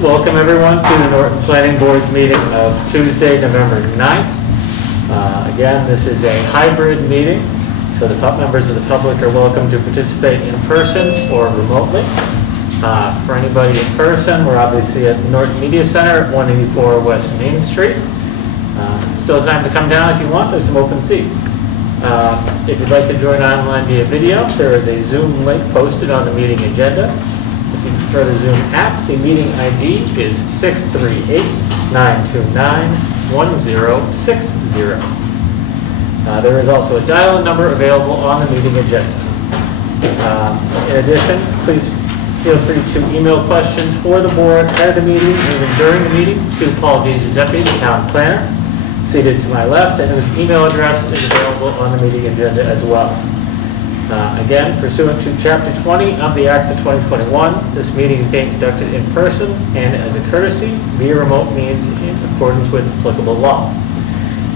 Welcome everyone to the Norton Planning Board's meeting of Tuesday, November 9th. Again, this is a hybrid meeting, so the members of the public are welcome to participate in person or remotely. For anybody in person, we're obviously at the Norton Media Center at 184 West Main Street. Still time to come down if you want, there's some open seats. If you'd like to join online via video, there is a Zoom link posted on the meeting agenda. If you prefer the Zoom app, the meeting ID is 638-929-1060. There is also a dial-in number available on the meeting agenda. In addition, please feel free to email questions for the board at the meeting, even during the meeting, to Paul Giuseppe, the town planner, seated to my left, and his email address is available on the meeting agenda as well. Again, pursuant to Chapter 20 of the Acts of 2021, this meeting is being conducted in person and as a courtesy via remote means in accordance with applicable law.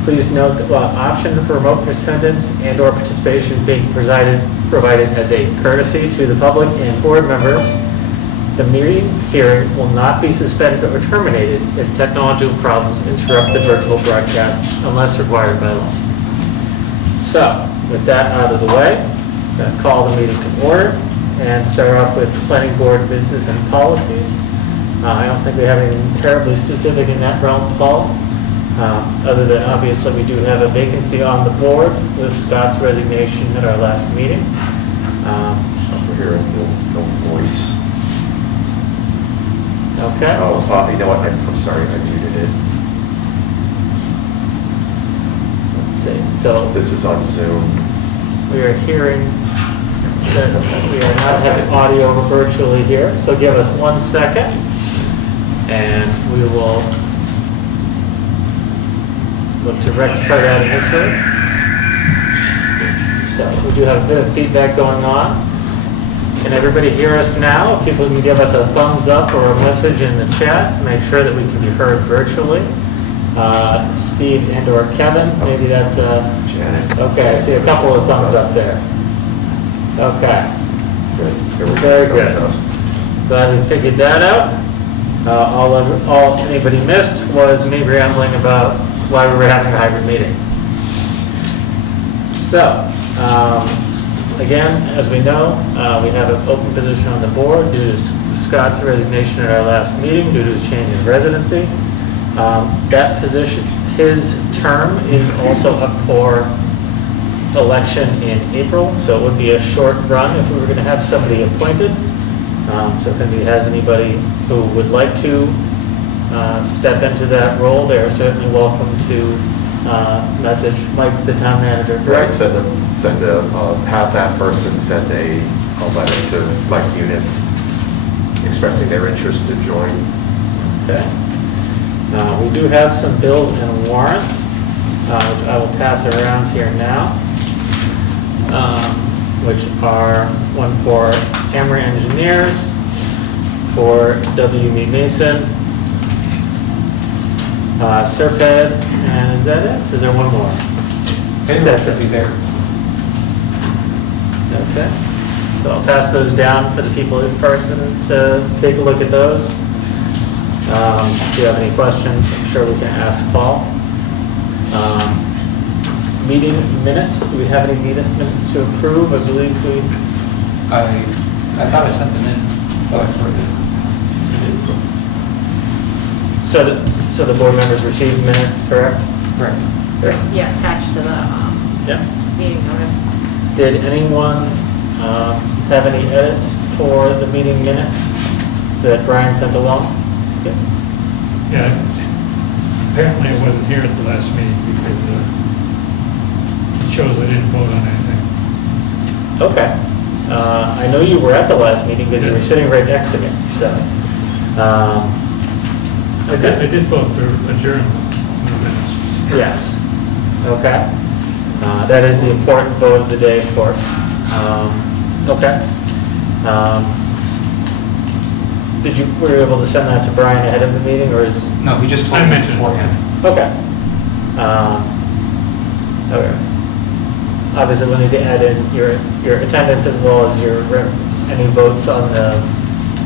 Please note that while option for remote attendance and or participation is being provided as a courtesy to the public and board members, the meeting hearing will not be suspended or terminated if technological problems interrupt the virtual broadcast unless required by law. So, with that out of the way, I'm going to call the meeting to order and start off with planning board business and policies. I don't think we have anything terribly specific in that realm, Paul, other than obviously we do have a vacancy on the board with Scott's resignation at our last meeting. We're hearing no voice. Okay. Oh, you know what? I'm sorry, I muted it. Let's see. So This is on Zoom. we are hearing that we are not having audio virtually here, so give us 1 second and we will look to rectify that initially. So we do have a bit of feedback going on. Can everybody hear us now? If people can give us a thumbs up or a message in the chat to make sure that we can be heard virtually. Steve and or Kevin, maybe that's Janet. okay, I see a couple of thumbs up there. Okay. Good. Very good. Glad we figured that out. All anybody missed was me rambling about why we were having a hybrid meeting. So, again, as we know, we have an open position on the board due to Scott's resignation at our last meeting due to his change in residency. That position, his term is also up for election in April, so it would be a short run if we were going to have somebody appointed. So if anybody has anybody who would like to step into that role, they are certainly welcome to message Mike, the town manager. Right, have that person send a letter to Mike Units expressing their interest to join. Okay. We do have some bills and warrants, which I will pass around here now, which are one for Emery Engineers, for W.B. Mason, Serped, and is that it? Is there one more? That's it. There. Okay. So I'll pass those down for the people in person to take a look at those. If you have any questions, I'm sure we can ask Paul. Meeting minutes, do we have any meeting minutes to approve? I believe we... I thought I sent them in, but I forgot. So the board members received minutes, correct? Correct. Yeah, attached to the Yeah. meeting notice. Did anyone have any edits for the meeting minutes that Brian sent along? Okay. Yeah, apparently I wasn't here at the last meeting because it shows I didn't vote on anything. Okay. I know you were at the last meeting because you were sitting right next to me, so. I did vote for adjournment in the minutes. Yes. Okay. That is the important vote of the day, of course. Okay. Were you able to send that to Brian ahead of the meeting, or is? No, he just told I me mentioned beforehand. Okay. Okay. Obviously, we'll need to add in your attendance as well as any votes on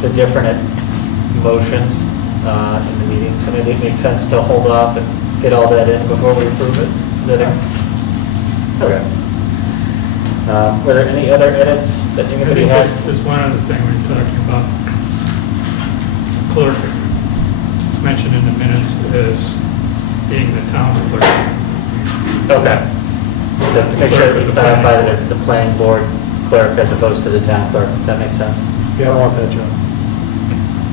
the different motions. in the meeting, so maybe it makes sense to hold off and get all that in before we approve it. Is that it? Okay. Were there any other edits that I anybody think had? there's one other thing we're talking about. Clerk, it's mentioned in the minutes as being the town clerk. Okay. So make sure that we clarify that it's the planning board clerk as opposed to the town clerk, if that makes sense. Yeah, I don't want that job.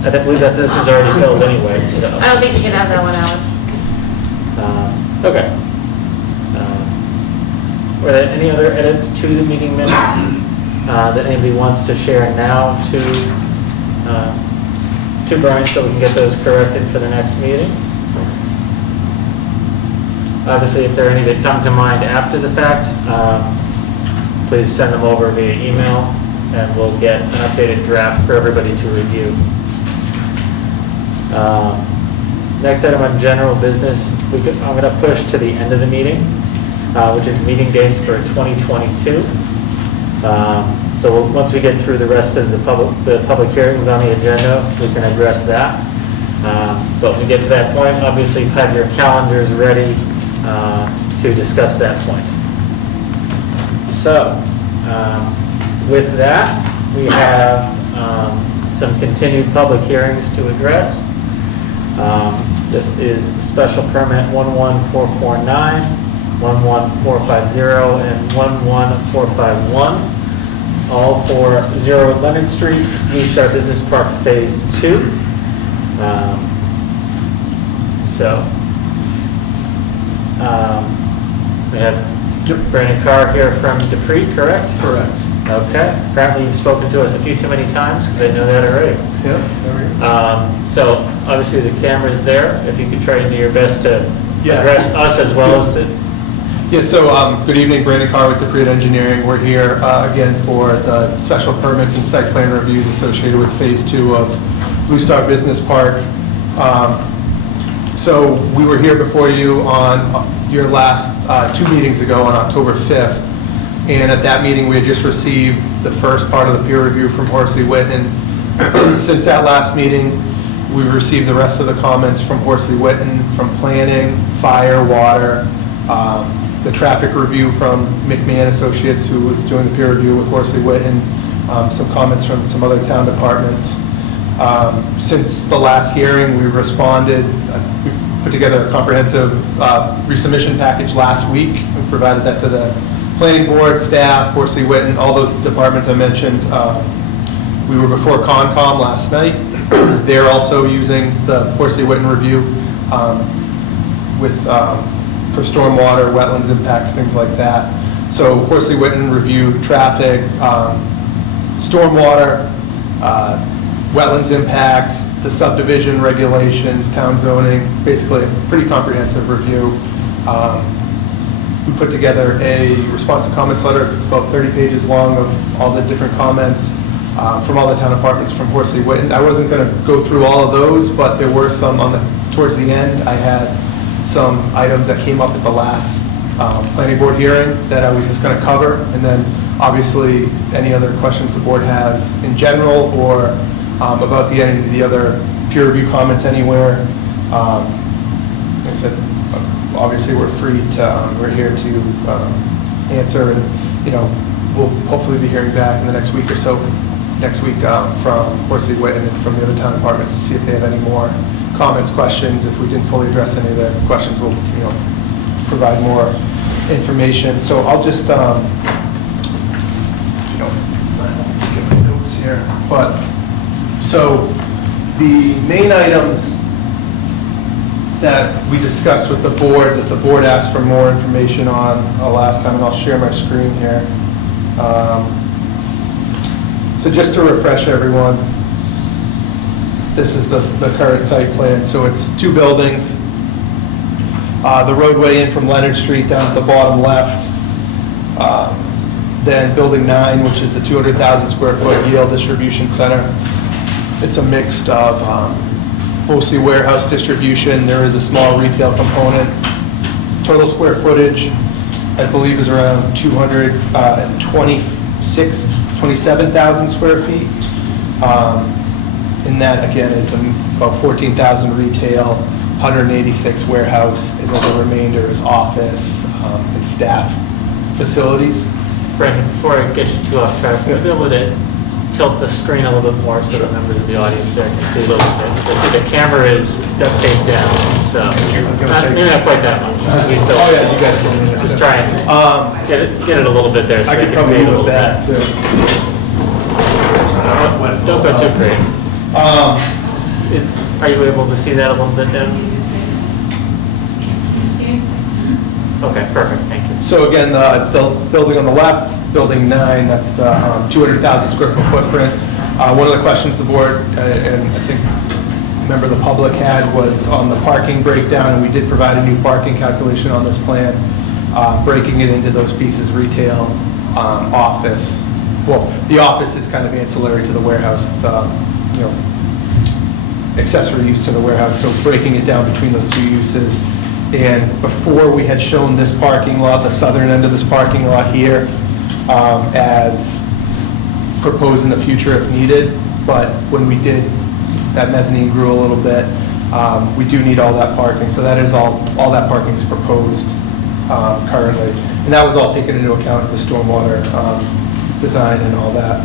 I believe that position's already filled anyway, so. I don't think you can have that one out. Okay. Were there any other edits to the meeting minutes that anybody wants to share now to Brian so we can get those corrected for the next meeting? Obviously, if there are any that come to mind after the fact, please send them over via email and we'll get an updated draft for everybody to review. Next item on general business, I'm going to push to the end of the meeting, which is meeting dates for 2022. So once we get through the rest of the public hearings on the agenda, we can address that. But when we get to that point, obviously have your calendars ready to discuss that point. So with that, we have some continued public hearings to address. This is special permit 11449, 11450, and 11451, all for 0 Leonard Street, East Star Business Park Phase 2. We have Brandon Carr here from Dupree, correct? Correct. Okay. Apparently you've spoken to us a few too many times, because I know that already. Yeah, there we go. So obviously the camera's there. If you could try and do your best to Yeah. address us as well as the... Yeah, so good evening, Brandon Carr with Dupree Engineering. We're here again for the special permits and site plan reviews associated with Phase 2 of Blue Star Business Park. So we were here before you on your last 2 meetings ago on October 5th. And at that meeting, we had just received the first part of the peer review from Horsley Witten. Since that last meeting, we've received the rest of the comments from Horsley Witten, from planning, fire, water, the traffic review from McMahon Associates, who was doing the peer review with Horsley Witten, some comments from some other town departments. Since the last hearing, we responded, we put together a comprehensive resubmission package last week. We provided that to the planning board, staff, Horsley Witten, all those departments I mentioned. We were before Concom last night. They're also using the Horsley Witten review for stormwater, wetlands impacts, things like that. So Horsley Witten reviewed traffic, stormwater, wetlands impacts, the subdivision regulations, town zoning, basically a pretty comprehensive review. We put together a response to comments letter, about 30 pages long, of all the different comments from all the town departments from Horsley Witten. I wasn't going to go through all of those, but there were some towards the end. I had some items that came up at the last planning board hearing that I was just going to cover, and then obviously any other questions the board has in general or about any of the other peer review comments anywhere. Like I said, obviously we're here to answer, and we'll hopefully be hearing back in the next week or so, from Horsley Witten and from the other town departments to see if they have any more comments, questions. If we didn't fully address any of the questions, we'll provide more information. So I'll just skip my notes here. But so the main items that we discussed with the board, that the board asked for more information on last time, and I'll share my screen here. So just to refresh everyone, this is the current site plan. So it's 2 buildings. The roadway in from Leonard Street down at the bottom left. Then Building 9, which is the 200,000 square foot Yale Distribution Center. It's a mixed of mostly warehouse distribution. There is a small retail component. Total square footage, I believe, is around 227,000 square feet. And that, again, is about 14,000 retail, 186 warehouse, and then the remainder is office and staff facilities. Brandon, before I get you too off track, would you be able to tilt the screen a little bit more so the members of the audience there can see a little bit? So I see the camera is duct taped down, so maybe not quite that much. We still- Oh, yeah, you guys still need it. Just try and get it a little bit there so I they could can see probably it a little move bit. that, too. Don't go too crazy. Are you able to see that a little bit then? Okay, perfect, thank you. So again, the building on the left, Building 9, that's the 200,000 square foot footprint. One of the questions the board, and I think a member of the public had, was on the parking breakdown, and we did provide a new parking calculation on this plan, breaking it into those pieces, retail, office. Well, the office is kind of ancillary to the warehouse. It's, accessory use to the warehouse, so breaking it down between those two uses. And before, we had shown this parking lot, the southern end of this parking lot here, as proposed in the future if needed, but when we did, that mezzanine grew a little bit, we do need all that parking, so that is all that parking is proposed currently. And that was all taken into account of the stormwater design and all that.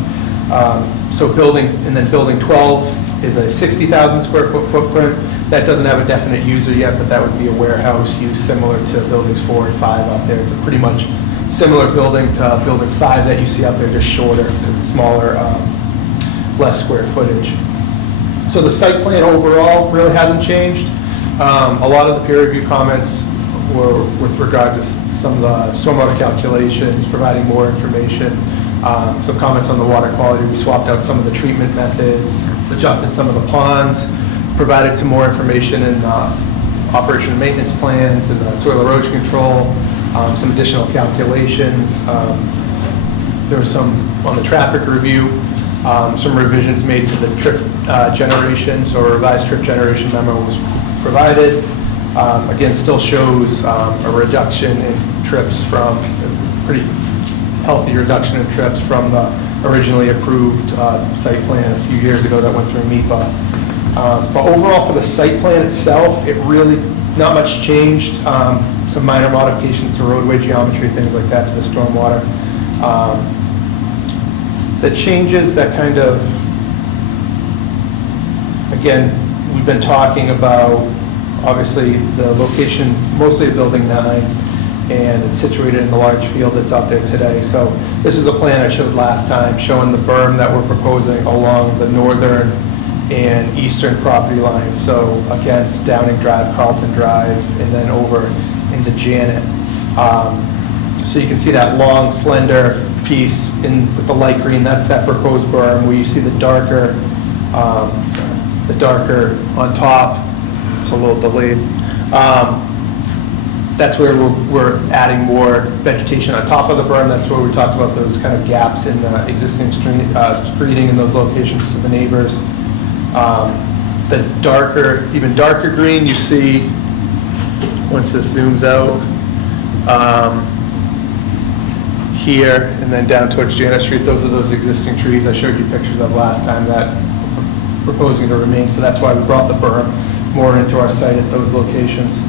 So building 12 is a 60,000 square foot footprint. That doesn't have a definite user yet, but that would be a warehouse use similar to buildings 4 and 5 out there. It's a pretty much similar building to building 5 that you see out there, just shorter, smaller, less square footage. So the site plan overall really hasn't changed. A lot of the peer review comments were with regard to some of the stormwater calculations, providing more information. Some comments on the water quality. We swapped out some of the treatment methods, adjusted some of the ponds, provided some more information in operation and maintenance plans and soil erosion control, some additional calculations. There was some on the traffic review, some revisions made to the trip generation, so a revised trip generation memo was provided. Again, still shows a reduction in trips from, pretty healthy reduction in trips from the originally approved site plan a few years ago that went through MEPA. But overall, for the site plan itself, it really, not much changed. Some minor modifications to roadway geometry, things like that, to the stormwater. The changes that kind of, again, we've been talking about, obviously, the location, mostly of Building 9, and it's situated in the large field that's out there today. So this is a plan I showed last time, showing the berm that we're proposing along the northern and eastern property lines. So against Downing Drive, Carlton Drive, and then over into Janet. So you can see that long, slender piece with the light green, that's that proposed berm, where you see the darker on top. It's a little delayed. That's where we're adding more vegetation on top of the berm. That's where we talked about those kind of gaps in existing screening in those locations to the neighbors. The darker, even darker green you see, once this zooms out, here and then down towards Janet Street, those are those existing trees I showed you pictures of last time that we're proposing to remain. So that's why we brought the berm more into our site at those locations.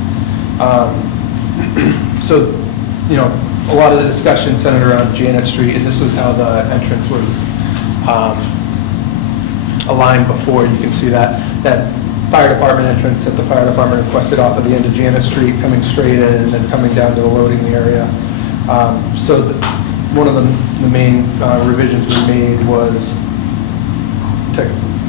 So, you know, a lot of the discussion centered around Janet Street, and this was how the entrance was aligned before. You can see that fire department entrance that the fire department requested off of the end of Janet Street, coming straight in and then coming down to the loading area. So one of the main revisions we made was to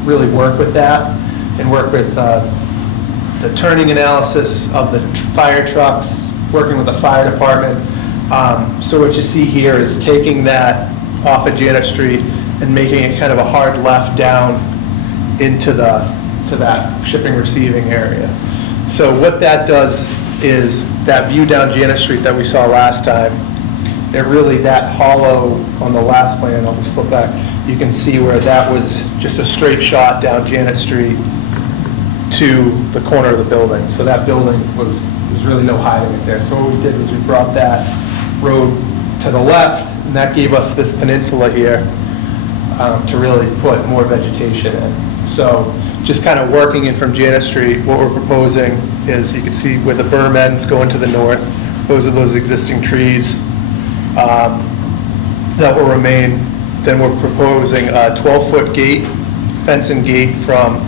really work with that and work with the turning analysis of the fire trucks, working with the fire department. So what you see here is taking that off of Janet Street and making it kind of a hard left down into that shipping receiving area. So what that does is that view down Janet Street that we saw last time, it really, that hollow on the last plan, I'll just flip back, you can see where that was just a straight shot down Janet Street to the corner of the building. So that building was really no hiding it there. So what we did was we brought that road to the left, and that gave us this peninsula here to really put more vegetation in. So just kind of working in from Janet Street, what we're proposing is, you can see where the berm ends going to the north, those are those existing trees that will remain. Then we're proposing a 12-foot gate, fence and gate from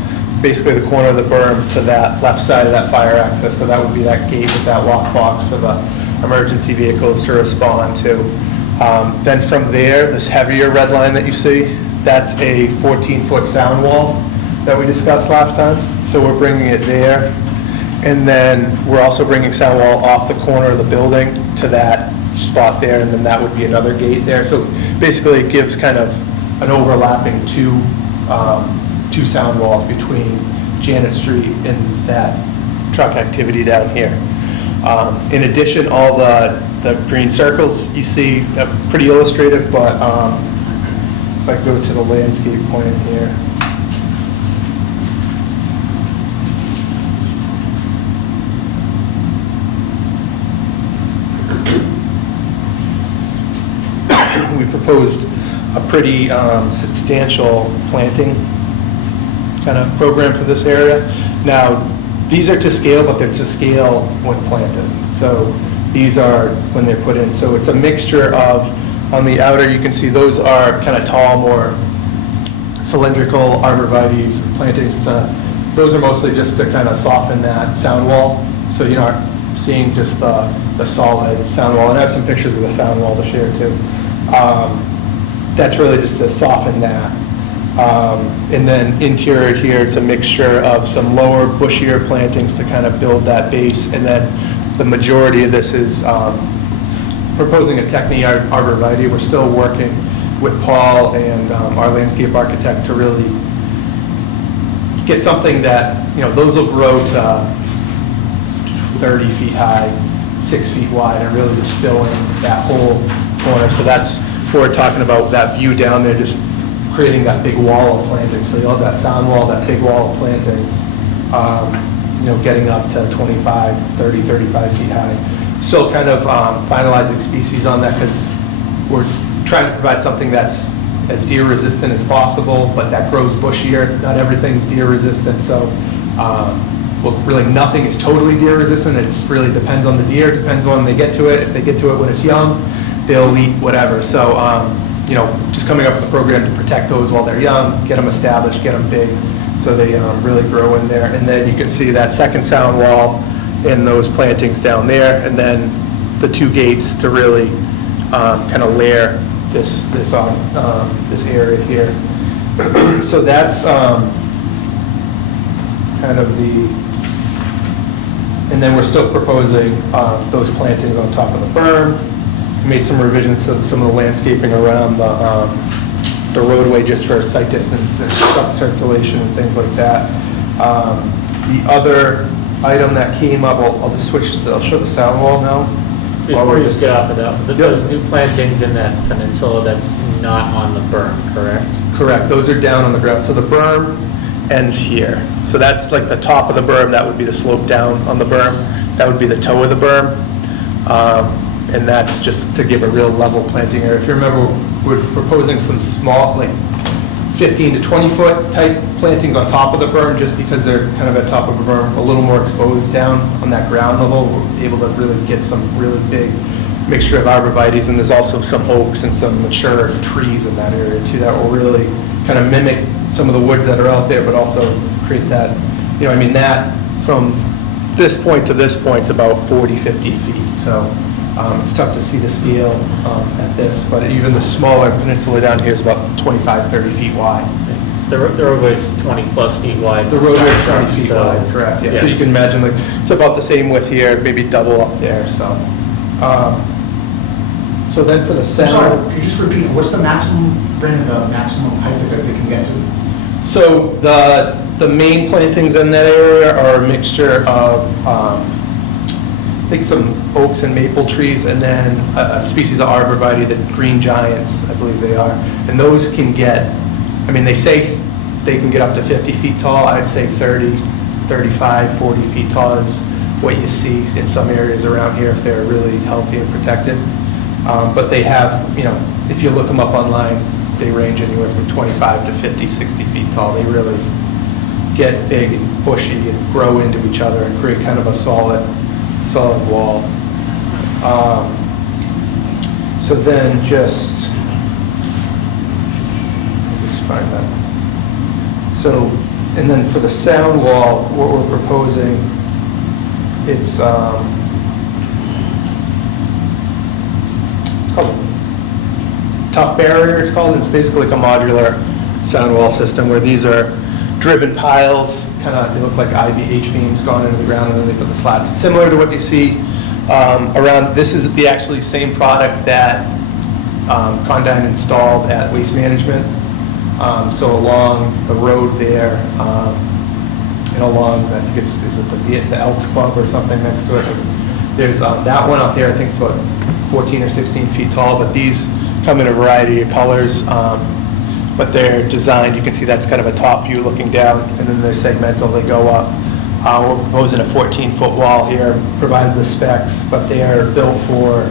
basically the corner of the berm to that left side of that fire access. So that would be that gate with that lockbox for the emergency vehicles to respond to. Then from there, this heavier red line that you see, that's a 14-foot sound wall that we discussed last time. So we're bringing it there. And then we're also bringing sound wall off the corner of the building to that spot there, and then that would be another gate there. So basically it gives kind of an overlapping two sound walls between Janet Street and that truck activity down here. In addition, all the green circles you see are pretty illustrative, but if I go to the landscape plan here. We proposed a pretty substantial planting kind of program for this area. Now, these are to scale, but they're to scale when planted. So these are when they're put in. So it's a mixture of, on the outer, you can see those are kind of tall, more cylindrical arborvitaes plantings. Those are mostly just to kind of soften that sound wall. So you're not seeing just the solid sound wall. And I have some pictures of the sound wall to share too. That's really just to soften that. And then interior here, it's a mixture of some lower, bushier plantings to kind of build that base. And then the majority of this is proposing a Techni arborvitae. We're still working with Paul and our landscape architect to really get something that, those will grow to 30 feet high, 6 feet wide, and really just fill in that whole corner. So that's what we're talking about, that view down there, just creating that big wall of plantings. So you'll have that sound wall, that big wall of plantings, getting up to 25, 30, 35 feet high. Still kind of finalizing species on that, because we're trying to provide something that's as deer resistant as possible, but that grows bushier. Not everything's deer resistant, so well, really nothing is totally deer resistant. It really depends on the deer, depends on when they get to it. If they get to it when it's young, they'll eat whatever. So, just coming up with a program to protect those while they're young, get them established, get them big, so they really grow in there. And then you can see that second sound wall and those plantings down there, and then the two gates to really kind of layer this on this area here. So that's kind of the, and then we're still proposing those plantings on top of the berm. We made some revisions to some of the landscaping around the roadway just for sight distance and truck circulation and things like that. The other item that came up, I'll just switch, I'll show the sound wall now. Before you get off of that, those new plantings in that peninsula, that's not on the berm, correct? Correct, those are down on the ground. So the berm ends here. So that's like the top of the berm, that would be the slope down on the berm. That would be the toe of the berm. And that's just to give a real level planting area. If you remember, we're proposing some small, like 15 to 20 foot type plantings on top of the berm, just because they're kind of at top of the berm, a little more exposed down on that ground level. We're able to really get some really big mixture of arborvitaes, and there's also some oaks and some mature trees in that area too that will really kind of mimic some of the woods that are out there, but also create that, that from this point to this point is about 40, 50 feet. So it's tough to see the scale at this, but even the smaller peninsula down here is about 25, 30 feet wide. The roadway's 20 plus feet wide. The roadway is 20 feet So- wide, correct. Yeah. So Yeah. you can imagine, like, it's about the same width here, maybe double up there, so. So then for the I'm sorry, sound. could you just repeat, what's the maximum, Brandon, the maximum height that they can get to? So the main plantings in that area are a mixture of, I think some oaks and maple trees, and then a species of arborvitae, the green giants, I believe they are. And those can get, they say they can get up to 50 feet tall. I'd say 30, 35, 40 feet tall is what you see in some areas around here if they're really healthy and protected. But they have, if you look them up online, they range anywhere from 25 to 50, 60 feet tall. They really get big and bushy and grow into each other and create kind of a solid wall. So then just find that. So, and then for the sound wall, what we're proposing, it's called Tough Barrier, it's called. It's basically like a modular sound wall system where these are driven piles, kind of, they look like IBH beams gone into the ground, and then they put the slats. It's similar to what you see around, this is the actually same product that Condyne installed at Waste Management. So along the road there, and along, I think it's, is it the Elks Club or something next to it? There's that one out there, I think it's about 14 or 16 feet tall, but these come in a variety of colors. But they're designed, you can see that's kind of a top view looking down, and then they're segmental, they go up. We're proposing a 14-foot wall here, provided the specs, but they are built for,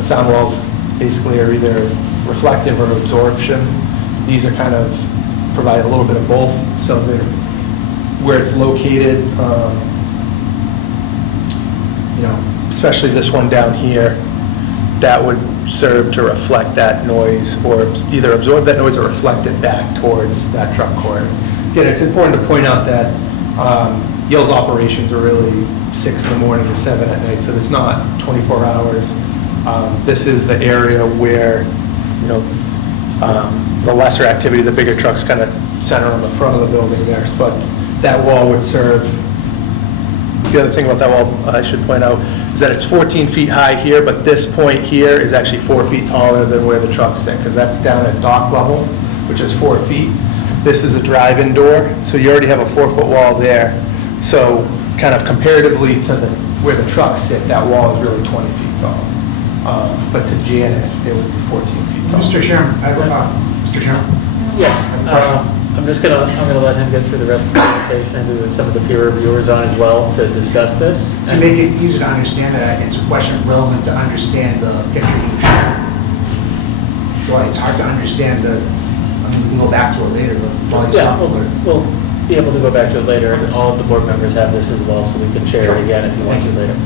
sound walls basically are either reflective or absorption. These are kind of, provide a little bit of both, so they're, where it's located, especially this one down here, that would serve to reflect that noise, or either absorb that noise or reflect it back towards that truck court. Again, it's important to point out that Yale's operations are really 6 in the morning to 7 at night, so it's not 24 hours. This is the area where, the lesser activity, the bigger trucks kind of center on the front of the building there, but that wall would serve. The other thing about that wall I should point out is that it's 14 feet high here, but this point here is actually 4 feet taller than where the trucks sit, because that's down at dock level, which is 4 feet. This is a drive-in door, so you already have a 4-foot wall there. So kind of comparatively to where the trucks sit, that wall is really 20 feet tall. But to Janet, it would be 14 feet tall. Mr. Chairman, I have Mr. Chairman? Yes, I'm gonna let him get through the rest of the presentation and do some of the peer reviewers on as well to discuss this. To make it easier to understand that, it's a question relevant to understand the picture you showed. So it's hard to understand we can go back to it later, but while he's Yeah, talking, we'll be able to go back to it later, and all of the board members have this as well, so we can share it again if you want to later.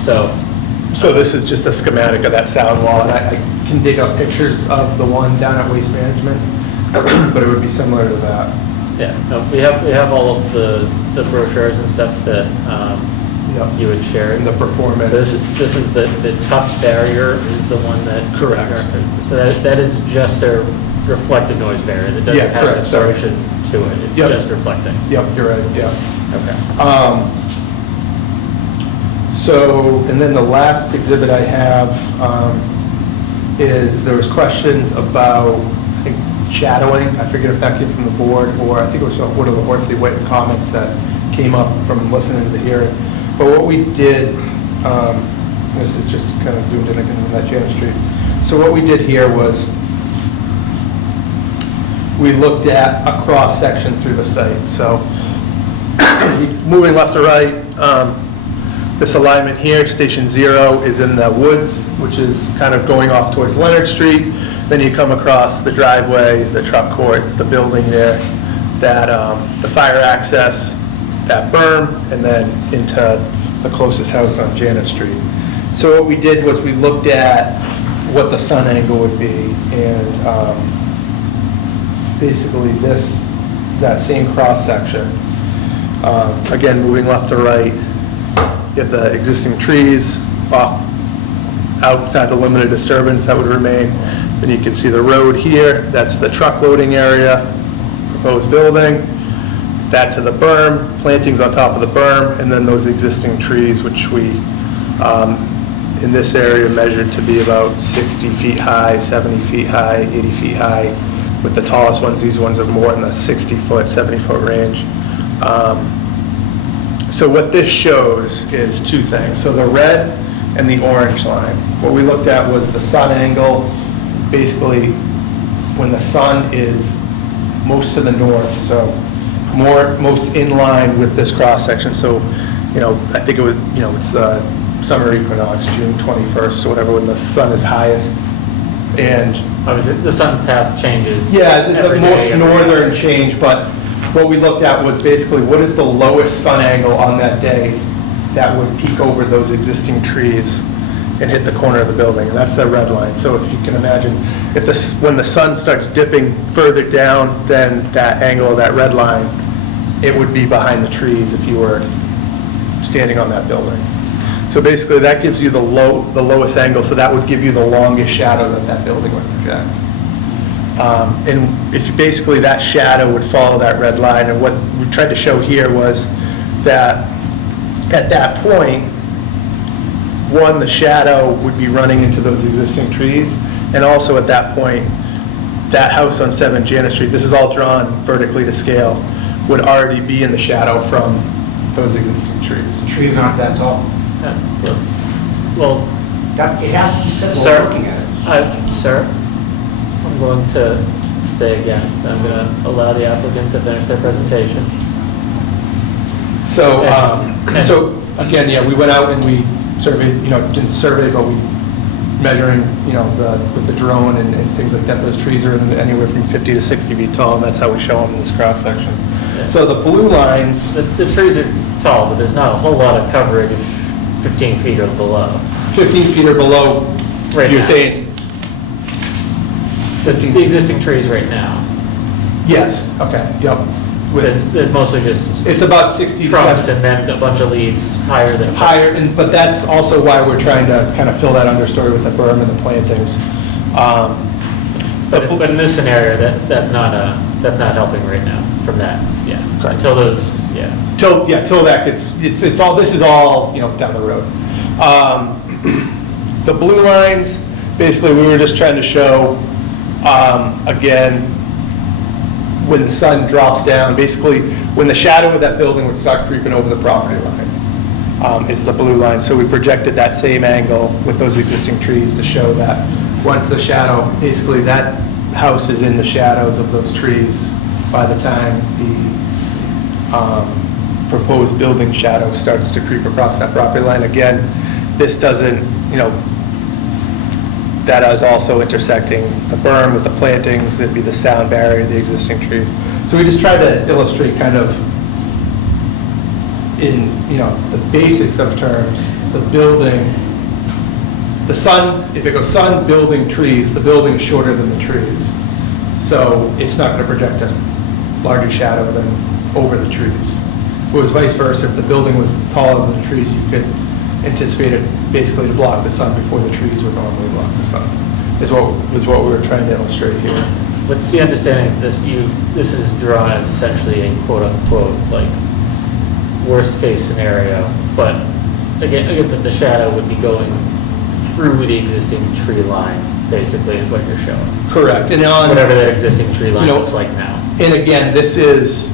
So this is just a schematic of that sound wall, and I can dig up pictures of the one down at Waste Management, but it would be similar to that. Yeah, no, we have all of the brochures and stuff that Yep. you would share. And the performance. So this is the Tough Barrier is the one that. Correct. So that is just a reflective noise barrier. That doesn't Yeah, have an correct, sorry. absorption to it. It's Yep. just reflecting. Yep, you're right, yeah. Okay. So, and then the last exhibit I have is there was questions about, I think, shadowing. I forget if that came from the board, or I think it was one of the Horsley Witten comments that came up from listening to the hearing. But what we did, this is just kind of zoomed in again on that Janet Street. So what we did here was we looked at a cross-section through the site. So moving left to right, this alignment here, Station 0, is in the woods, which is kind of going off towards Leonard Street. Then you come across the driveway, the truck court, the building there, that the fire access, that berm, and then into the closest house on Janet Street. So what we did was we looked at what the sun angle would be, and basically this is that same cross section. Again, moving left to right, you have the existing trees off outside the limited disturbance that would remain. Then you can see the road here, that's the truck loading area, proposed building, that to the berm, plantings on top of the berm, and then those existing trees, which we, in this area, measured to be about 60 feet high, 70 feet high, 80 feet high. With the tallest ones, these ones are more in the 60-foot, 70-foot range. So what this shows is two things. So the red and the orange line. What we looked at was the sun angle, basically when the sun is most to the north, so most in line with this cross section. So, I think it was, it's summer equinox, June 21st or whatever, when the sun is highest. And Obviously, the sun path changes. Yeah, the every most day, every northern day. change, but what we looked at was basically what is the lowest sun angle on that day that would peek over those existing trees and hit the corner of the building, and that's the red line. So if you can imagine, if when the sun starts dipping further down than that angle of that red line, it would be behind the trees if you were standing on that building. So basically, that gives you the lowest angle, so that would give you the longest shadow that that building would project. And if you basically, that shadow would follow that red line, and what we tried to show here was that at that point, one, the shadow would be running into those existing trees, and also at that point, that house on 7 Janet Street, this is all drawn vertically to scale, would already be in the shadow from those existing trees. The trees aren't that tall. Well, That, it has to be said sir, while looking at it. sir, I'm going to say again, I'm going to allow the applicant to finish their presentation. So, Okay. so again, yeah, we went out and we surveyed, didn't survey, but we measuring, with the drone and things like that. Those trees are anywhere from 50 to 60 feet tall, and that's how we show them in this cross section. Yeah. So the blue lines, The trees are tall, but there's not a whole lot of coverage 15 feet or below. 15 feet or below, Right you're now. saying? The existing trees right now. Yes, okay, yep. There's mostly just It's about 60 to trunks 70 and then a bunch of leaves higher than. higher, but that's also why we're trying to kind of fill that understory with the berm and the plantings. But in this scenario, that's not helping right now from that, yeah. Correct. Until those, yeah. Till that gets, it's all, this is all, down the road. The blue lines, basically, we were just trying to show, again, when the sun drops down, basically, when the shadow of that building would start creeping over the property line, is the blue line. So we projected that same angle with those existing trees to show that once the shadow, basically, that house is in the shadows of those trees by the time the proposed building shadow starts to creep across that property line. Again, this doesn't, that is also intersecting the berm with the plantings, there'd be the sound barrier, the existing trees. So we just tried to illustrate kind of in, the basics of terms, the building, the sun, if it goes sun, building, trees, the building is shorter than the trees. So it's not going to project a larger shadow than over the trees. If it was vice versa, if the building was taller than the trees, you could anticipate it basically to block the sun before the trees would normally block the sun, is what we were trying to illustrate here. With the understanding of this, this is drawn as essentially a quote-unquote, like, worst-case scenario, but again, the shadow would be going through the existing tree line, basically, is what you're showing. Correct. And on Whatever that existing tree line You know, looks like now. And again, this is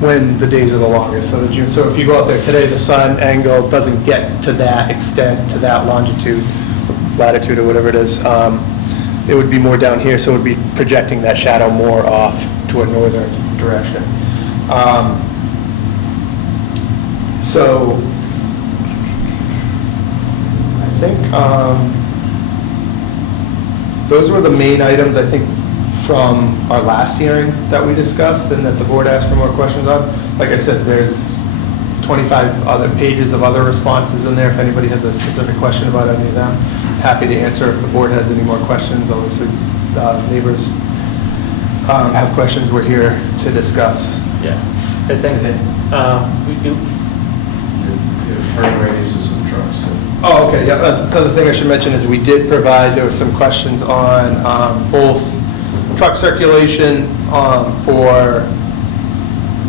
when the days are the longest, so so if you go out there today, the sun angle doesn't get to that extent, to that longitude, latitude, or whatever it is. It would be more down here, so it would be projecting that shadow more off to a northern direction. So I think those were the main items, I think, from our last hearing that we discussed and that the board asked for more questions on. Like I said, there's 25 other pages of other responses in there. If anybody has a specific question about any of them, happy to answer. If the board has any more questions, obviously, neighbors have questions, we're here to discuss. Yeah, I think that we do. Turning radiuses of trucks. Oh, okay, yeah, another thing I should mention is we did provide, there were some questions on both truck circulation for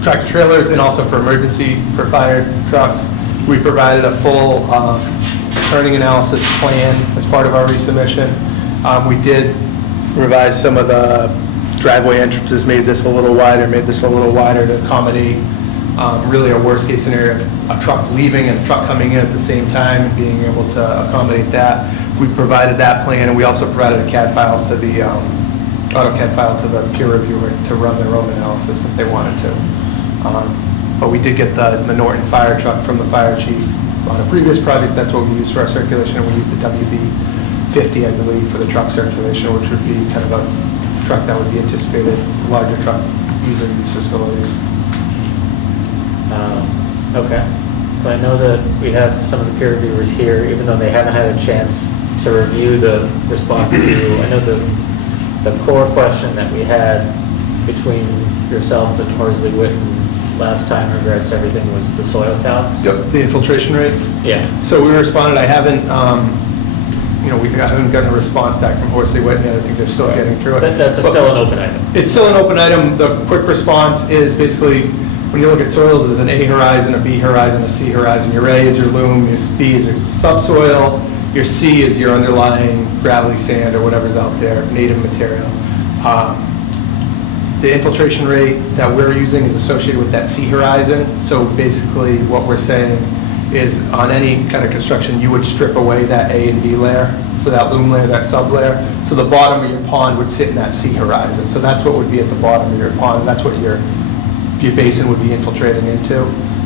tractor trailers and also for emergency, for fire trucks. We provided a full turning analysis plan as part of our resubmission. We did revise some of the driveway entrances, made this a little wider to accommodate really a worst case scenario, a truck leaving and a truck coming in at the same time and being able to accommodate that. We provided that plan, and we also provided a CAD file to the AutoCAD file to the peer reviewer to run their own analysis if they wanted to. But we did get the Norton fire truck from the fire chief on a previous project. That's what we used for our circulation, and we used the WB 50, I believe, for the truck circulation, which would be kind of a truck that would be anticipated, a larger truck using these facilities. Okay, so I know that we have some of the peer reviewers here, even though they haven't had a chance to review the response to, I know the core question that we had between yourself and Horsley Witten last time in regards to everything was the soil calcs. Yep, the infiltration rates. Yeah. So we responded, I haven't, I haven't gotten a response back from Horsley Witten yet. I think they're still getting through it. That's still an open item. It's still an open item. The quick response is basically, when you look at soils, there's an A horizon, a B horizon, a C horizon. Your A is your loam, your B is your subsoil, your C is your underlying gravelly sand or whatever's out there, native material. The infiltration rate that we're using is associated with that C horizon. So basically what we're saying is on any kind of construction, you would strip away that A and B layer, so that loam layer, that sub layer. So the bottom of your pond would sit in that C horizon. So that's what would be at the bottom of your pond. And that's what your basin would be infiltrating into.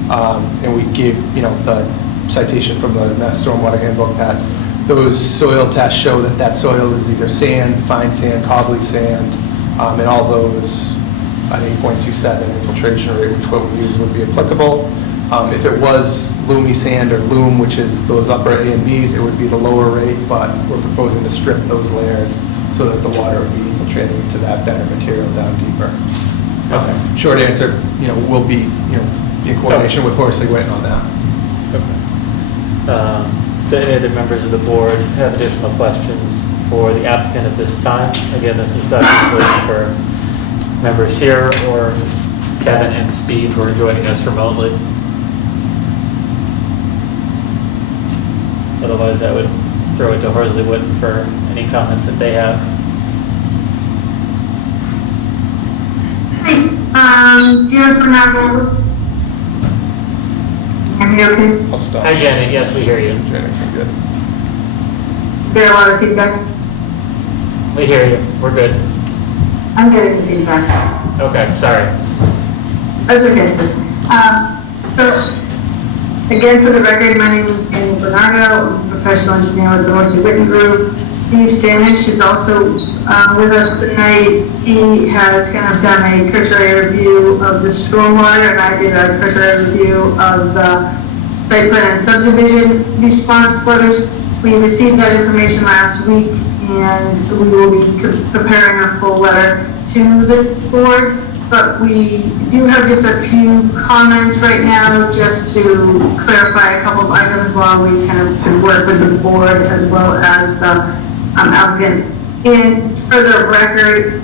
And we gave, the citation from the Mass Stormwater Handbook that those soil tests show that that soil is either sand, fine sand, cobbly sand, and all those an 8.27 infiltration rate, which what we use would be applicable. If it was loomy sand or loam, which is those upper A and Bs, it would be the lower rate, but we're proposing to strip those layers so that the water would be infiltrating into that better material down deeper. Okay. Short answer, will be, in coordination with Horsley Witten on that. Okay. Do any other members of the board have additional questions for the applicant at this time? Again, this is obviously for members here or Kevin and Steve who are joining us remotely. Otherwise, I would throw it to Horsley Witten for any comments that they have. Dear Fernando. Hear me okay? I'll stop. Hi, Janet. Yes, we hear you. Janet, you're good. Is there a lot of feedback? We hear you. We're good. I'm getting feedback. Okay, sorry. That's okay. So, again, for the record, my name is Daniel Bernardo. I'm a professional engineer with the Horsley Witten Group. Steve Signage is also with us tonight. He has kind of done a cursory review of the stormwater, and I did a cursory review of the site plan and subdivision response letters. We received that information last week, and we will be preparing a full letter to the board. But we do have just a few comments right now, just to clarify a couple of items while we kind of work with the board as well as the applicant. And for the record,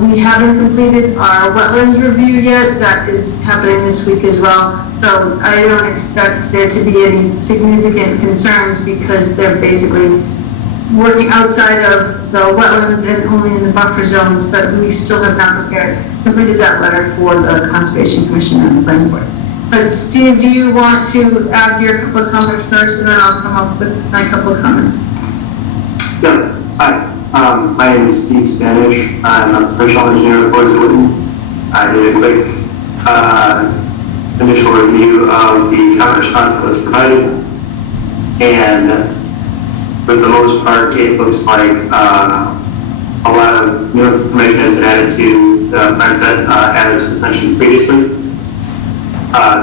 we haven't completed our wetlands review yet. That is happening this week as well. So I don't expect there to be any significant concerns because they're basically working outside of the wetlands and only in the buffer zones, but we still have not completed that letter for the Conservation Commission and the Planning Board. But Steve, do you want to add your couple of comments first, and then I'll come up with my couple of comments? Yes. Hi. My name is Steve Signage. I'm a professional engineer with Horsley Witten. I did a quick initial review of the counter response that was provided, and for the most part, it looks like a lot of new information has been added to the plan set, as was mentioned previously.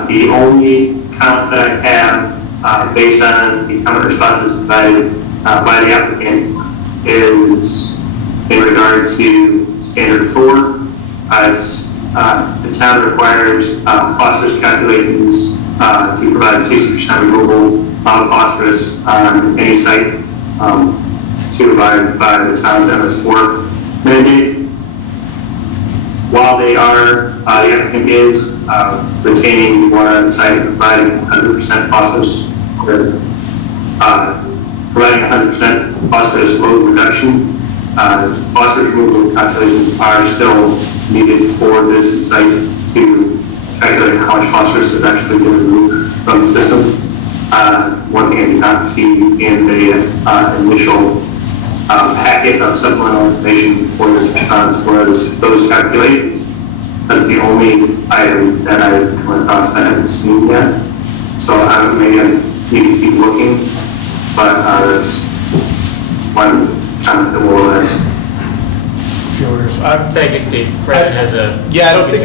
The only comment that I have, based on the comment responses provided by the applicant, is in regard to standard 4. The town requires phosphorus calculations to provide 60% removal of phosphorus on any site to abide by the town's MS4 mandate. While they are, the applicant is retaining water on site and providing 100% phosphorus, providing 100% phosphorus load reduction. Phosphorus removal calculations are still needed for this site to calculate how much phosphorus is actually going to remove from the system. One thing I did not see in the initial packet of supplemental information for this response was those calculations. That's the only item that I've come across that I haven't seen yet. So maybe I need to keep looking, but that's one the wall is. Thank you, Steve. Brendan has a... Yeah, I don't think,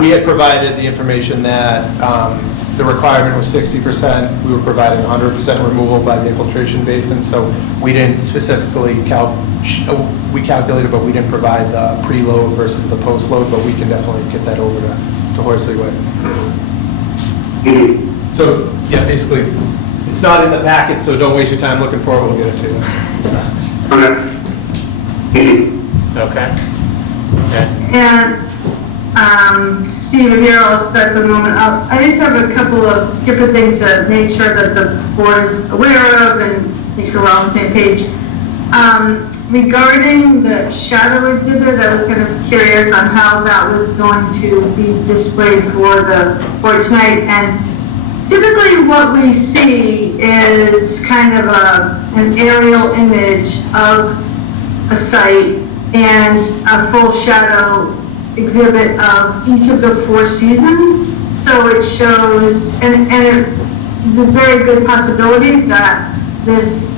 we had provided the information that the requirement was 60%. We were providing 100% removal by the infiltration basin, so we didn't specifically we calculated, but we didn't provide the preload versus the post-load, but we can definitely get that over to Horsley Way. So, yeah, basically, it's not in the packet, so don't waste your time looking for it, we'll get it to you. Okay. Thank you. Okay. Okay. And, Steve, if you're all set for the moment, I just have a couple of different things to make sure that the board is aware of and make sure we're all on the same page. Regarding the shadow exhibit, I was kind of curious on how that was going to be displayed for tonight. And typically what we see is kind of an aerial image of a site and a full shadow exhibit of each of the 4 seasons. So it shows, and it is a very good possibility that this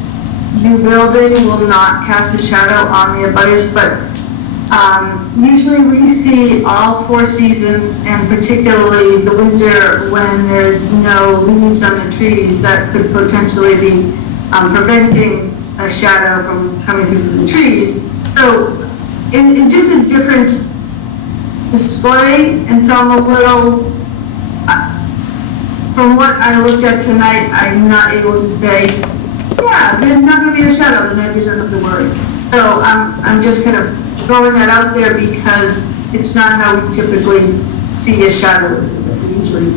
new building will not cast a shadow on the abutters, but usually we see all 4 seasons, and particularly the winter when there's no leaves on the trees that could potentially be preventing a shadow from coming through the trees. So it's just a different display, and so I'm a little, from what I looked at tonight, I'm not able to say, yeah, there's not going to be a shadow, the neighbors don't have to worry. So I'm just kind of throwing that out there because it's not how we typically see a shadow. We usually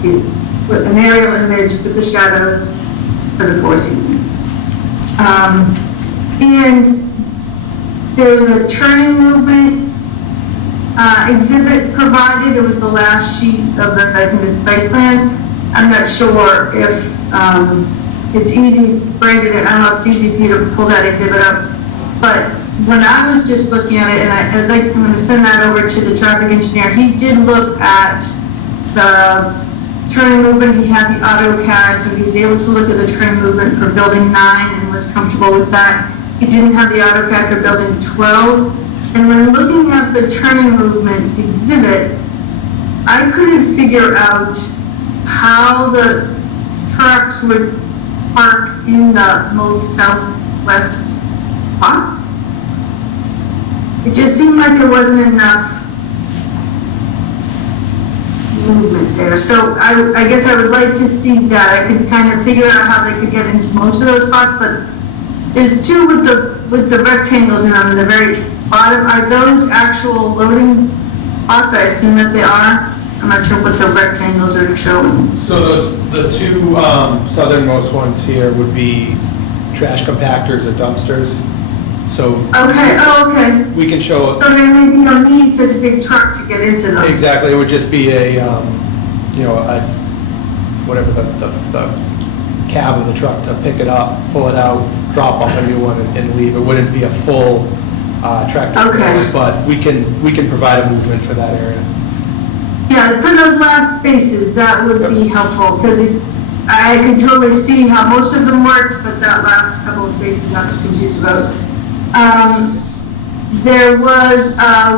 see with an aerial image with the shadows for the 4 seasons. And there's a turning movement exhibit provided. It was the last sheet of the site plans. I'm not sure if it's easy, Brandon, I don't know if it's easy for you to pull that exhibit up, but when I was just looking at it, and I'm going to send that over to the traffic engineer, he did look at the turning movement. He had the AutoCAD, so he was able to look at the turning movement for building 9 and was comfortable with that. He didn't have the AutoCAD for building 12. And when looking at the turning movement exhibit, I couldn't figure out how the trucks would park in the most southwest spots. It just seemed like there wasn't enough movement there. So I guess I would like to see that. I could kind of figure out how they could get into most of those spots, but there's 2 with the rectangles in them in the very bottom. Are those actual loading spots? I assume that they are. I'm not sure what the rectangles are showing. So the 2 southernmost ones here would be trash compactors or dumpsters. So okay, okay. we can show it. So there may be no need such a big truck to get into them. Exactly, it would just be a, whatever the cab of the truck to pick it up, pull it out, drop off a new one and leave. It wouldn't be a full tractor. Okay. But we can provide a movement for that area. Yeah, for those last spaces, that would be helpful, because I could totally see how most of them worked, but that last couple of spaces I was confused about. There was,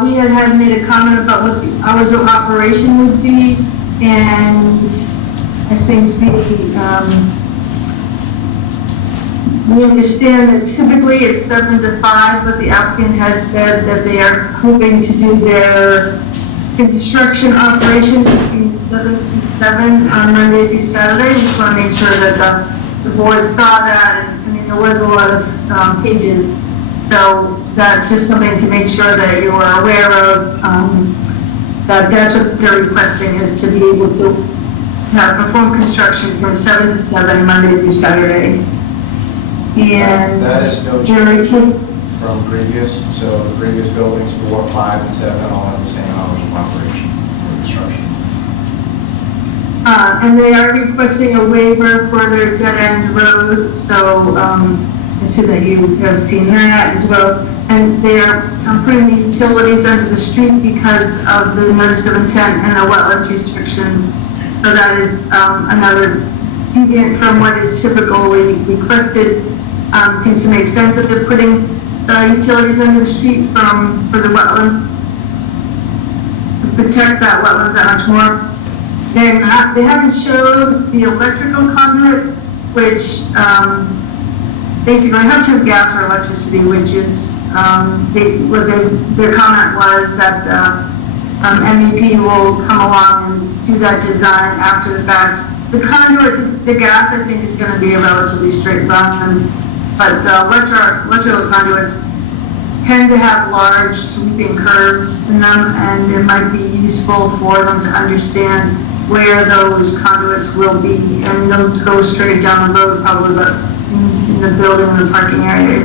we had made a comment about what the hours of operation would be, and I think we understand that typically it's 7 to 5, but the applicant has said that they are hoping to do their construction operation between 7 and 7 on Monday through Saturday. We just want to make sure that the board saw that. And, I mean, there was a lot of pages, so that's just something to make sure that you are aware of. That that's what they're requesting, is to be able to perform construction from 7 to 7 Monday through Saturday. And that is no change from previous, so the previous buildings, 4, 5, and 7 all have the same hours of operation for construction. And they are requesting a waiver for their dead-end road, so I assume that you have seen that as well. And they are putting the utilities under the street because of the notice of intent and the wetlands restrictions. So that is another deviant from what is typically requested. Seems to make sense that they're putting utilities under the street for the wetlands. Protect that wetlands that much more. They haven't showed the electrical conduit, which basically they have to have gas or electricity, which is their comment was that MEP will come along and do that design after the fact. The conduit, the gas, I think, is going to be a relatively straight run, but the electrical conduits tend to have large sweeping curves in them, and it might be useful for them to understand where those conduits will be, and they'll go straight down the road probably, but in the building and the parking area.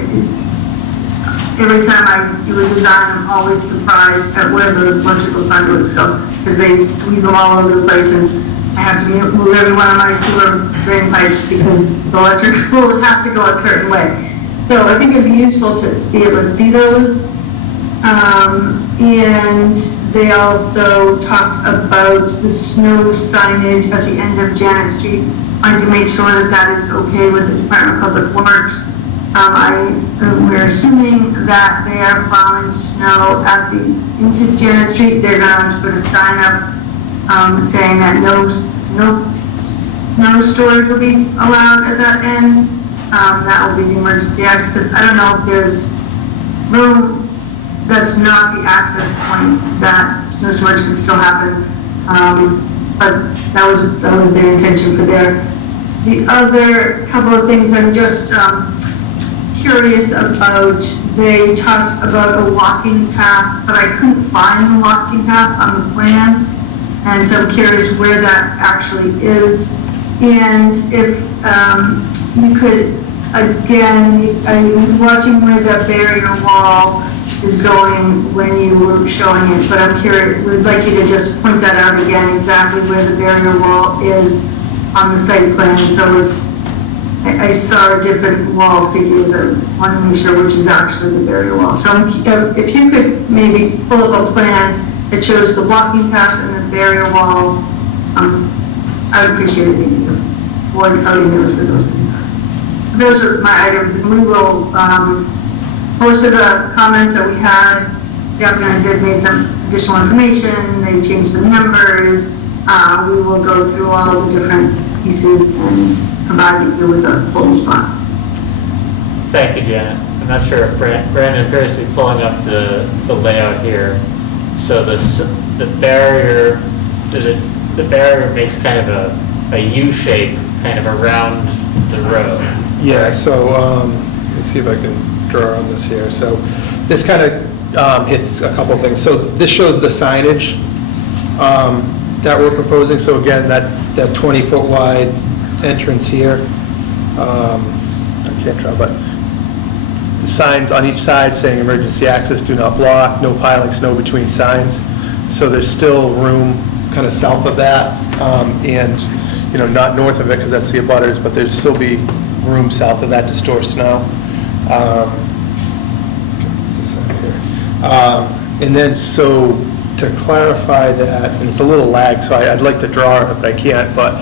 Every time I do a design, I'm always surprised at where those electrical conduits go, because they sweep them all over the place, and I have to move every one of my sewer drain pipes because the electrical has to go a certain way. So I think it'd be useful to be able to see those. And they also talked about the snow signage at the end of Janet Street. I wanted to make sure that that is okay with the Department of Public Works. We're assuming that they are plowing snow into Janet Street. They're going to put a sign up saying that no storage will be allowed at that end. That will be the emergency access. I don't know if there's room that's not the access point that snow storage can still happen, but that was their intention for there. The other couple of things I'm just curious about, they talked about a walking path, but I couldn't find the walking path on the plan, and so I'm curious where that actually is. And if you could, again, I was watching where the barrier wall is going when you were showing it, but I'm curious, would like you to just point that out again, exactly where the barrier wall is on the site plan. So I saw different wall figures. I want to make sure which is actually the barrier wall. So if you could maybe pull up a plan that shows the walking path and the barrier wall, I would appreciate it being the board already knows for those things. Those are my items, and we will, most of the comments that we had, the applicants have made some additional information, they changed some numbers. We will go through all of the different pieces and provide you with a full response. Thank you, Janet. I'm not sure if Brandon appears to be pulling up the layout here. So the barrier makes kind of a U shape kind of around the road. Yeah, so let's see if I can draw on this here. So this kind of hits a couple things. So this shows the signage that we're proposing. So again, that 20-foot wide entrance here. I can't draw, but the signs on each side saying emergency access, do not block, no piling snow between signs. So there's still room kind of south of that, and not north of it because that's the abutters, but there'd still be room south of that to store snow. And then so to clarify that, and it's a little lag, so I'd like to draw it, but I can't, but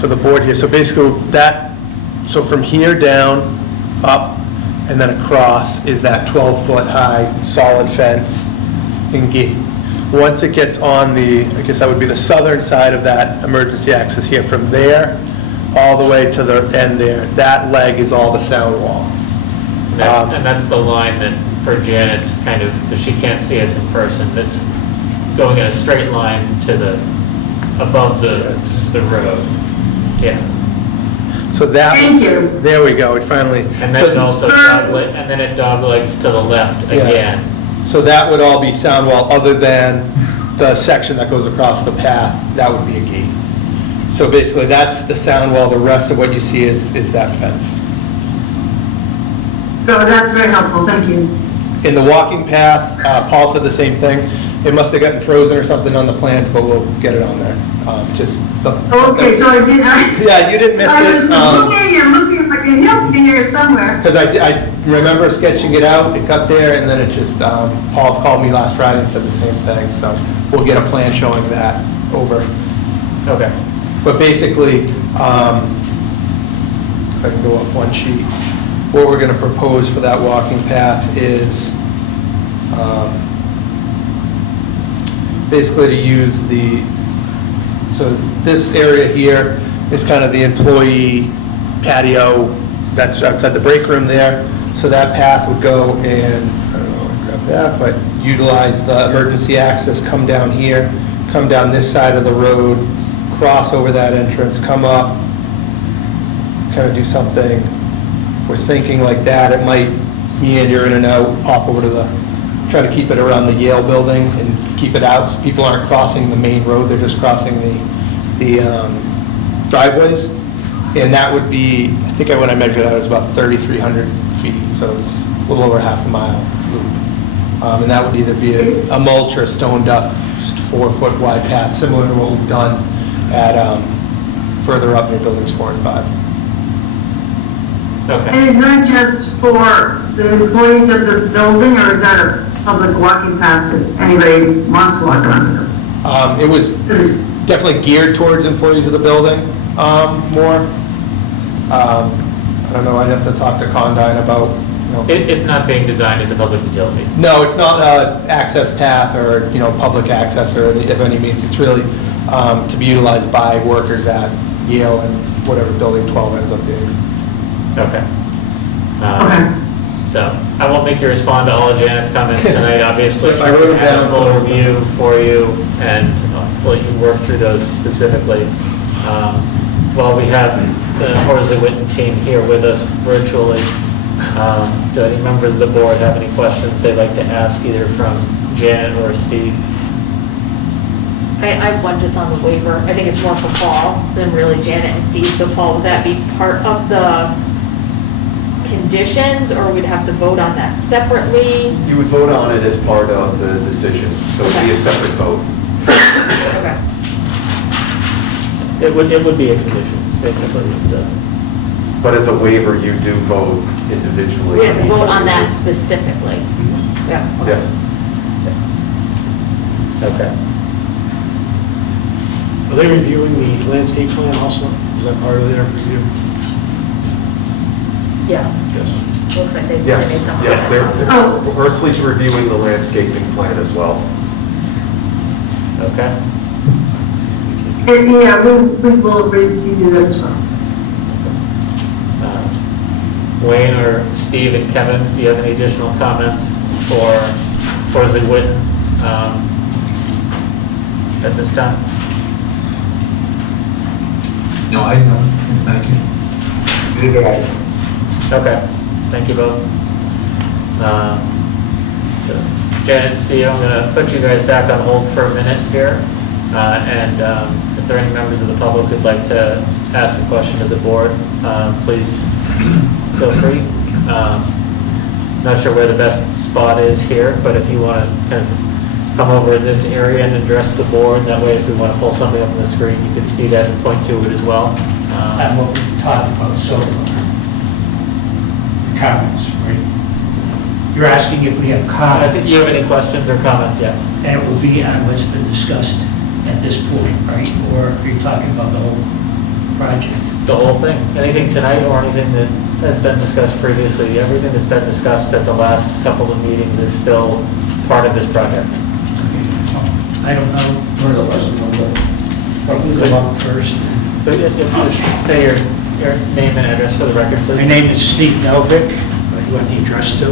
for the board here, so basically so from here down, up, and then across is that 12-foot high solid fence and gate. Once it gets on I guess that would be the southern side of that emergency access here, from there all the way to the end there, that leg is all the sound wall. And that's the line that for Janet's kind of, because she can't see us in person, that's going in a straight line to above the road. Yeah. So that, Thank you. there we go, it finally. And then it doglegs to the left again. So that would all be sound wall, other than the section that goes across the path, that would be a gate. So basically that's the sound wall, the rest of what you see is that fence. So that's very helpful, thank you. In the walking path, Paul said the same thing. It must have gotten frozen or something on the plans, but we'll get it on there. Okay, so I did. Yeah, you didn't miss I it. was looking, like it has to be here somewhere. Because I remember sketching it out, it got there, and then it just, Paul called me last Friday and said the same thing, so we'll get a plan showing that over. Okay. But basically, if I can go up one sheet, what we're going to propose for that walking path is basically to use so this area here is kind of the employee patio that's outside the break room there. So that path would go and, I don't know, grab that, but utilize the emergency access, come down here, come down this side of the road, cross over that entrance, come up, kind of do something. We're thinking like that. It might meander in and out, pop over to try to keep it around the Yale building and keep it out. So people aren't crossing the main road, they're just crossing the driveways. And that would be, I think when I measured out, it was about 3,300 feet, so it's a little over half a mile loop. And that would either be a mulch or a stone duff, 4-foot wide path, similar to what we've done at further up near buildings 4 and 5. Okay. And is that just for the employees of the building, or is that a public walking path that anybody wants to walk around? It was definitely geared towards employees of the building more. I don't know, I'd have to talk to Condyne about, It's not being designed as a public utility. No, it's not an access path or, public access or of any means. It's really to be utilized by workers at Yale and whatever building 12 ends up being. Okay. So I won't make you respond to all of Janet's comments tonight, obviously. I wrote them down, She's gonna have a so- full review for you and let you work through those specifically. While we have the Horsley Witten team here with us virtually, do any members of the board have any questions they'd like to ask either from Janet or Steve? I have one just on the waiver. I think it's more for Paul than really Janet and Steve. So Paul, would that be part of the conditions, or we'd have to vote on that separately? You would vote on it as part of the decision, so it'd be a separate vote. Okay. It would be a condition, basically, is the, But as a waiver, you do vote individually. We have to each vote on that waiver. specifically. Yeah. okay. Yes. okay. Are they reviewing the landscape plan also? Is that part of their review? Yeah, Yes. looks like they really made Yes, some. yes, Oh. Horsley's reviewing the landscaping plan as well. Okay. And yeah, we will review that as well. Wayne or Steve and Kevin, do you have any additional comments for Horsley Witten at this time? No, I don't. Thank you. Okay, thank you both. So Janet and Steve, I'm going to put you guys back on hold for a minute here. And if there are any members of the public who'd like to ask a question of the board, please feel free. Not sure where the best spot is here, but if you want to kind of come over in this area and address the board, that way if we want to pull something up on the screen, you can see that and point to it as well. And what we've talked about so far. Comments, right? You're asking if we have I comments. think you have any questions or comments, yes? And it will be on what's been discussed at this point, right? Or are you talking about the whole project? The whole thing, anything tonight or anything that has been discussed previously, everything that's been discussed at the last couple of meetings is still part of this project. I don't know. Probably the one first. But if you just say your name and address for the record, My please. name is Steve Melvick. What do you want the address to?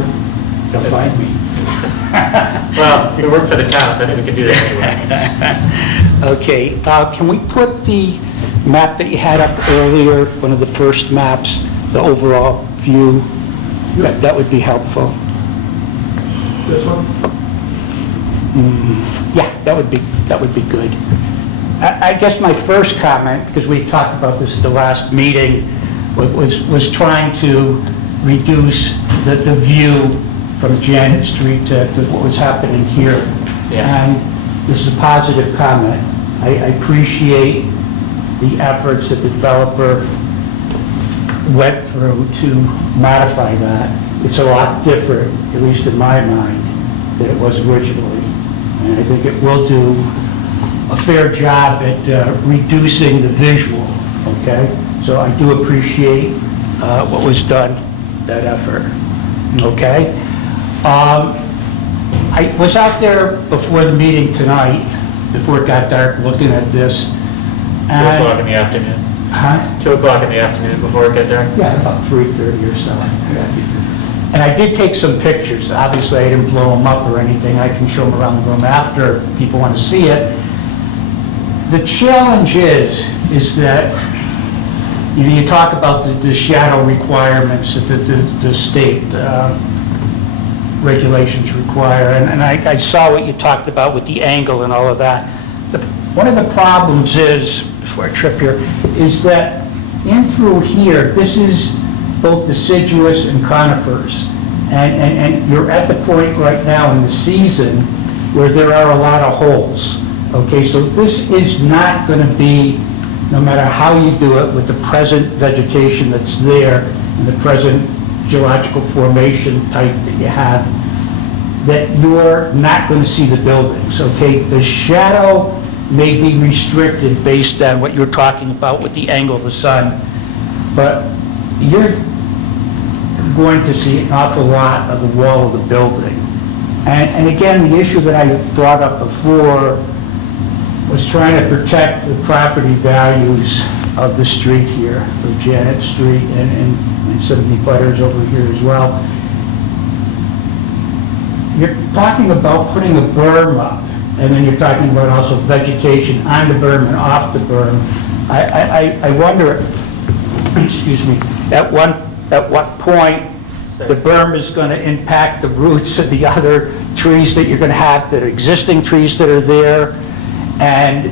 You'll find me. Well, you work for the town, so I think we can do that anyway. Okay, can we put the map that you had up earlier, one of the first maps, the overall view? That would be helpful. This one? Yeah, that would be good. I guess my first comment, because we talked about this at the last meeting, was trying to reduce the view from Janet Street to what was happening here. Yeah. And this is a positive comment. I appreciate the efforts that the developer went through to modify that. It's a lot different, at least in my mind, than it was originally. And I think it will do a fair job at reducing the visual, okay? So I do appreciate what was done that effort, okay? I was out there before the meeting tonight, before it got dark, looking at this. 2 o'clock in the afternoon. Huh? 2 o'clock in the afternoon before it got dark? Yeah, about 3:30 or so. And I did take some pictures. Obviously, I didn't blow them up or anything. I can show them around the room after if people want to see it. The challenge is that, you know, you talk about the shadow requirements that the state regulations require, and I saw what you talked about with the angle and all of that. One of the problems is, before I trip here, is that in through here, this is both deciduous and conifers. And you're at the point right now in the season where there are a lot of holes. Okay, so this is not going to be, no matter how you do it, with the present vegetation that's there and the present geological formation type that you have, that you're not going to see the buildings, okay? The shadow may be restricted based on what you're talking about with the angle of the sun, but you're going to see an awful lot of the wall of the building. And again, the issue that I brought up before was trying to protect the property values of the street here, of Janet Street, and some of the butters over here as well. You're talking about putting a berm up, and then you're talking about also vegetation on the berm and off the berm. I wonder, excuse me, at what point the berm is going to impact the roots of the other trees that you're going to have, that are existing trees that are there. And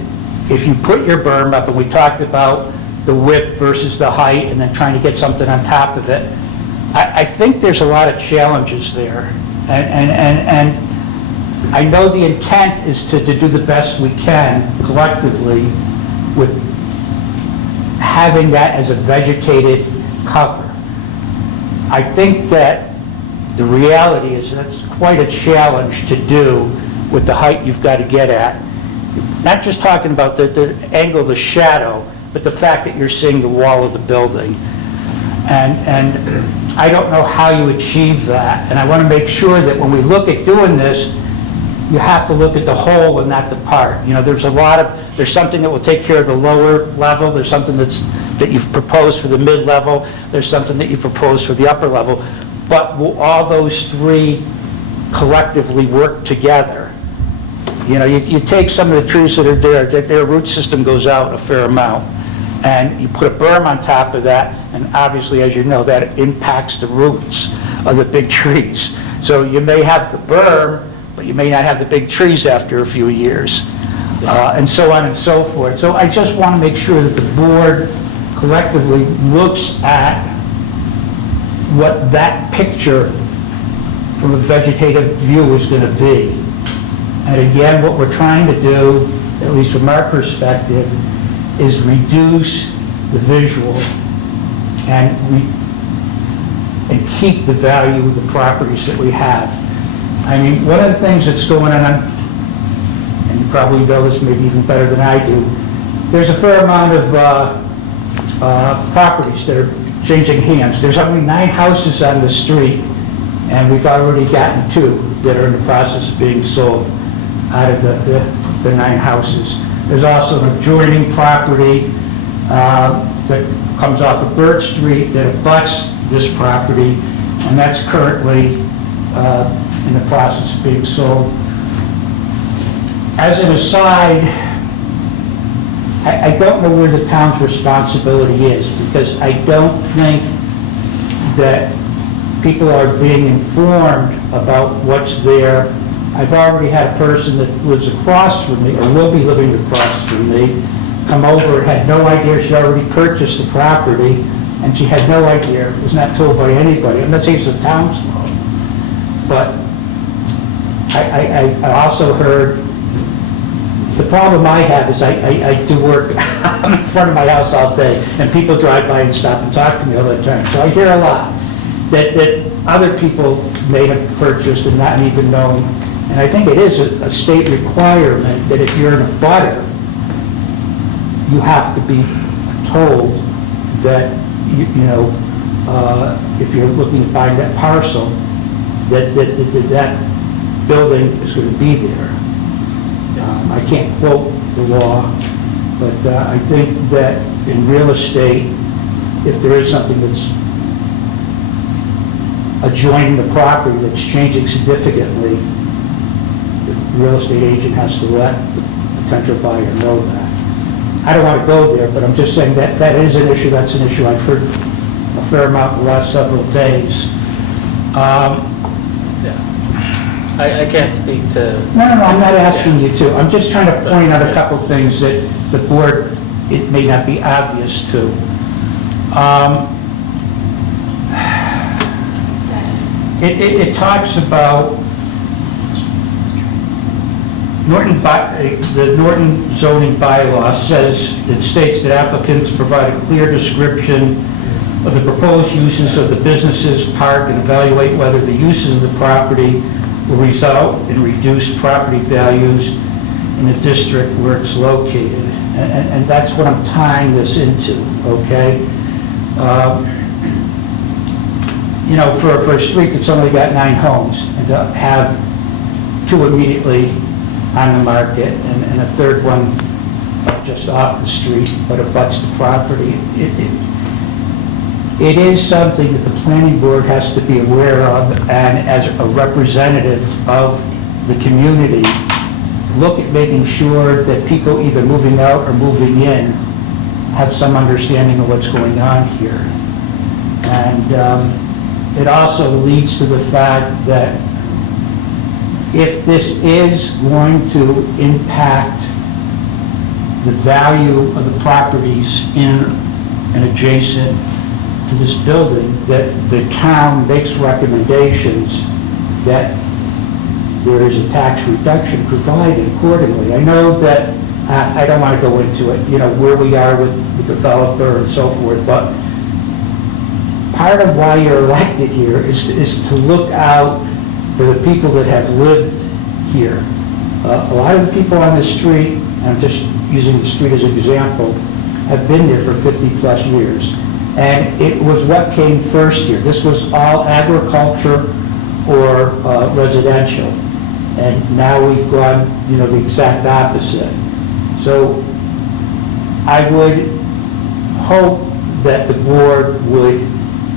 if you put your berm up, and we talked about the width versus the height, and then trying to get something on top of it, I think there's a lot of challenges there. And I know the intent is to do the best we can collectively with having that as a vegetated cover. I think that the reality is that's quite a challenge to do with the height you've got to get at. Not just talking about the angle of the shadow, but the fact that you're seeing the wall of the building. And I don't know how you achieve that. And I want to make sure that when we look at doing this, you have to look at the whole and not the part. You know, there's something that will take care of the lower level, there's something that you've proposed for the mid-level, there's something that you proposed for the upper level, but will all those three collectively work together? You know, you take some of the trees that are there, that their root system goes out a fair amount, and you put a berm on top of that, and obviously, as you know, that impacts the roots of the big trees. So you may have the berm, but you may not have the big trees after a few years, and so on and so forth. So I just want to make sure that the board collectively looks at what that picture from a vegetative view is going to be. And again, what we're trying to do, at least from our perspective, is reduce the visual and keep the value of the properties that we have. I mean, one of the things that's going on, and you probably know this maybe even better than I do, there's a fair amount of properties that are changing hands. There's only 9 houses on the street, and we've already gotten 2 that are in the process of being sold out of the 9 houses. There's also an adjoining property that comes off of Bird Street that abuts this property, and that's currently in the process of being sold. As an aside, I don't know where the town's responsibility is, because I don't think that people are being informed about what's there. I've already had a person that lives across from me, or will be living across from me, come over, had no idea she'd already purchased the property, and she had no idea, was not told by anybody. I'm not saying it's the town's fault, but I also heard, the problem I have is I do work, I'm in front of my house all day, and people drive by and stop and talk to me all the time, so I hear a lot that other people may have purchased and not even known. And I think it is a state requirement that if you're in a butter, you have to be told that, you know, if you're looking to buy that parcel, that building is going to be there. I can't quote the law, but I think that in real estate, if there is something that's adjoining the property that's changing significantly, the real estate agent has to let the potential buyer know that. I don't want to go there, but I'm just saying that that is an issue, that's an issue I've heard a fair amount the last several days. I can't speak to... No, I'm not asking you to. I'm just trying to point out a couple things that the board, it may not be obvious to. It talks about the Norton zoning bylaw says, it states that applicants provide a clear description of the proposed uses of the businesses, park, and evaluate whether the uses of the property will result in reduced property values in the district where it's located. And that's what I'm tying this into, okay? You know, for a street that's only got 9 homes, and to have 2 immediately on the market, and a third one just off the street, but abuts the property, it is something that the planning board has to be aware of, and as a representative of the community, look at making sure that people either moving out or moving in have some understanding of what's going on here. And it also leads to the fact that if this is going to impact the value of the properties in and adjacent to this building, that the town makes recommendations that there is a tax reduction provided accordingly. I know that, I don't want to go into it, you know, where we are with the developer and so forth, but part of why you're elected here is to look out for the people that have lived here. A lot of the people on the street, I'm just using the street as an example, have been there for 50-plus years. And it was what came first here. This was all agriculture or residential. And now we've gone, you know, the exact opposite. So I would hope that the board would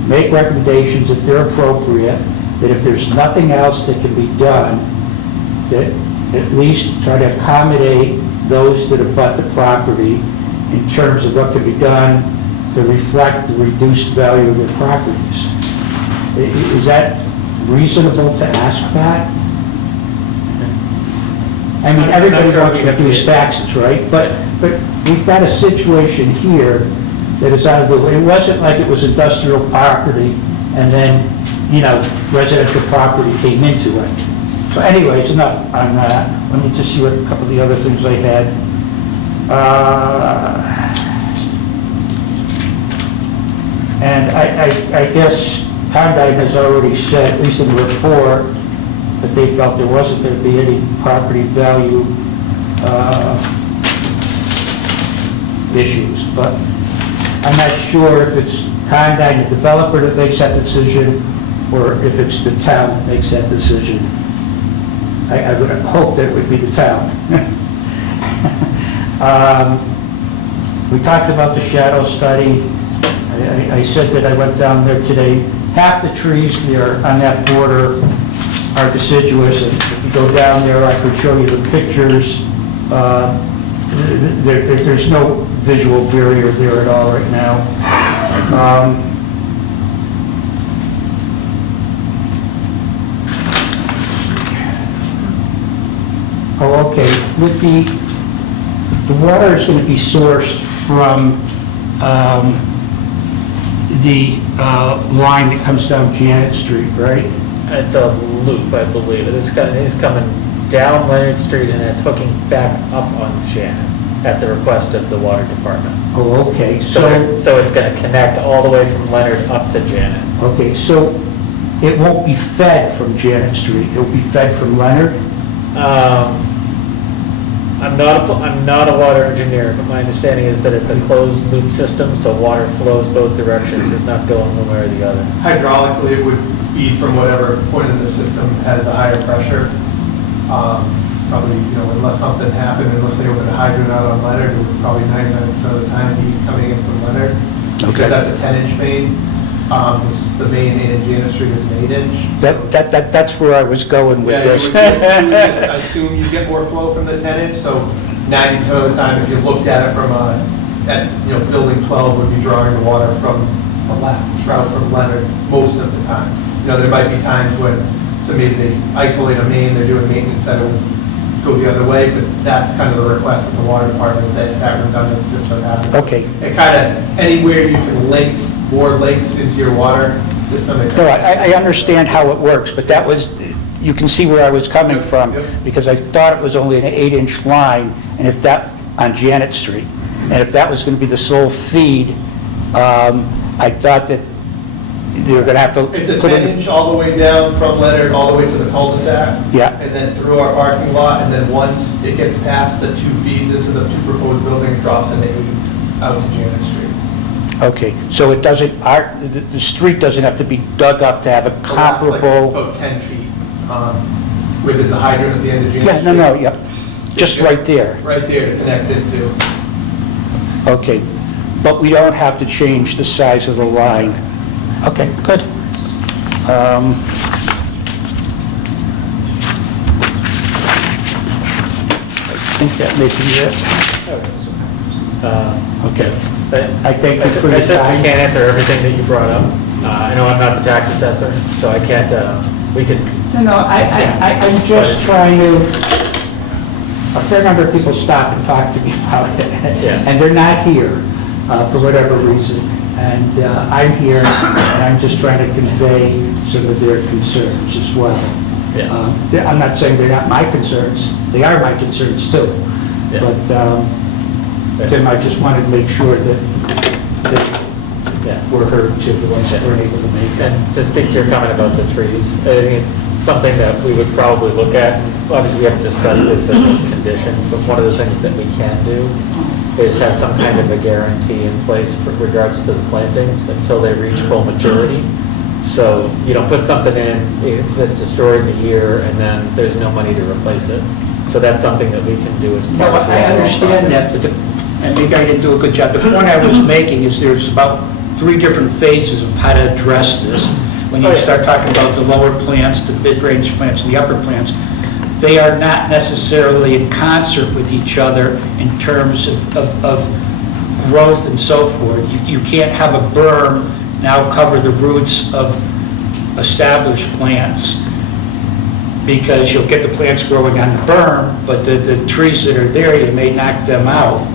make recommendations if they're appropriate, that if there's nothing else that can be done, that at least try to accommodate those that abut the property in terms of what can be done to reflect the reduced value of their properties. Is that reasonable to ask that? I mean, everybody wants to reduce taxes, right? But we've got a situation here that is out of the way. It wasn't like it was industrial property and then, you know, residential property came into it. So anyways, enough on that. Let me just see what a couple of the other things I had. And I guess Condyne has already said, at least in the report, that they felt there wasn't going to be any property value issues. But I'm not sure if it's Condyne, the developer, that makes that decision, or if it's the town that makes that decision. I would hope that it would be the town. We talked about the shadow study. I said that I went down there today. Half the trees there on that border are deciduous. If you go down there, I could show you the pictures. There's no visual barrier there at all right now. Oh, okay. With the water is going to be sourced from the line that comes down Janet Street, right? It's a loop, I believe. It's coming down Leonard Street and it's hooking back up on Janet at the request of the water department. Oh, okay. So it's going to connect all the way from Leonard up to Janet. Okay, so it won't be fed from Janet Street. It will be fed from Leonard? I'm not a water engineer, but my understanding is that it's a closed loop system, so water flows both directions, it's not going one way or the other. Hydraulically, it would feed from whatever point in the system has the higher pressure. Probably, unless something happened, unless they opened a hydrant out on Leonard, it would probably 99% of the time be coming in from Leonard. Okay. Because that's a 10-inch main. The main in Janet Street is an 8-inch. That's where I was going with this. I assume you get more flow from the 10-inch, so 90% of the time, if you looked at it from building 12 would be drawing the water from the left, from Leonard most of the time. There might be times when maybe they isolate a main, they're doing maintenance that will go the other way, but that's kind of the request of the water department, that redundant system happens. Okay. And kind of anywhere you can link more links into your water system. No, I understand how it works, but that was, you can see where I was coming from, because I thought it was only an 8-inch line, and if that, on Janet Street, and if that was going to be the sole feed, I thought that they were going to have to It's a put in... 10-inch all the way down from Leonard, all the way to the cul-de-sac. Yeah. And then through our parking lot, and then once it gets past the 2 feeds into the 2 proposed buildings, it drops into 8 out to Janet Street. Okay, so it doesn't, the street doesn't have to be dug up to have a The last, comparable... about 10 feet, where there's a hydrant at the end of Janet Street. Yeah, just right there. Right there to connect into. Okay, but we don't have to change the size of the line. Okay, good. I think that may be it. Okay. I thank you for I your certainly time. can't answer everything that you brought up. I know I'm not the tax assessor, so I can't, we could, No, I'm just trying to, a fair number of people stop and talk to me about it. Yeah. And they're not here for whatever reason. And I'm here, and I'm just trying to convey some of their concerns as well. Yeah. I'm not saying they're not my concerns. They are my concerns too. Yeah. But Tim, I just wanted to make sure that yeah. we're heard too, the ones that weren't able to make it. And to speak to your comment about the trees, I think it's something that we would probably look at. Obviously, we haven't discussed this as a condition, but one of the things that we can do is have some kind of a guarantee in place with regards to the plantings until they reach full maturity. So you don't put something in, it exists destroyed in a year, and then there's no money to replace it. So that's something that we can do as part No, of the... I understand that, but and maybe I didn't do a good job. The point I was making is there's about 3 different phases of how to address this. When you start talking about the lower plants, the mid-range plants, and the upper plants, they are not necessarily in concert with each other in terms of growth and so forth. You can't have a berm now cover the roots of established plants, because you'll get the plants growing on the berm, but the trees that are there, you may knock them out,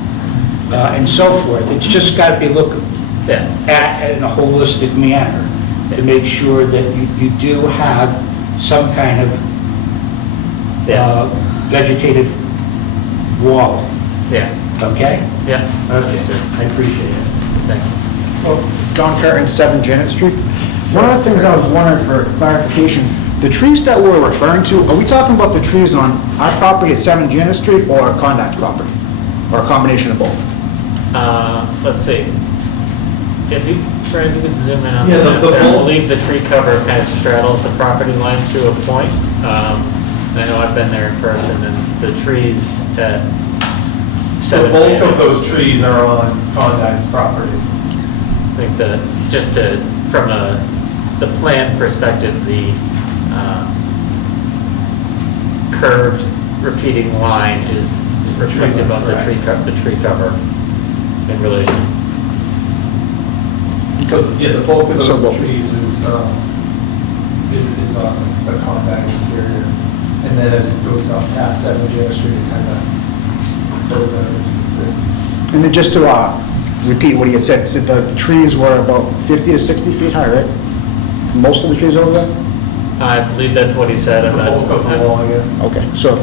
and so forth. It's just got to be looked at in a holistic manner to make sure that you do have some kind of vegetative wall. Yeah. Okay? Yeah. Okay, I appreciate it. Thank you. Well, Don Curtin, 7 Janet Street. One of the things I was wondering for clarification, the trees that we're referring to, are we talking about the trees on our property at 7 Janet Street or Condon's property? Or a combination of both? Let's see. If you, Fred, you could zoom in on Yeah, that. the I whole- believe the tree cover kind of straddles the property line to a point. I know I've been there in person, and the trees at The 7 bulk Janet, of those trees are on Condon's property. I think that, just to, from the plan perspective, the curved repeating line is reflective of the tree cover in relation. So, yeah, the bulk of So those bulk. trees is on the Condon interior. And then as it goes up past 7 Janet Street, it kind of goes out, as you can see. And then just to repeat what he had said the trees were about 50 to 60 feet high, right? Most of the trees over there? I believe that's what he said. The bulk of the wall, yeah. Okay, so,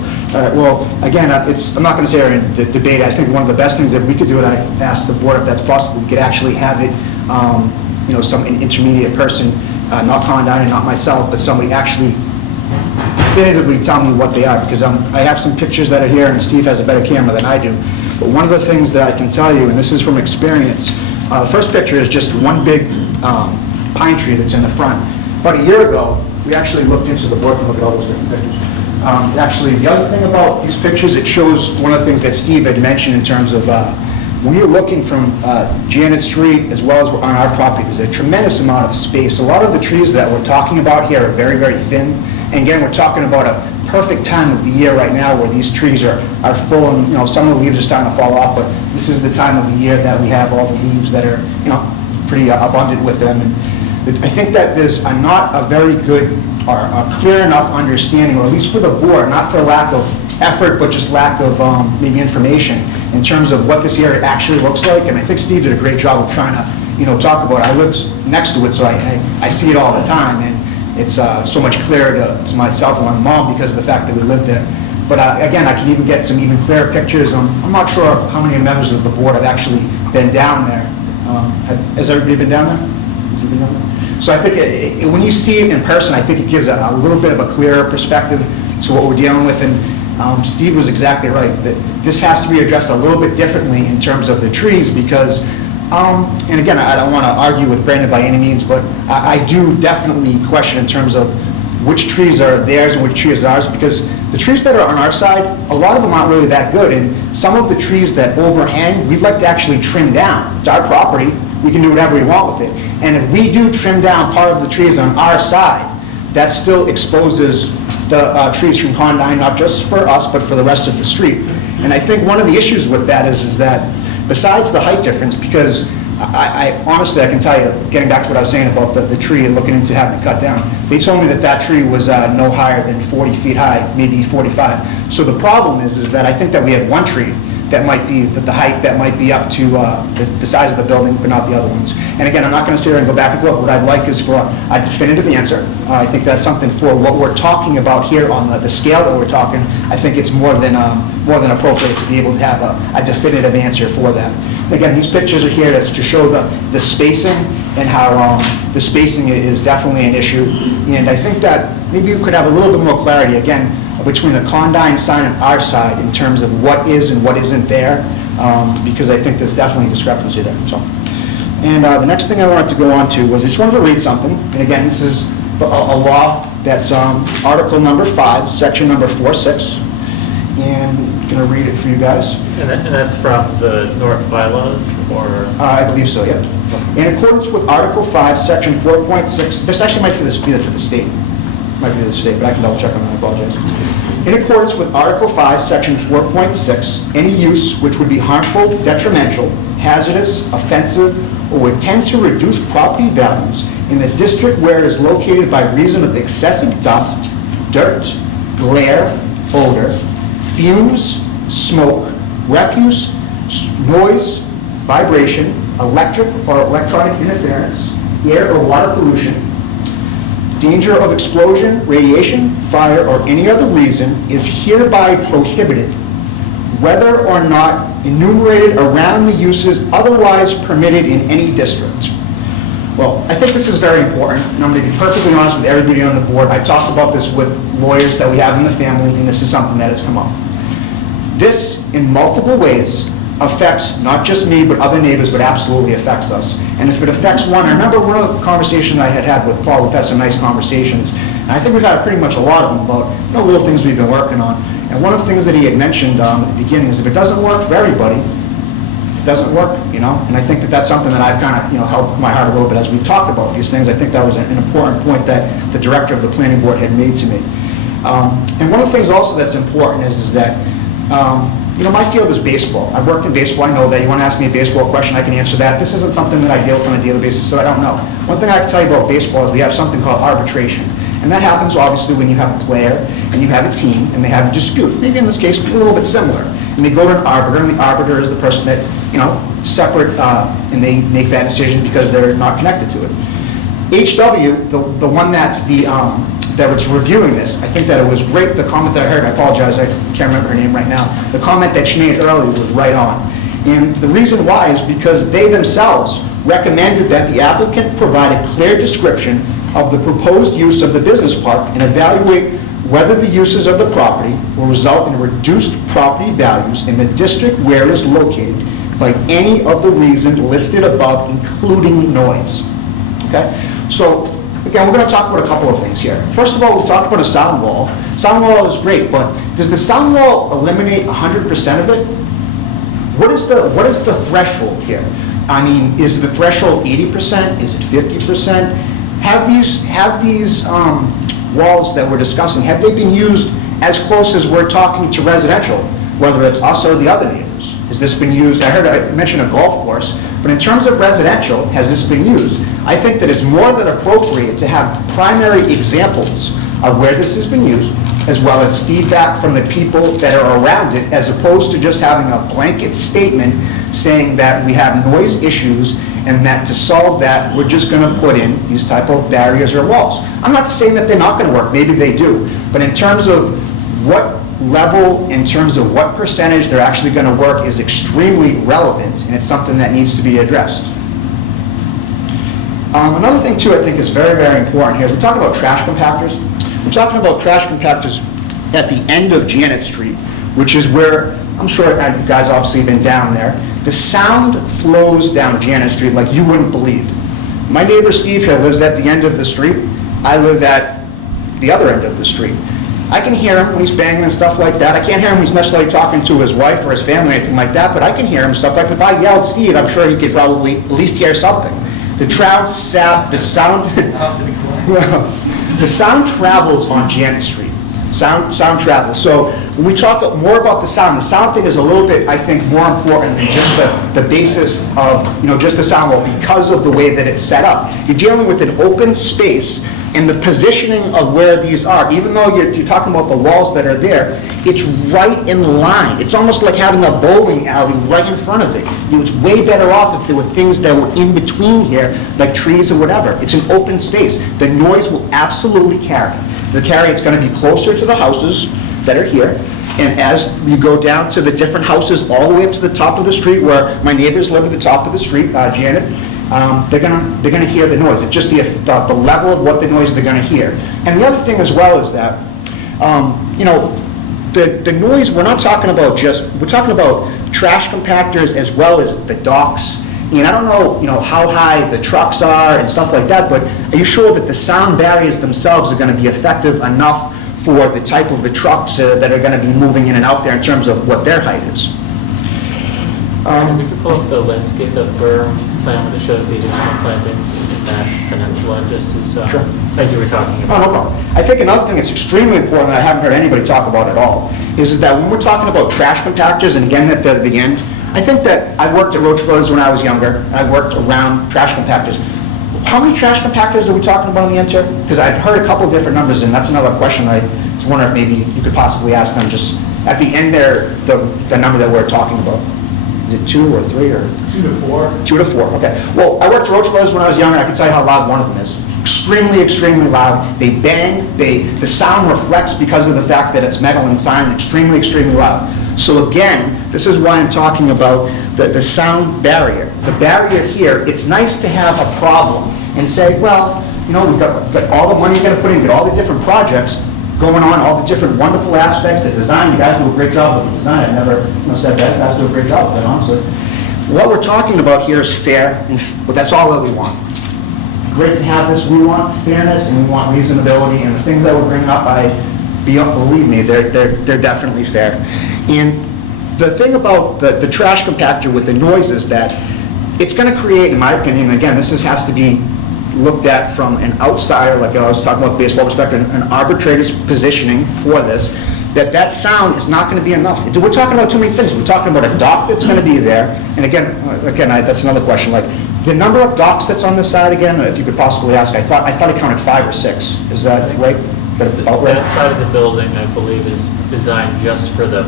well, again, I'm not going to say we're in debate. I think one of the best things that we could do, and I asked the board if that's possible, we could actually have it, some intermediate person, not Condon and not myself, but somebody actually definitively tell me what they are, because I have some pictures that are here, and Steve has a better camera than I do. But one of the things that I can tell you, and this is from experience, the first picture is just one big pine tree that's in the front. About a year ago, we actually looked into the book and looked at all those different pictures. Actually, the other thing about these pictures, it shows one of the things that Steve had mentioned in terms of when you're looking from Janet Street as well as on our property, there's a tremendous amount of space. A lot of the trees that we're talking about here are very, very thin. And again, we're talking about a perfect time of the year right now where these trees are full, and some of the leaves are starting to fall off, but this is the time of the year that we have all the leaves that are pretty abundant with them. And I think that there's not a very good or a clear enough understanding, or at least for the board, not for lack of effort, but just lack of maybe information in terms of what this area actually looks like. And I think Steve did a great job of trying to talk about it. I live next to it, so I see it all the time, and it's so much clearer to myself and my mom because of the fact that we live there. But again, I can even get some even clearer pictures. I'm not sure of how many members of the board have actually been down there. Has everybody been down there? So I think when you see it in person, I think it gives a little bit of a clearer perspective to what we're dealing with. And Steve was exactly right, that this has to be addressed a little bit differently in terms of the trees because, and again, I don't want to argue with Brandon by any means, but I do definitely question in terms of which trees are theirs and which trees are ours, because the trees that are on our side, a lot of them aren't really that good. And some of the trees that overhang, we'd like to actually trim down. It's our property. We can do whatever we want with it. And if we do trim down part of the trees on our side, that still exposes the trees from Condyne, not just for us, but for the rest of the street. And I think one of the issues with that is that besides the height difference, because I honestly, I can tell you, getting back to what I was saying about the tree and looking into having it cut down, they told me that tree was no higher than 40 feet high, maybe 45. So the problem is that I think that we had one tree that might be the height that might be up to the size of the building, but not the other ones. And again, I'm not going to sit here and go back and forth. What I'd like is for a definitive answer. I think that's something for what we're talking about here on the scale that we're talking. I think it's more than appropriate to be able to have a definitive answer for that. Again, these pictures are here to show the spacing and how the spacing is definitely an issue. And I think that maybe you could have a little bit more clarity, again, between the Condyne side and our side in terms of what is and what isn't there, because I think there's definitely a discrepancy there. So, and the next thing I wanted to go on to was I just wanted to read something. And again, this is a law that's Article number 5, Section number 46. And I'm going to read it for you guys. And that's from the Norton bylaws, or? I believe so, yeah. In accordance with Article 5, Section 4.6, this actually might be for the state. Might be the state, but I can double check on that, I apologize. In accordance with Article 5, Section 4.6, any use which would be harmful, detrimental, hazardous, offensive, or would tend to reduce property values in the district where it is located by reason of excessive dust, dirt, glare, odor, fumes, smoke, refuse, noise, vibration, electric or electronic interference, air or water pollution, danger of explosion, radiation, fire, or any other reason is hereby prohibited, whether or not enumerated around the uses otherwise permitted in any district. Well, I think this is very important, and I'm going to be perfectly honest with everybody on the board. I talked about this with lawyers that we have in the family, and this is something that has come up. This, in multiple ways, affects not just me, but other neighbors, but absolutely affects us. And if it affects one, I remember one of the conversations I had with Paul. We've had some nice conversations, and I think we've had pretty much a lot of them about little things we've been working on. And one of the things that he had mentioned at the beginning is if it doesn't work for everybody, it doesn't work, And I think that that's something that I've kind of, held my heart a little bit as we've talked about these things. I think that was an important point that the director of the planning board had made to me. And one of the things also that's important is that, my field is baseball. I've worked in baseball. I know that. You want to ask me a baseball question, I can answer that. This isn't something that I deal with on a daily basis, so I don't know. One thing I can tell you about baseball is we have something called arbitration. And that happens, obviously, when you have a player and you have a team and they have a dispute. Maybe in this case, a little bit similar. And they go to an arbiter, and the arbiter is the person that, separate, and they make that decision because they're not connected to it. HW, the one that's that was reviewing this, I think that it was great, the comment that I heard, I apologize, I can't remember her name right now, the comment that she made earlier was right on. And the reason why is because they themselves recommended that the applicant provide a clear description of the proposed use of the business park and evaluate whether the uses of the property will result in reduced property values in the district where it is located by any of the reasons listed above, including noise. Okay? So, again, we're going to talk about a couple of things here. First of all, we'll talk about a sound wall. Sound wall is great, but does the sound wall eliminate 100% of it? What is the threshold here? I mean, is the threshold 80%? Is it 50%? Have these walls that we're discussing, have they been used as close as we're talking to residential, whether it's us or the other neighbors? Has this been used? I heard I mention a golf course, but in terms of residential, has this been used? I think that it's more than appropriate to have primary examples of where this has been used, as well as feedback from the people that are around it, as opposed to just having a blanket statement saying that we have noise issues and that to solve that, we're just going to put in these type of barriers or walls. I'm not saying that they're not going to work, maybe they do, but in terms of what level, in terms of what percentage they're actually going to work is extremely relevant, and it's something that needs to be addressed. Another thing too I think is very, very important here is we're talking about trash compactors. We're talking about trash compactors at the end of Janet Street, which is where, I'm sure you guys obviously have been down there. The sound flows down Janet Street like you wouldn't believe. My neighbor Steve here lives at the end of the street. I live at the other end of the street. I can hear him when he's banging and stuff like that. I can't hear him when he's necessarily talking to his wife or his family or anything like that, but I can hear him stuff like, if I yelled Steve, I'm sure he could probably at least hear something. The sound travels on Janet Street. Sound travels. So when we talk more about the sound thing is a little bit, I think, more important than just the basis of, just the sound wall because of the way that it's set up. You're dealing with an open space, and the positioning of where these are, even though you're talking about the walls that are there, it's right in line. It's almost like having a bowling alley right in front of it. It's way better off if there were things that were in between here, like trees or whatever. It's an open space. The noise will absolutely carry. It's going to be closer to the houses that are here. And as you go down to the different houses, all the way up to the top of the street, where my neighbors live at the top of the street, Janet, they're gonna hear the noise. It's just the level of what the noise they're gonna hear. And the other thing as well is that, the noise, we're talking about trash compactors as well as the docks. And I don't know, how high the trucks are and stuff like that, but are you sure that the sound barriers themselves are gonna be effective enough for the type of the trucks that are gonna be moving in and out there in terms of what their height is? We could pull up the landscape, the berm plan that shows the additional planting in that peninsula, just as you were talking Oh, about. no problem. I think another thing that's extremely important that I haven't heard anybody talk about at all is that when we're talking about trash compactors, and again at the end, I think that I worked at Roach Brothers when I was younger, and I worked around trash compactors. How many trash compactors are we talking about in the end here? Because I've heard a couple of different numbers, and that's another question I was wondering if maybe you could possibly ask them just at the end there, the number that we're talking about. Is it 2 or 3 or? 2 to 4. 2 to 4, okay. Well, I worked at Roach Brothers when I was younger, and I can tell you how loud one of them is. Extremely, extremely loud. They bang, the sound reflects because of the fact that it's metal inside, and extremely, extremely loud. So again, this is why I'm talking about the sound barrier. The barrier here, it's nice to have a problem and say, well, we've got all the money you're going to put in, all the different projects going on, all the different wonderful aspects, the design. You guys do a great job with the design. I've never said that. You guys do a great job with it, honestly. What we're talking about here is fair, but that's all that we want. Great to have this. We want fairness and we want reasonability, and the things that we're bringing up, believe me, they're definitely fair. And the thing about the trash compactor with the noise is that it's going to create, in my opinion, again, this has to be looked at from an outsider, like I was talking about baseball perspective, an arbitrator's positioning for this, that sound is not going to be enough. We're talking about too many things. We're talking about a dock that's going to be there, and again, that's another question. Like the number of docks that's on this side again, if you could possibly ask. I thought I counted 5 or 6. Is that right? Is that about right? That side of the building, I believe, is designed just for the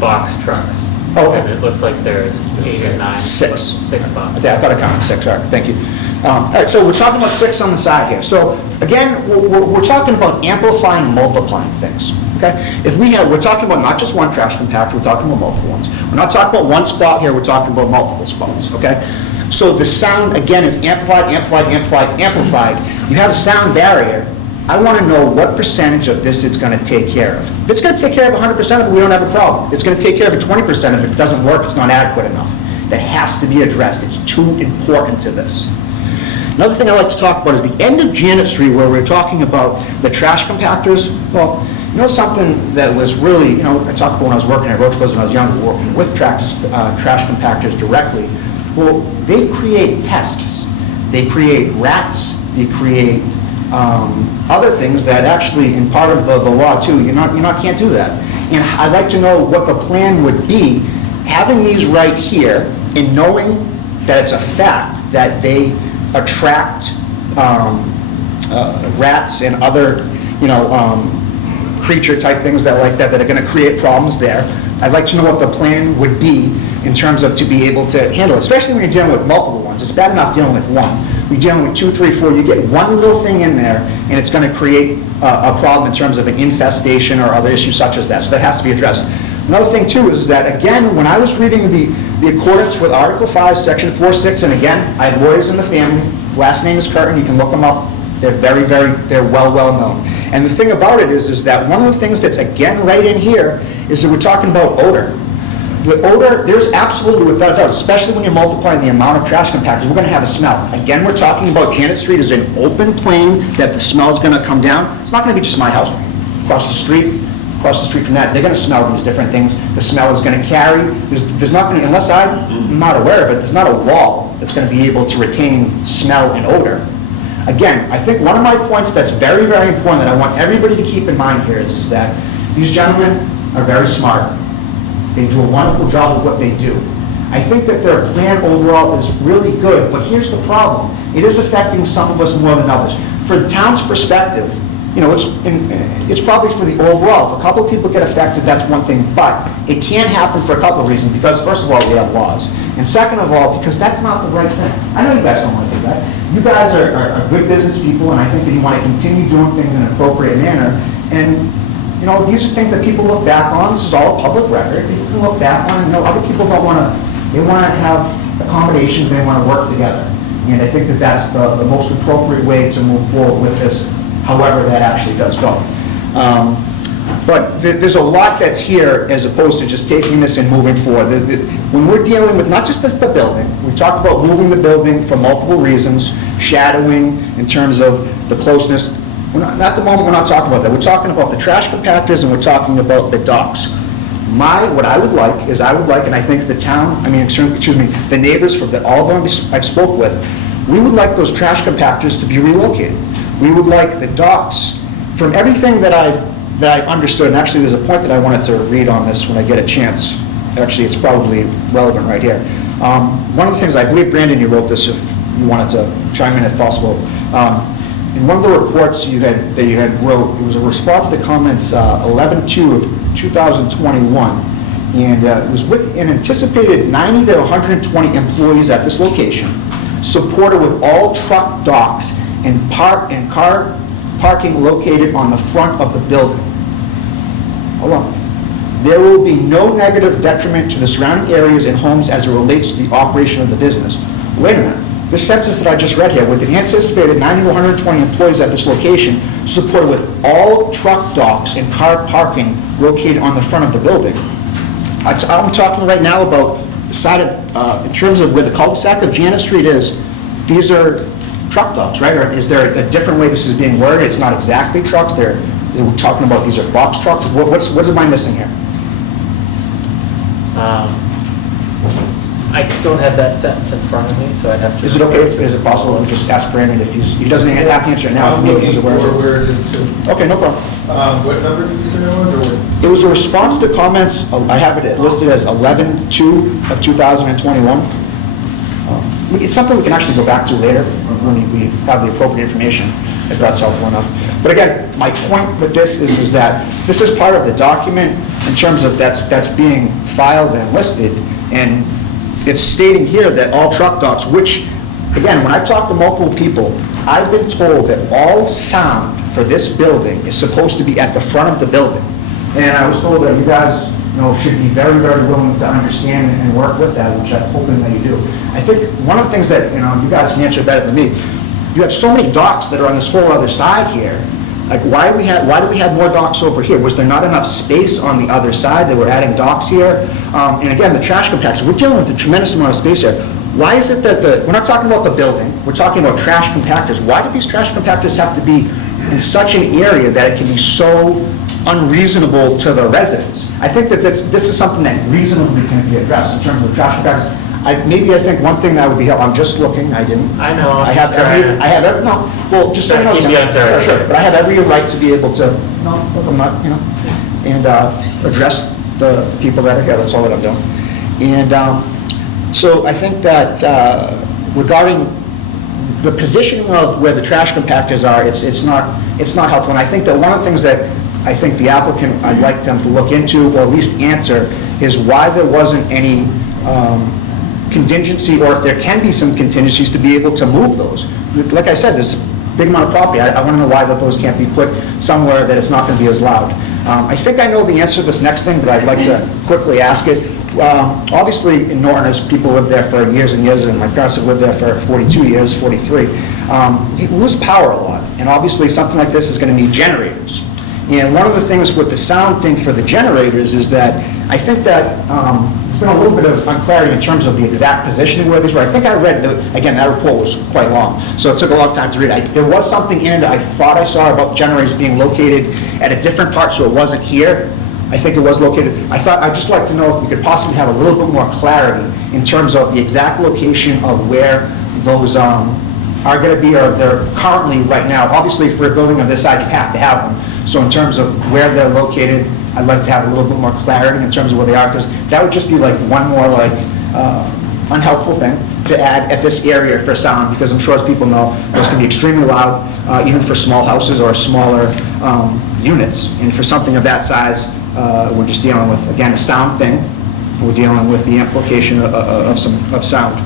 box trucks. Okay. And it looks like there's 8 or 9. 6. 6 spots. I thought I counted 6. All right, thank you. All right, so we're talking about 6 on the side here. So again, we're talking about amplifying, multiplying things. Okay? We're talking about not just one trash compactor, we're talking about multiple ones. We're not talking about one spot here, we're talking about multiple spots. Okay? So the sound again is amplified, amplified, amplified, amplified. You have a sound barrier. I want to know what percentage of this it's going to take care of. If it's going to take care of 100% of it, we don't have a problem. If it's going to take care of 20% of it, it doesn't work, it's not adequate enough. That has to be addressed. It's too important to this. Another thing I like to talk about is the end of Janet Street, where we're talking about the trash compactors. Well, you know something that was really, you know, I talked about when I was working at Roachcliffe when I was younger, working with trash compactors directly. Well, they create pests. They create rats. They create other things that actually, in part of the law too, you can't do that. And I'd like to know what the plan would be, having these right here, and knowing that it's a fact that they attract rats and other, creature type things that are going to create problems there. I'd like to know what the plan would be in terms of to be able to handle it, especially when you're dealing with multiple ones. It's bad enough dealing with one. We're dealing with 2, 3, 4, you get one little thing in there, and it's going to create a problem in terms of an infestation or other issues such as that. So that has to be addressed. Another thing too is that, again, when I was reading the accordance with Article 5, Section 4.6, and again, I have lawyers in the family, last name is Curtin, you can look them up, they're they're well known. And the thing about it is that one of the things that's, again, right in here, is that we're talking about odor. The odor, there's absolutely, without a doubt, especially when you're multiplying the amount of trash compactors, we're going to have a smell. Again, we're talking about Janet Street as an open plain that the smell is going to come down. It's not going to be just my house. Across the street from that, they're going to smell these different things. The smell is going to carry. There's not going to, unless I'm not aware of it, there's not a wall that's going to be able to retain smell and odor. Again, I think one of my points that's very important that I want everybody to keep in mind here is that these gentlemen are very smart. They do a wonderful job of what they do. I think that their plan overall is really good, but here's the problem. It is affecting some of us more than others. For the town's perspective, it's probably for the overall. If a couple of people get affected, that's one thing, but it can't happen for a couple of reasons, because first of all, we have laws, and second of all, because that's not the right thing. I know you guys don't want to do that. You guys are good business people, and I think that you want to continue doing things in an appropriate manner, and these are things that people look back on. This is all a public record. People can look back on, and other people don't want to, they want to have accommodations, they want to work together. And I think that that's the most appropriate way to move forward with this, however that actually does go. But there's a lot that's here as opposed to just taking this and moving forward. When we're dealing with not just the building, we talked about moving the building for multiple reasons, shadowing in terms of the closeness. At the moment, we're not talking about that. We're talking about the trash compactors and we're talking about the docks. What I would like is, and I think the town, the neighbors from all of them I've spoke with, we would like those trash compactors to be relocated. We would like the docks, from everything that I understood, and actually there's a point that I wanted to read on this when I get a chance. Actually, it's probably relevant right here. One of the things, I believe, Brandon, you wrote this, if you wanted to chime in if possible. In one of the reports that you had wrote, it was a response to comments 11/2 of 2021, and it was with an anticipated 90 to 120 employees at this location, supported with all truck docks and car parking located on the front of the building. Hold on. There will be no negative detriment to the surrounding areas and homes as it relates to the operation of the business. Wait a minute. This sentence that I just read here, with an anticipated 90 to 120 employees at this location, supported with all truck docks and car parking located on the front of the building. I'm talking right now about the side of, in terms of where the cul-de-sac of Janet Street is, these are truck docks, right? Or is there a different way this is being worded? It's not exactly trucks, we're talking about these are box trucks. What am I missing here? I don't have that sentence in front of me, so I'd have to... Is it okay, is it possible to just ask Brandon if he doesn't have to answer it now? I'm looking for where it is too. Okay, no problem. What number did you say that was, or what? It was a response to comments, I have it listed as 11/2 of 2021. It's something we can actually go back to later when we have the appropriate information, if that's helpful enough. But again, my point with this is that this is part of the document in terms of that's being filed and listed, and it's stating here that all truck docks, which, again, when I've talked to multiple people, I've been told that all sound for this building is supposed to be at the front of the building. And I was told that you guys, should be very willing to understand and work with that, which I'm hoping that you do. I think one of the things that, you guys can answer better than me, you have so many docks that are on this whole other side here Like, why do we have more docks over here? Was there not enough space on the other side? They were adding docks here. And again, the trash compactors, we're dealing with a tremendous amount of space here. Why is it that we're not talking about the building, we're talking about trash compactors. Why do these trash compactors have to be in such an area that it can be so unreasonable to the residents? I think that this is something that reasonably can be addressed in terms of trash compactors. I think one thing that would be helpful, I'm just looking, I know. I have every, no, well, just so you know. Keep you on target. Sure, but I have every right to be able to, no, look, I'm not, and address the people that are here, that's all that I'm doing. And so I think that regarding the positioning of where the trash compactors are, it's not helpful. And I think that one of the things that I think the applicant, I'd like them to look into, or at least answer, is why there wasn't any contingency, or if there can be some contingencies to be able to move those. Like I said, there's a big amount of property. I want to know why that those can't be put somewhere that it's not going to be as loud. I think I know the answer to this next thing, but I'd like to quickly ask it. Obviously, in Norton, as people live there for years and years, and my parents have lived there for 42 years, 43, people lose power a lot. And obviously, something like this is going to need generators. And one of the things with the sound thing for the generators is that I think that there's been a little bit of unclarity in terms of the exact positioning where these were. I think I read, again, that report was quite long, so it took a long time to read. There was something in it that I thought I saw about the generators being located at a different part, so it wasn't here. I think it was located. I'd just like to know if we could possibly have a little bit more clarity in terms of the exact location of where those are going to be, or they're currently right now. Obviously, for a building of this size, you have to have them. So in terms of where they're located, I'd like to have a little bit more clarity in terms of where they are, because that would just be like one more unhelpful thing to add at this area for sound, because I'm sure, as people know, those can be extremely loud, even for small houses or smaller units. And for something of that size, we're just dealing with, again, a sound thing. We're dealing with the implication of sound.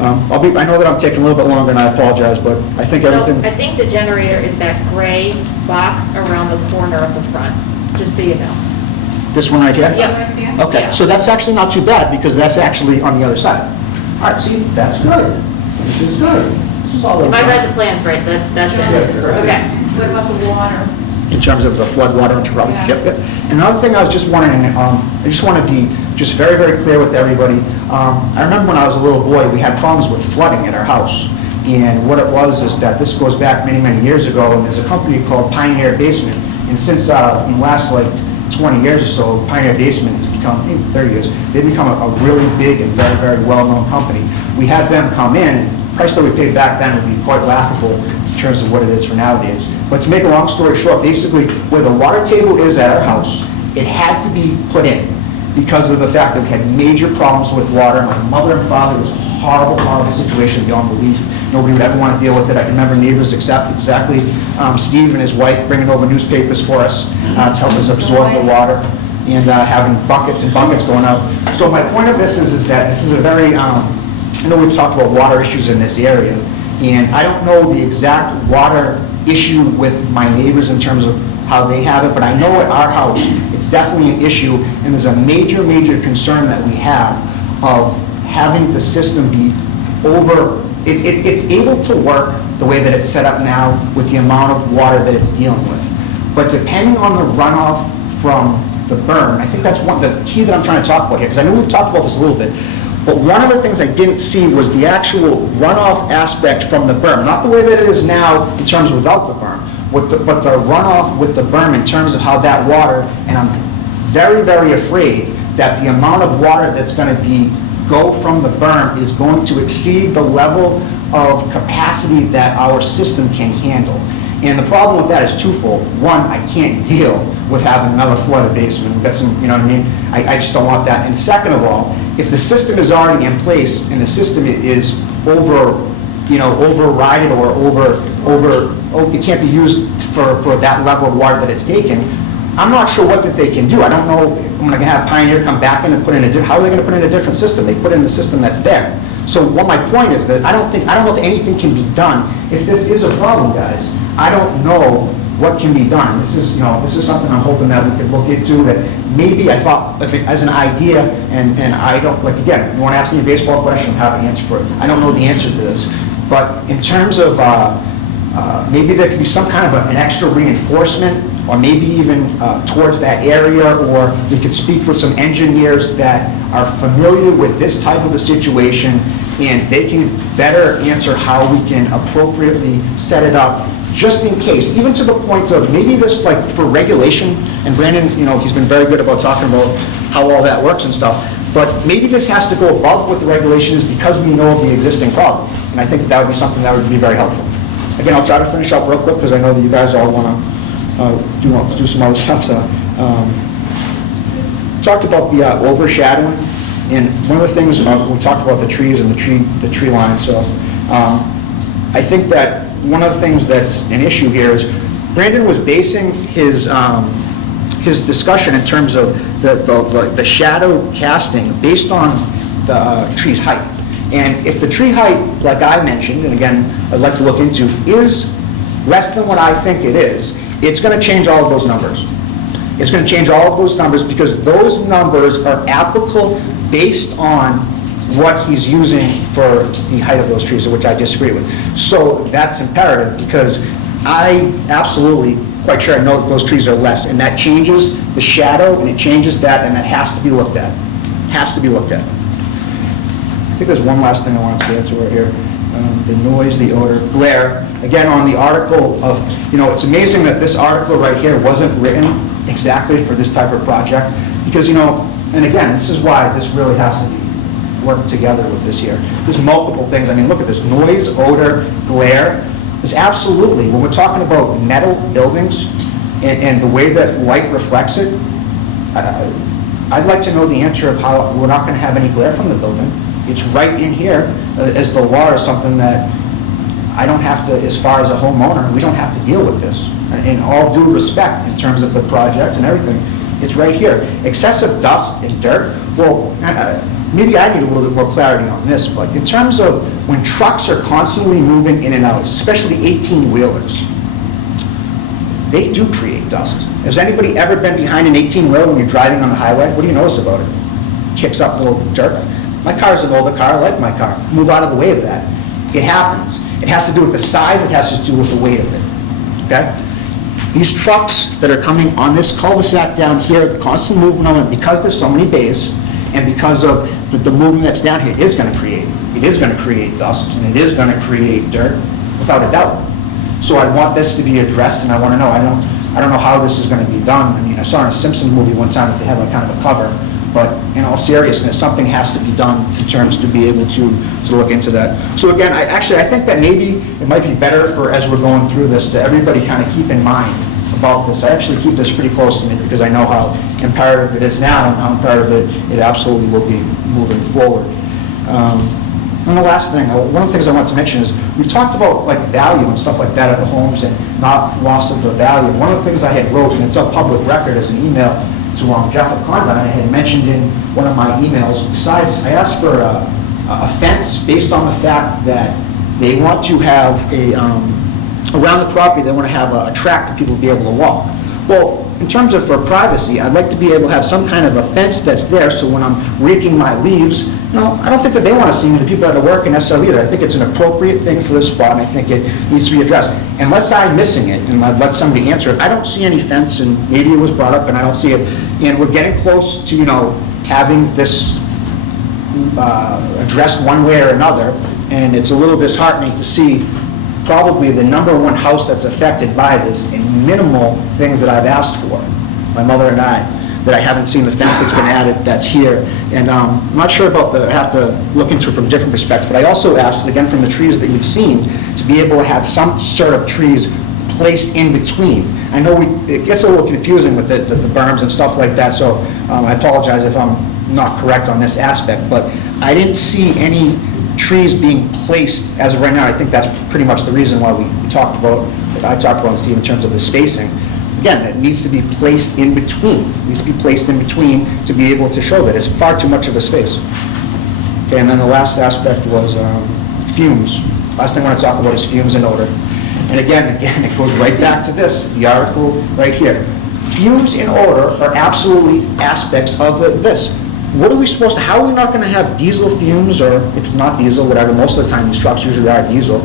I know that I'm taking a little bit longer, and I apologize, but I think everything. So I think the generator is that gray box around the corner of the front, just so you know. This one right here? Yep. Okay, Yeah. so that's actually not too bad, because that's actually on the other side. All right, see, that's good. This is good. This is all. If I read the plans right, that's it. Yes, correct. Okay. What about the water? In terms of the flood water interruption. Yeah. Yep. Another thing I was just wondering, I just want to be just very, very clear with everybody. I remember when I was a little boy, we had problems with flooding at our house. And what it was is that this goes back many, many years ago, and there's a company called Pioneer Basement. And since in the last 20 years or so, Pioneer Basement has become, maybe 30 years, they've become a really big and very, very well-known company. We had them come in, the price that we paid back then would be quite laughable in terms of what it is for nowadays. But to make a long story short, basically, where the water table is at our house, it had to be put in because of the fact that we had major problems with water. My mother and father, it was a horrible, horrible situation beyond belief. Nobody would ever want to deal with it. I can remember neighbors exactly, Steve and his wife bringing over newspapers for us to help us absorb the water, and having buckets and buckets going out. So my point of this is that this is a very, I know we've talked about water issues in this area, and I don't know the exact water issue with my neighbors in terms of how they have it, but I know at our house, it's definitely an issue, and there's a major, major concern that we have of having the system be over, it's able to work the way that it's set up now with the amount of water that it's dealing with. But depending on the runoff from the burn, I think that's the key that I'm trying to talk about here, because I know we've talked about this a little bit, but one of the things I didn't see was the actual runoff aspect from the berm. Not the way that it is now in terms of without the berm, but the runoff with the berm in terms of how that water, and I'm very, very afraid that the amount of water that's going to go from the berm is going to exceed the level of capacity that our system can handle. And the problem with that is twofold. One, I can't deal with having another flooded basement. We've got some, you know what I mean? I just don't want that. And second of all, if the system is already in place and the system is overridden or it can't be used for that level of water that it's taken, I'm not sure what that they can do. I don't know, I'm going to have Pioneer come back in and put in how are they going to put in a different system? They put in the system that's there. So what my point is that I don't know if anything can be done. If this is a problem, guys, I don't know what can be done. This is something I'm hoping that we could look into, that maybe I thought of it as an idea, and I don't, again, you want to ask me a baseball question, I have an answer for it. I don't know the answer to this. But in terms of maybe there could be some kind of an extra reinforcement, or maybe even towards that area, or we could speak with some engineers that are familiar with this type of a situation, and they can better answer how we can appropriately set it up, just in case, even to the point of maybe this, like, for regulation, and Brandon, you know, he's been very good about talking about how all that works and stuff, but maybe this has to go above what the regulation is because we know of the existing problem, and I think that would be something that would be very helpful. Again, I'll try to finish up real quick, because I know that you guys all want to do some other stuff, so. Talked about the overshadowing, and one of the things, we talked about the trees and the tree line, so I think that one of the things that's an issue here is Brandon was basing his discussion in terms of the shadow casting based on the tree's height. And if the tree height, like I mentioned, and again, I'd like to look into, is less than what I think it is, it's going to change all of those numbers. It's going to change all of those numbers because those numbers are applicable based on what he's using for the height of those trees, which I disagree with. So that's imperative, because I absolutely, quite sure I know that those trees are less, and that changes the shadow, and it changes that, and that has to be looked at. Has to be looked at. I think there's one last thing I wanted to answer right here. The noise, the odor, glare. Again, on the article of, you know, it's amazing that this article right here wasn't written exactly for this type of project, because, you know, and again, this is why this really has to be worked together with this here. There's multiple things. I mean, look at this: noise, odor, glare. There's absolutely, when we're talking about metal buildings and the way that light reflects it, I'd like to know the answer of how we're not going to have any glare from the building. It's right in here as the law, or something that I don't have to, as far as a homeowner, we don't have to deal with this. In all due respect, in terms of the project and everything, it's right here. Excessive dust and dirt, well, maybe I need a little bit more clarity on this, but in terms of when trucks are constantly moving in and out, especially 18-wheelers, they do create dust. Has anybody ever been behind an 18-wheeler when you're driving on the highway? What do you notice about it? Kicks up a little dirt. My car's an older car, I like my car. Move out of the way of that. It happens. It has to do with the size, it has to do with the weight of it, okay? These trucks that are coming on this cul-de-sac down here, the constant movement of it, because there's so many bays, and because of the movement that's down here, it is going to create dust, and it is going to create dirt, without a doubt. So I want this to be addressed, and I want to know, I don't know how this is going to be done. I mean, I saw in a Simpsons movie one time that they had like kind of a cover, but in all seriousness, something has to be done in terms to be able to look into that. So again, I think that maybe it might be better for, as we're going through this, to everybody kind of keep in mind about this. I actually keep this pretty close to me, because I know how imperative it is now, and how imperative it absolutely will be moving forward. And the last thing, one of the things I want to mention is, we've talked about like value and stuff like that of the homes, and not loss of the value. One of the things I had wrote, and it's a public record as an email to Jeff at Condon, I had mentioned in one of my emails, besides, I asked for a fence based on the fact that they want to have around the property, they want to have a track for people to be able to walk. Well, in terms of for privacy, I'd like to be able to have some kind of a fence that's there, so when I'm raking my leaves, I don't think that they want to see me, the people that are working necessarily either. I think it's an appropriate thing for this spot, and I think it needs to be addressed. Unless I'm missing it, and I'd let somebody answer it, I don't see any fence, and maybe it was brought up, and I don't see it. And we're getting close to, having this addressed one way or another, and it's a little disheartening to see probably the #1 house that's affected by this, and minimal things that I've asked for, my mother and I, that I haven't seen the fence that's been added that's here. And I'm not sure about I have to look into it from different perspectives, but I also asked, again, from the trees that you've seen, to be able to have some sort of trees placed in between. I know it gets a little confusing with the berms and stuff like that, so I apologize if I'm not correct on this aspect, but I didn't see any trees being placed as of right now. I think that's pretty much the reason why I talked about, Steve, in terms of the spacing. Again, it needs to be placed in between. It needs to be placed in between to be able to show that it's far too much of a space. Okay, and then the last aspect was fumes. Last thing I want to talk about is fumes and odor. And again, it goes right back to this, the article right here. Fumes and odor are absolutely aspects of this. what are we supposed to, how are we not gonna have diesel fumes, or if it's not diesel, whatever, most of the time these trucks usually are diesel,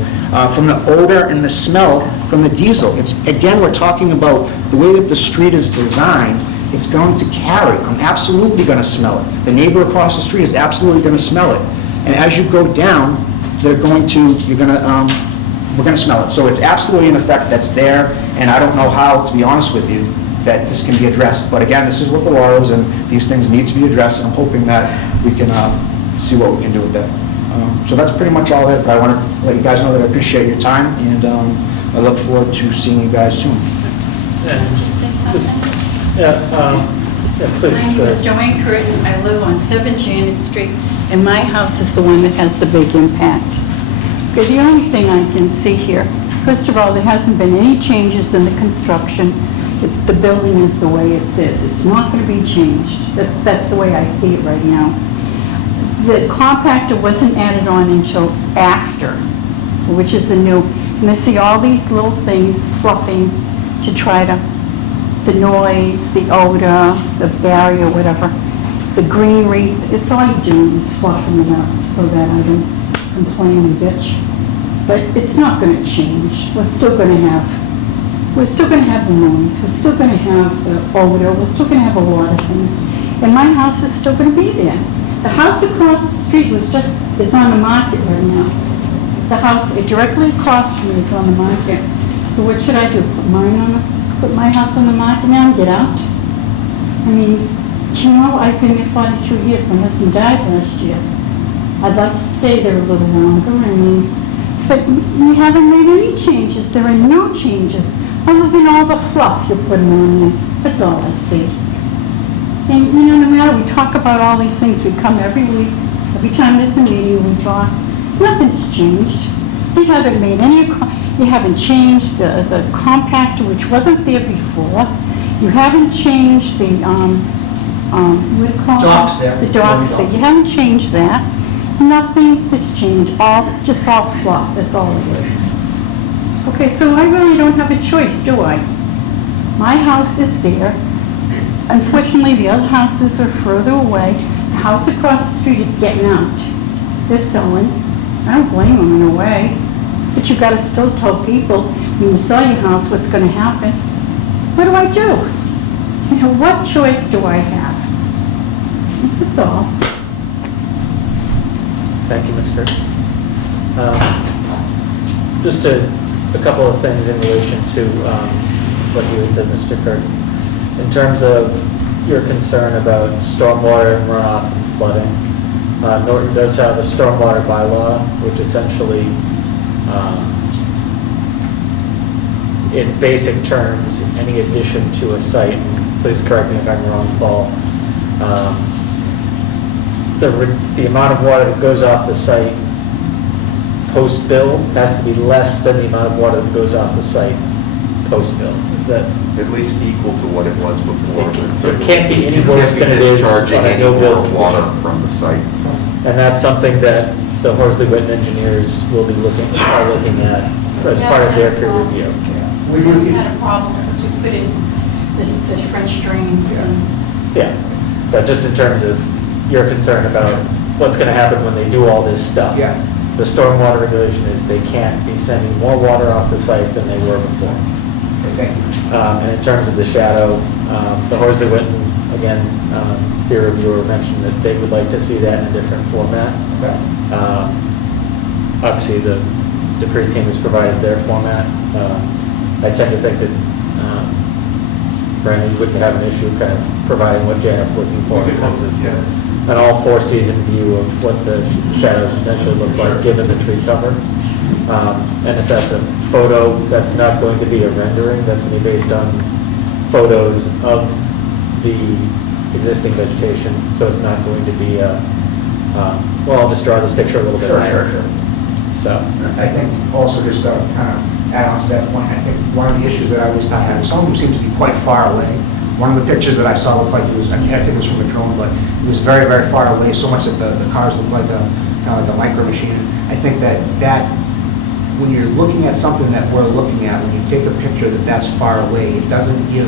from the odor and the smell from the diesel? It's, again, we're talking about the way that the street is designed, it's going to carry. I'm absolutely gonna smell it. The neighbor across the street is absolutely gonna smell it. And as you go down, we're gonna smell it. So it's absolutely an effect that's there, and I don't know how, to be honest with you, that this can be addressed. But again, this is what the law is, and these things need to be addressed, and I'm hoping that we can see what we can do with that. So that's pretty much all that, but I want to let you guys know that I appreciate your time, and I look forward to seeing you guys soon. Please. My name is Joanne Curtin. I live on 7 Janet Street, and my house is the one that has the big impact. Okay, the only thing I can see here, first of all, there hasn't been any changes in the construction. The building is the way it is. It's not going to be changed. That's the way I see it right now. The compactor wasn't added on until after, which is a new, and I see all these little things fluffing to try to, the noise, the odor, the barrier, whatever, the greenery, it's all you do is fluffing it up so that I don't complain and bitch. But it's not going to change. We're still going to have the noise, we're still going to have the odor, we're still going to have a lot of things. And my house is still going to be there. The house across the street is on the market right now. The house directly across from me is on the market. So what should I do? Put my house on the market now and get out? I mean, you know, I've been there 42 years. My husband died last year. I'd like to stay there a little longer. I mean, but we haven't made any changes. There are no changes other than all the fluff you're putting on there. That's all I see. And, you know, no matter, we talk about all these things. We come every week. Every time there's a meeting, we talk. Nothing's changed. You haven't made any, you haven't changed the compactor, which wasn't there before. You haven't changed the, what do you call it? Docks there. The docks there. You haven't changed that. Nothing has changed. Just all fluff. That's all it is. Okay, so I really don't have a choice, do I? My house is there. Unfortunately, the other houses are further away. The house across the street is getting out. They're selling. I don't blame them in a way. But you've got to still tell people, when you sell your house, what's going to happen. What do I do? You know, what choice do I have? That's all. Thank you, Ms. Kirk. Just a couple of things in relation to what you had said, Mr. Kirk. In terms of your concern about stormwater and runoff and flooding, Norton does have a stormwater bylaw, which essentially, in basic terms, any addition to a site, and please correct me if I'm wrong, Paul, the amount of water that goes off the site post-bill has to be less than the amount of water that goes off the site post-bill. Is that? At least equal to what it was before. It can't be any worse than it is discharging on a any no-bill more water from the site. And that's something that the Horsley Witten engineers will be looking at as part of their peer review. We've had a problem since we put in the French drains and... Yeah, but just in terms of your concern about what's going to happen when they do all this stuff. Yeah. The stormwater regulation is they can't be sending more water off the site than they were before. Okay, thank you. And in terms of the shadow, the Horsley Witten, again, peer reviewer mentioned that they would like to see that in a different format. Okay. Obviously, the decree team has provided their format. I tend to think that Brandon wouldn't have an issue kind of providing what Janet's looking for in terms of an all four-season view of what the shadows potentially look like given the tree cover. And if that's a photo, that's not going to be a rendering, that's going to be based on photos of the existing vegetation, so it's not going to be well, I'll just draw this picture a little bit higher. Sure. So. I think also just to kind of add on to that point, I think one of the issues that I always had, some of them seem to be quite far away. One of the pictures that I saw looked like it was, I think it was from a drone, but it was very, very far away, so much that the cars looked like a micro machine. I think that when you're looking at something that we're looking at, when you take a picture that's far away, it doesn't give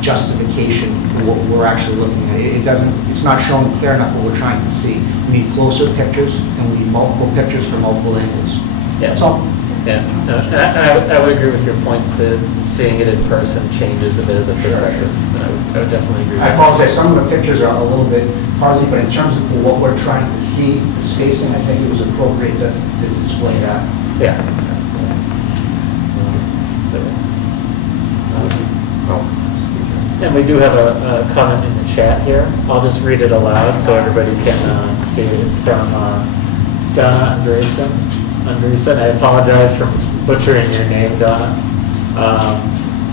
justification for what we're actually looking at. It doesn't, it's not showing clear enough what we're trying to see. We need closer pictures, and we need multiple pictures from multiple angles. Yeah. That's all. Yeah, no, I would agree with your point that seeing it in person changes a bit of the perspective. I would definitely agree with I that. apologize, some of the pictures are a little bit fuzzy, but in terms of what we're trying to see, the spacing, I think it was appropriate to display that. Yeah. And we do have a comment in the chat here. I'll just read it aloud so everybody can see it. It's from Donna Andreessen. I apologize for butchering your name, Donna.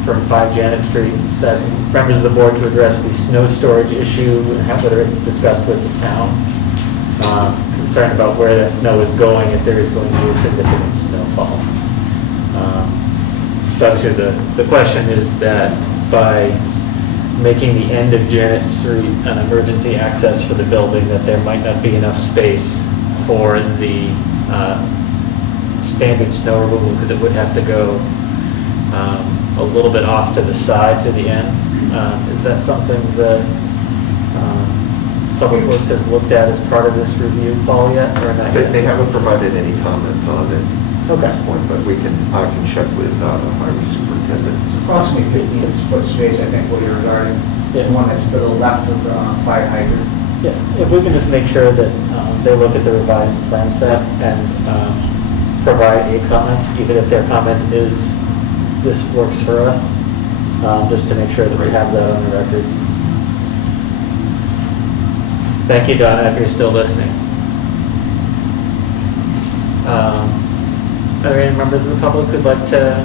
From 5 Janet Street. She's asking members of the board to address the snow storage issue and whether it's discussed with the town. Concerned about where that snow is going, if there is going to be a significant snowfall. So obviously the question is that by making the end of Janet Street an emergency access for the building, that there might not be enough space for the standard snow removal, because it would have to go a little bit off to the side to the end. Is that something that Public Works has looked at as part of this review, Paul, yet, or not yet? They haven't provided any comments on it at this point, but I can check with the highway superintendent. It's approximately 15-foot space, I think, what you're regarding. It's the one that's to the left of the fire hydrant. Yeah, if we can just make sure that they look at the revised plan set and provide a comment, even if their comment is, this works for us, just to make sure that we have that on the record. Thank you, Donna, if you're still listening. Are there any members of the public who'd like to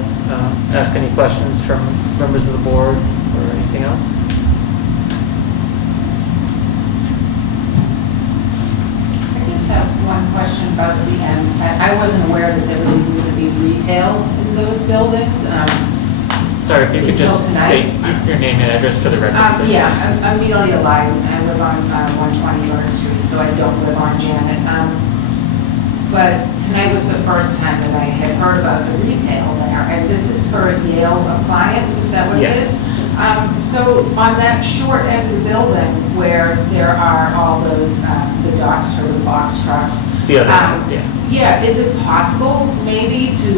ask any questions from members of the board or anything else? I just have one question about the end. I wasn't aware that there was going to be retail in those buildings. Sorry, if you could just state your name and address for the record, please. Yeah, I'm Amelia Lyden. I live on 120 York Street, so I don't live on Janet. But tonight was the first time that I had heard about the retail there, and this is for Yale Appliance, is that what it is? So on that short end of the building where there are all those, the docks for the box trucks. The other end, yeah. Yeah, is it possible maybe to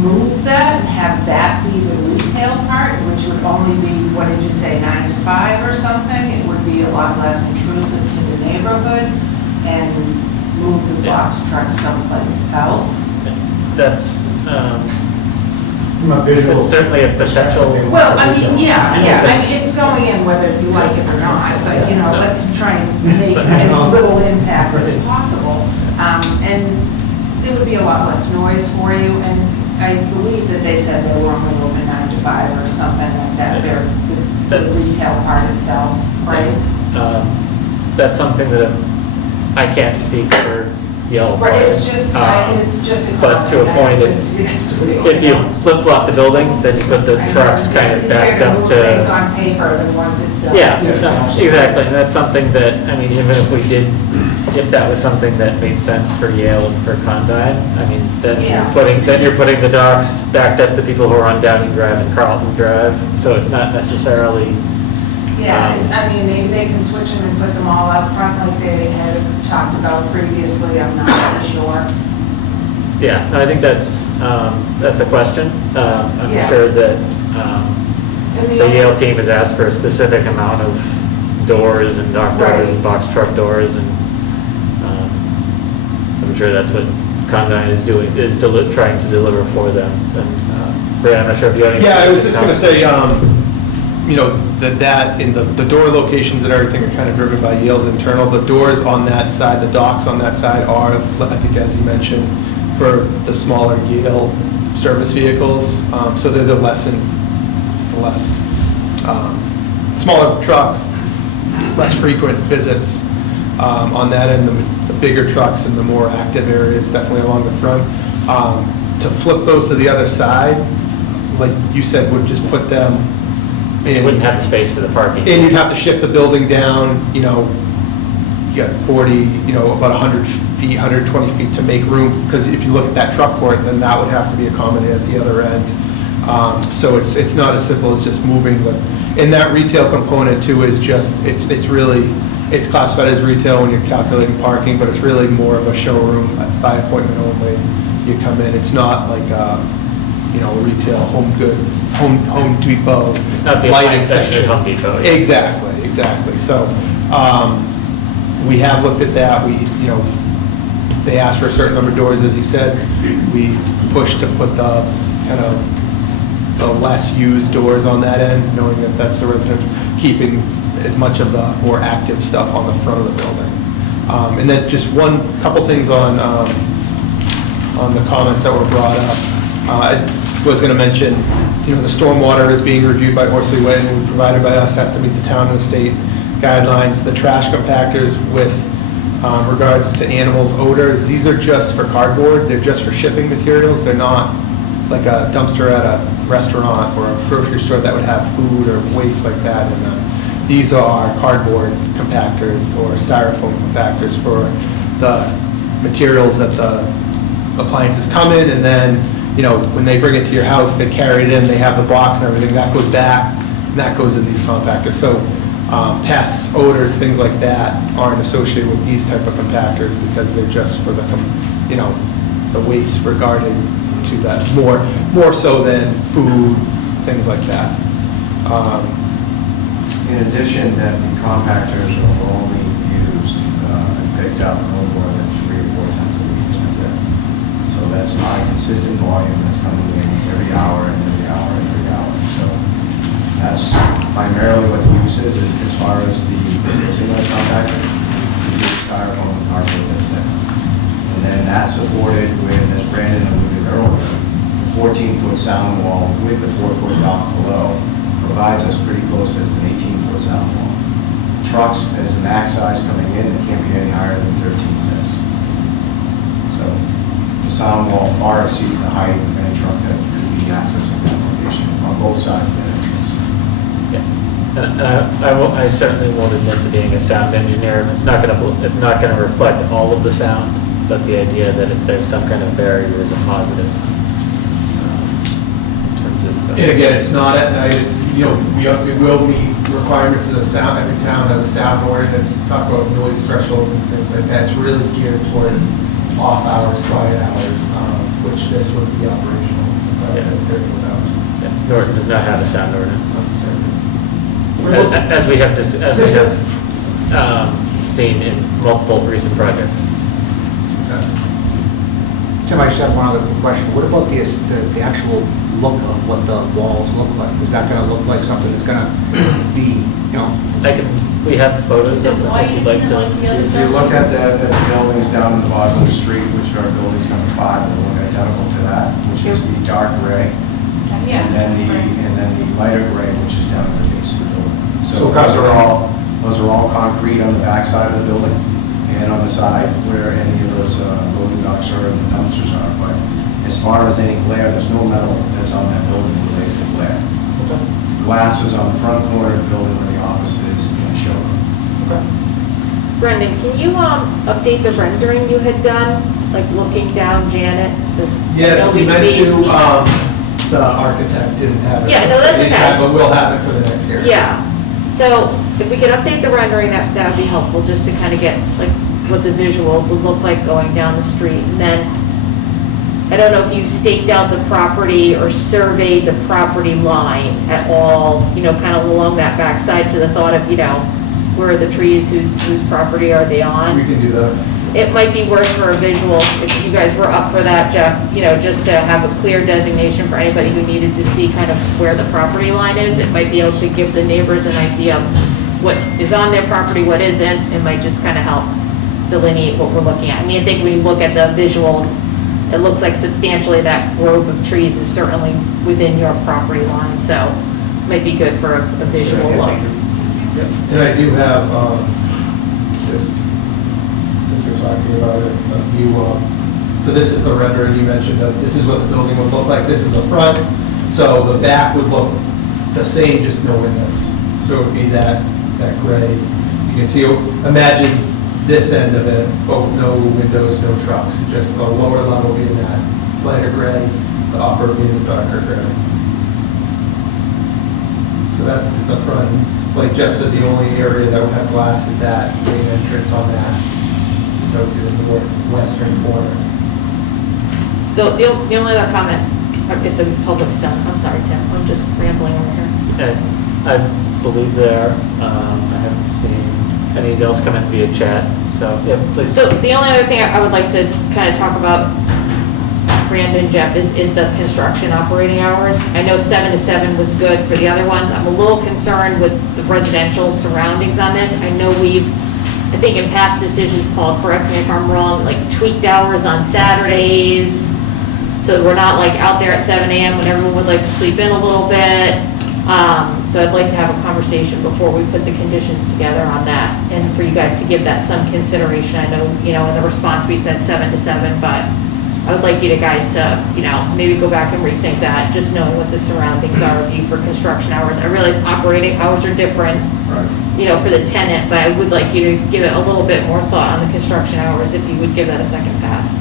move that and have that be the retail part, which would only be, what did you say, 9 to 5 or something? It would be a lot less intrusive to the neighborhood, and move the box truck someplace else? That's, From a visual. it's certainly a potential. Well, I mean, yeah, I mean, it's going in whether you like it or not, but, you know, let's try and make as little impact as possible. And there would be a lot less noise for you, and I believe that they said they were only open 9 to 5 or something like that, the retail part itself, right? That's something that I can't speak for Yale. Right, it's just a comment. But to a point, if you flip-flop the building, then you put the trucks kind of backed up It's easier to move things to. on paper than once it's built. Yeah, no, exactly, and that's something that, I mean, even if we did, if that was something that made sense for Yale and for Condyne, I mean, then you're putting the docks backed up to people who are on Downing Drive and Carlton Drive, so it's not necessarily. Yeah, I mean, maybe they can switch them and put them all out front like they had talked about previously, I'm not really sure. Yeah, no, I think that's a question. I'm Yeah. sure that And the Yale team has asked for a specific amount of doors and dock doors and box truck doors, and I'm sure that's what Condyne is doing, is trying to deliver for them. And Brad, I'm not sure if you have any. Yeah, I was just going to say, you know, that in the door locations and everything are kind of driven by Yale's internal. The doors on that side, the docks on that side are, I think as you mentioned, for the smaller Yale service vehicles. So they're the smaller trucks, less frequent visits on that end. The bigger trucks and the more active areas definitely along the front. To flip those to the other side, like you said, would just put them. You wouldn't have the space for the parking. And you'd have to shift the building down, you know, you got 40, you know, about 100 feet, 120 feet to make room, because if you look at that truck port, then that would have to be accommodated at the other end. So it's not as simple as just moving the, And that retail component too is just, it's really, it's classified as retail when you're calculating parking, but it's really more of a showroom by appointment only. You come in, it's not like retail, home goods, Home Depot. It's not the lighting appliance section at Home Depot. Yeah. Exactly. So, we have looked at that. They asked for a certain number of doors, as you said. We pushed to put the kind of the less used doors on that end, knowing that that's the resident, keeping as much of the more active stuff on the front of the building. And then just couple things on the comments that were brought up. I was going to mention, the stormwater is being reviewed by Horsley Witten and provided by us, has to meet the town and the state guidelines. The trash compactors with regards to animals' odors, these are just for cardboard. They're just for shipping materials. They're not like a dumpster at a restaurant or a grocery store that would have food or waste like that in them. These are cardboard compactors or styrofoam compactors for the materials that the appliances come in, and then, when they bring it to your house, they carry it in, they have the box and everything, that goes back, and that goes in these compactors. So pests, odors, things like that aren't associated with these type of compactors because they're just for the, the waste regarding to that, more so than food, things like that. In addition, that the compactors are only used and picked up no more than 3 or 4 times a week, that's it. So that's not a consistent volume that's coming in every hour and every hour and every hour. So that's primarily what the use is as far as the using those compactors. We use styrofoam and cardboard that's there. And then that's supported with, as Brandon alluded earlier, the 14-foot sound wall with the 4-foot dock below provides us pretty close as an 18-foot sound wall. Trucks, as a max size coming in, it can't be any higher than 13.6. So the sound wall far exceeds the height of any truck that could be accessing that location on both sides of the entrance. Yeah, I certainly won't admit to being a sound engineer. It's not going to reflect all of the sound, but the idea that if there's some kind of barrier is a positive. And again, it's not at night, it's, we will meet requirements of the sound, every town has a sound ordinance, talk about noise thresholds and things like that. It's really geared towards off hours, quiet hours, which this would be operational during those hours. Yeah, Norton does not have a sound ordinance, so. As we have seen in multiple recent projects. Tim, I just have one other question. What about the actual look of what the walls look like? Is that going to look like something that's going to be, we have photos of them if you'd like to. If you look at the buildings down at the bottom of the street, which are buildings number 5, they look identical to that, which is the dark gray. Yeah. And then the lighter gray, which is down at the base of the building. So those are all concrete on the back side of the building and on the side where any of those loading docks are and the dumpsters are. But as far as any glare, there's no metal that's on that building related to glare. Glass is on the front corner of the building where the office is in the showroom. Brendan, can you update the rendering you had done, like looking down Janet? Yes, we meant to, the architect didn't have it. Yeah, no, that's okay. But we'll have it for the next hearing. Yeah, so if we could update the rendering, that would be helpful, just to kind of get like what the visual would look like going down the street. And then, I don't know if you staked out the property or surveyed the property line at all, kind of along that backside to the thought of, where are the trees, whose property are they on? We can do that. It might be worth for a visual, if you guys were up for that, Jeff, just to have a clear designation for anybody who needed to see kind of where the property line is. It might be able to give the neighbors an idea of what is on their property, what isn't. It might just kind of help delineate what we're looking at. I think when you look at the visuals, it looks like substantially that grove of trees is certainly within your property line, so it might be good for a visual look. And I do have, just, since we're talking about it, a view of, so this is the rendering you mentioned, this is what the building would look like. This is the front, so the back would look the same, just no windows. So it would be that gray. You can see, imagine this end of it, no windows, no trucks, just the lower level being that lighter gray, the upper being the darker gray. So that's the front. Like Jeff said, the only area that would have glass is that main entrance on that, so to the northwestern corner. So the only other comment, if the public's done, I'm sorry, Tim, I'm just rambling over here. And I believe there, I haven't seen anything else come in via chat, so, yeah, please. So the only other thing I would like to kind of talk about, Brandon, Jeff, is the construction operating hours. I know 7 to 7 was good for the other ones. I'm a little concerned with the residential surroundings on this. I know I think in past decisions, Paul, correct me if I'm wrong, like tweaked hours on Saturdays, so we're not like out there at 7 AM when everyone would like to sleep in a little bit. So I'd like to have a conversation before we put the conditions together on that, and for you guys to give that some consideration. I know, in the response we said 7 to 7, but I would like you guys to, maybe go back and rethink that, just knowing what the surroundings are of you for construction hours. I realize operating hours are different, for the tenant, but I would like you to give it a little bit more thought on the construction hours, if you would give that a second pass.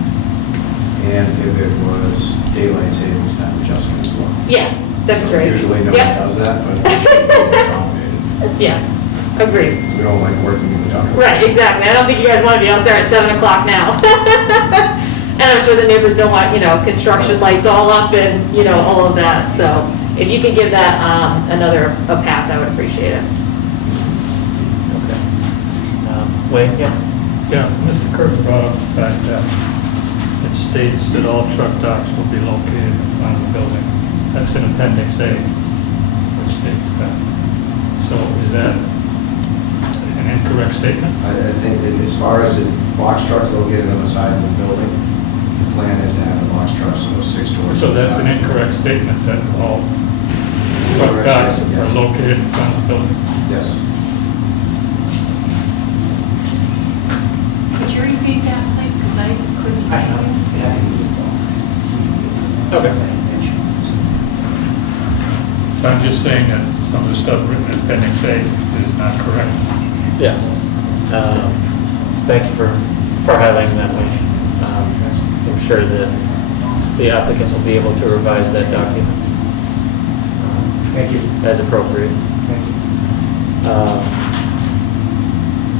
And if it was daylight savings time adjustment as well. Yeah, that's So great. usually no one Yep. does that, but it should be accommodated. Yes, agreed. We don't like working in the dark. Right, exactly. I don't think you guys want to be out there at 7 o'clock now. And I'm sure the neighbors don't want, construction lights all up and, all of that. So if you could give that a pass, I would appreciate it. Okay. Wayne, yeah? Yeah, Mr. Kirk brought up the fact that it states that all truck docks will be located in front of the building. That's in Appendix A, which states that. So is that an incorrect statement? I think that as far as the box trucks located on the side of the building, the plan is to have the box trucks, those 6 doors. So on the that's an side. incorrect statement, that all truck Incorrect docks statement, are yes. located in front of the building. Yes. Could you repeat that, please, because I couldn't hear you? Okay. So I'm just saying that some of the stuff written in Appendix A is not correct. Yes. Thank you for highlighting that, Wayne. I'm sure that the applicant will be able to revise that document. Thank you. As appropriate. Thank you.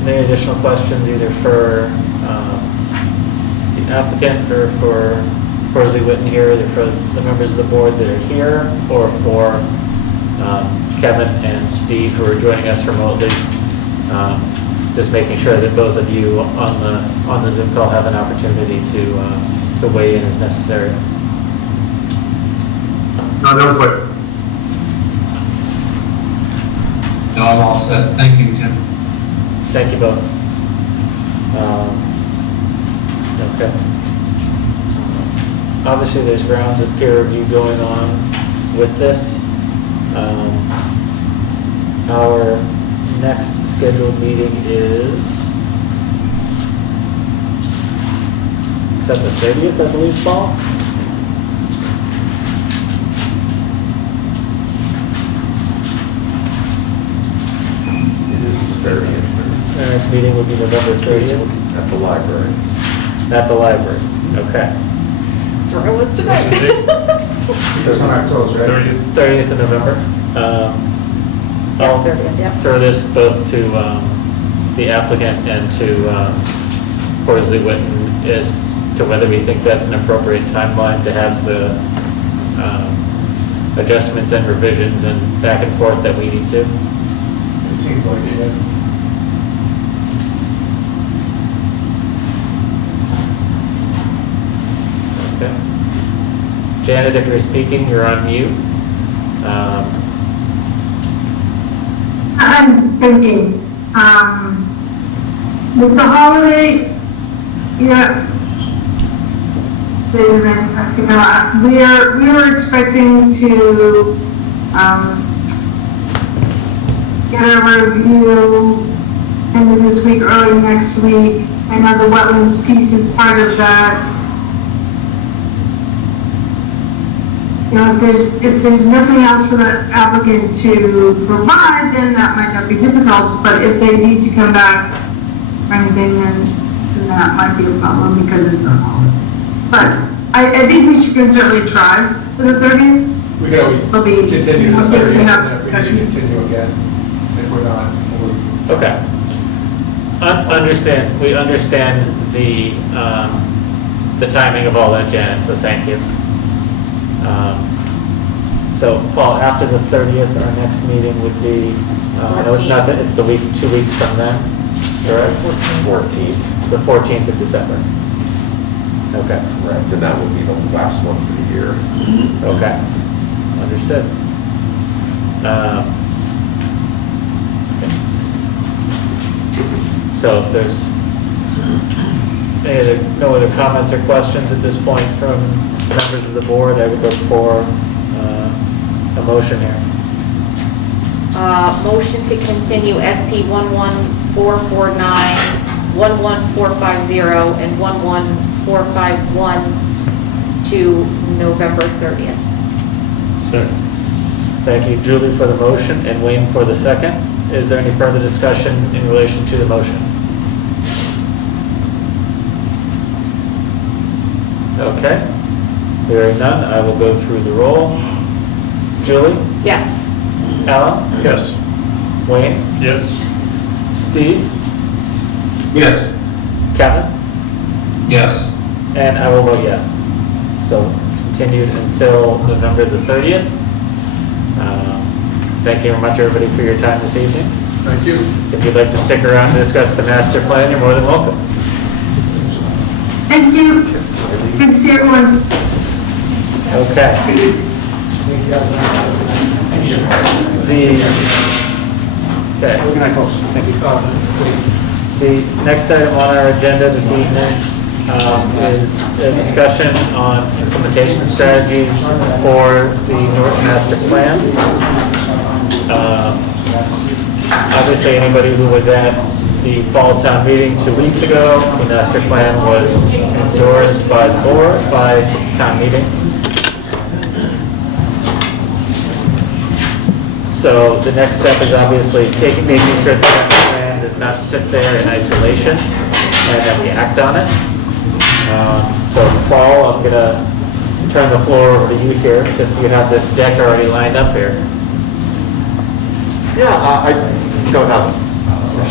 Any additional questions, either for the applicant or for Rosie Witten here, either for the members of the board that are here, or for Kevin and Steve who are joining us remotely? Just making sure that both of you on the Zoom call have an opportunity to weigh in as necessary. No question. No, I'm all set. Thank you, Tim. Thank you both. Okay. Obviously, there's rounds of peer review going on with this. Our next scheduled meeting is the 30th, I believe, Paul? It is very interesting. Our next meeting will be November 30th At the library. at the library. Okay. That's where I was tonight. That's on our close, right? 30th of November. I'll 30th, yeah. throw this both to the applicant and to Horsley Witten as to whether we think that's an appropriate timeline to have the adjustments and revisions and back and forth that we need to. It seems like it is. Okay. Janet, if you're speaking, you're on mute. I'm thinking, with the holiday, we were expecting to, get a review end of this week, early next week. I know the wetlands piece is part of that. If there's nothing else for the applicant to provide, then that might not be difficult, but if they need to come back or anything, then that might be a problem because it's on hold. But I think we should certainly try for the 30th. We could always I'll be- continue the I'll fix 30th, it and up. then if we need to continue again, if we're not fully. Okay. Understand, we understand the timing of all that, Janet, so thank you. So, Paul, after the 30th, our next meeting would be, no, it's not, it's the week, 2 weeks from then, correct? 14th, The 14th of December. Okay, correct, and that will be the last one for the year. okay, understood. So if there's no other comments or questions at this point from members of the board, I would look for a motion here. Motion to continue SP 11449, 11450, and 11451 to November 30th. Second. Thank you, Julie, for the motion and Wayne for the second. Is there any further discussion in relation to the motion? Okay. Hearing none, I will go through the roll. Julie? Yes. Alan? Yes. Wayne? Yes. Steve? Yes. Kevin? Yes. And I will vote yes. So continued until November the 30th. Thank you very much, everybody, for your time this evening. Thank you. If you'd like to stick around to discuss the master plan, you're more than welcome. Thank you. Good to see everyone. Okay. Okay. Good night, folks. Thank you. The next item on our agenda this evening is a discussion on implementation strategies for the Norton Master Plan. Obviously, anybody who was at the fall town meeting 2 weeks ago, the master plan was endorsed by the board, by town meeting. So the next step is obviously making sure that the plan does not sit there in isolation and that we act on it. So Paul, I'm gonna turn the floor over to you here since you have this deck already lined up here. Yeah, I don't have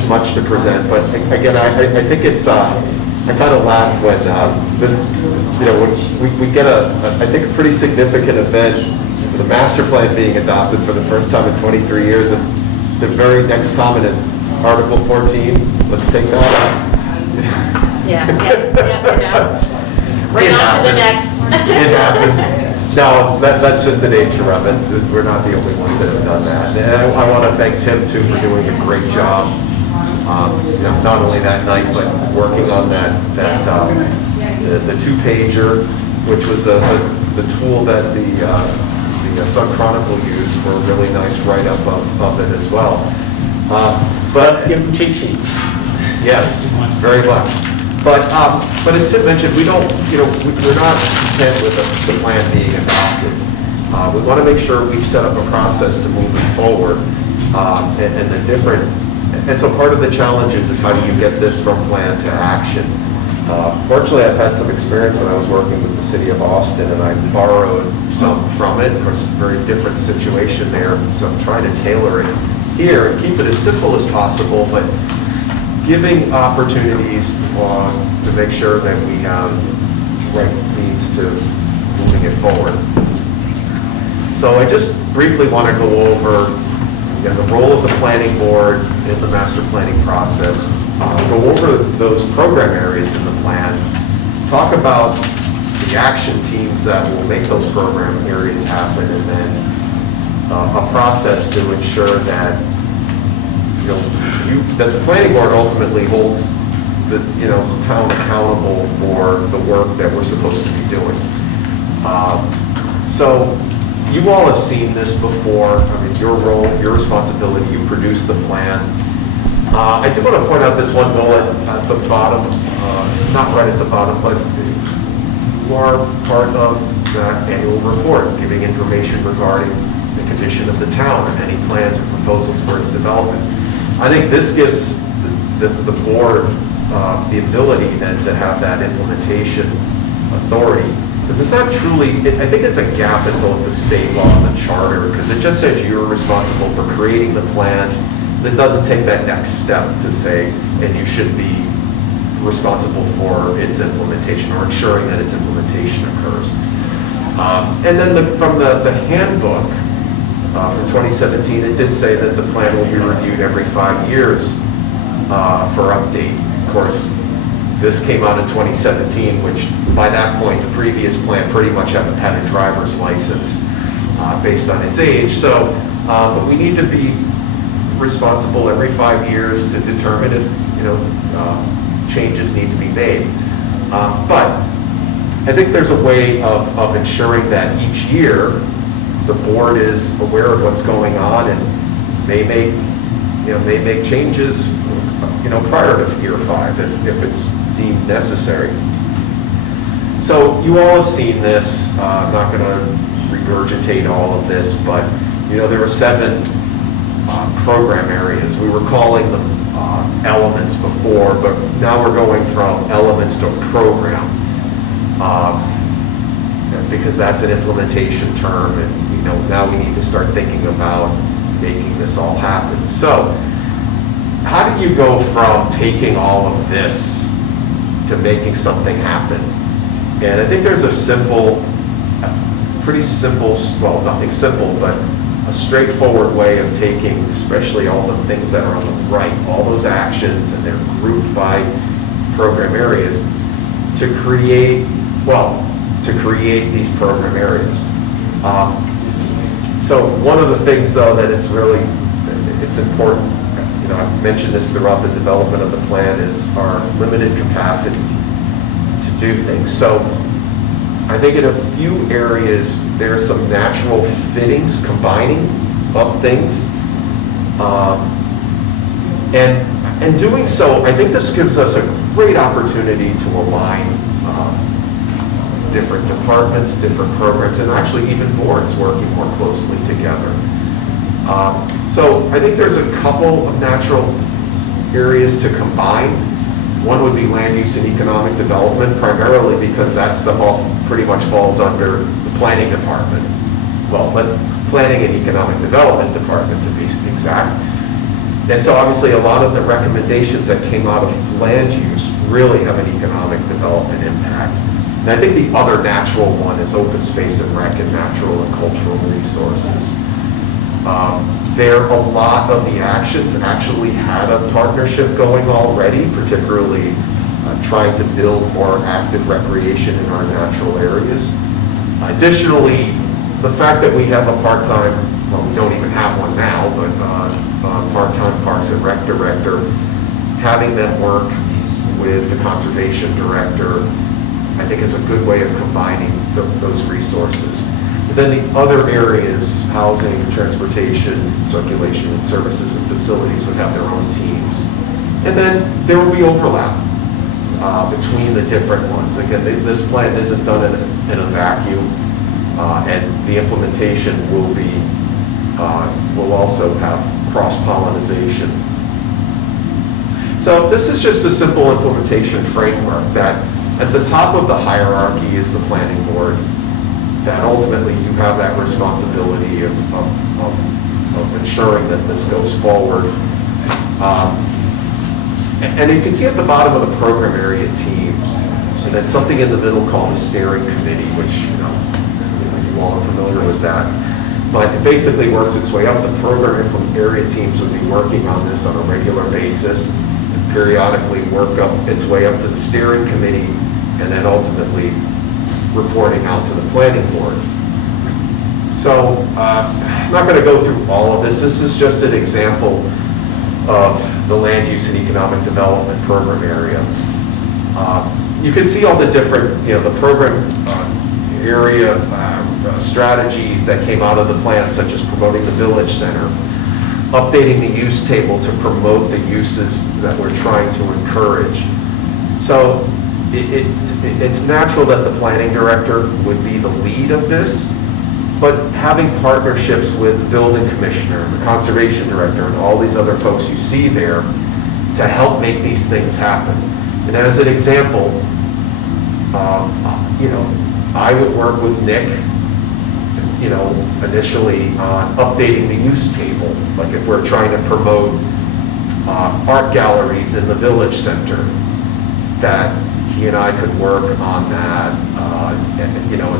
much to present, but again, I think it's, I kind of laugh when this, when we get I think a pretty significant event, the master plan being adopted for the first time in 23 years, and the very next comment is Article 14, let's take that out. Yeah. Right on to the next. It happens. No, that's just the nature of it. We're not the only ones that have done that. And I want to thank Tim, too, for doing a great job. Not only that night, but working on the two-pager, which was the tool that the Sun Chronicle used for a really nice write-up of it as well. But to give them cheat sheets. Yes, very much. But as Tim mentioned, we're not content with the plan being adopted. We want to make sure we've set up a process to move it forward, and so part of the challenge is how do you get this from plan to action? Fortunately, I've had some experience when I was working with the city of Austin, and I borrowed some from it. Of course, very different situation there, so I'm trying to tailor it here and keep it as simple as possible, but giving opportunities to make sure that we have right means to moving it forward. So I just briefly want to go over the role of the planning board in the master planning process, go over those program areas in the plan, talk about the action teams that will make those program areas happen, and then a process to ensure that that the planning board ultimately holds the town accountable for the work that we're supposed to be doing. So you all have seen this before. I mean, your role, your responsibility, you produce the plan. I do want to point out this one bullet at the bottom, not right at the bottom, but you are part of that annual report, giving information regarding the condition of the town and any plans or proposals for its development. I think this gives the board the ability then to have that implementation authority Because it's not truly, I think it's a gap in both the state law and the charter, because it just says you're responsible for creating the plan. It doesn't take that next step to say, and you should be responsible for its implementation or ensuring that its implementation occurs. And then from the handbook from 2017, it did say that the plan will be reviewed every 5 years for update. Of course, this came out in 2017, which by that point, the previous plan pretty much had a driver's license based on its age. So, but we need to be responsible every 5 years to determine if, changes need to be made. But I think there's a way of ensuring that each year the board is aware of what's going on and may make changes, prior to year 5 if it's deemed necessary. So you all have seen this. I'm not going to regurgitate all of this, but there were 7 program areas. We were calling them elements before, but now we're going from elements to program because that's an implementation term, and now we need to start thinking about making this all happen. So how do you go from taking all of this to making something happen? And I think there's pretty simple, well, nothing simple, but a straightforward way of taking, especially all the things that are on the right, all those actions, and they're grouped by program areas to create these program areas. So one of the things, though, that it's important, I've mentioned this throughout the development of the plan, is our limited capacity to do things. So I think in a few areas, there are some natural fittings, combining of things. And doing so, I think this gives us a great opportunity to align different departments, different programs, and actually even boards working more closely together. So I think there's a couple of natural areas to combine. One would be land use and economic development, primarily because that stuff all pretty much falls under the planning department. Well, planning and economic development department to be exact. And so obviously a lot of the recommendations that came out of land use really have an economic development impact. And I think the other natural one is open space and rec and natural and cultural resources. A lot of the actions actually had a partnership going already, particularly trying to build more active recreation in our natural areas. Additionally, the fact that we have a part-time, well, we don't even have one now, but part-time Parks and Rec director, having them work with the conservation director, I think is a good way of combining those resources. And then the other areas, housing, transportation, circulation, and services and facilities would have their own teams. And then there will be overlap between the different ones. Again, this plan isn't done in a vacuum, and the implementation will also have cross-pollination. So this is just a simple implementation framework that at the top of the hierarchy is the planning board, that ultimately you have that responsibility of ensuring that this goes forward. And you can see at the bottom of the program area teams, and then something in the middle called a steering committee, which you all are familiar with that. But it basically works its way up. The program area teams would be working on this on a regular basis, and periodically work up its way up to the steering committee, and then ultimately reporting out to the planning board. So I'm not going to go through all of this. This is just an example of the land use and economic development program area. You can see all the different, the program area strategies that came out of the plan, such as promoting the village center, updating the use table to promote the uses that we're trying to encourage. So it's natural that the planning director would be the lead of this, but having partnerships with the building commissioner, the conservation director, and all these other folks you see there to help make these things happen. And as an example, I would work with Nick, you know, initially on updating the use table. Like if we're trying to promote art galleries in the village center, that he and I could work on that, and, you know,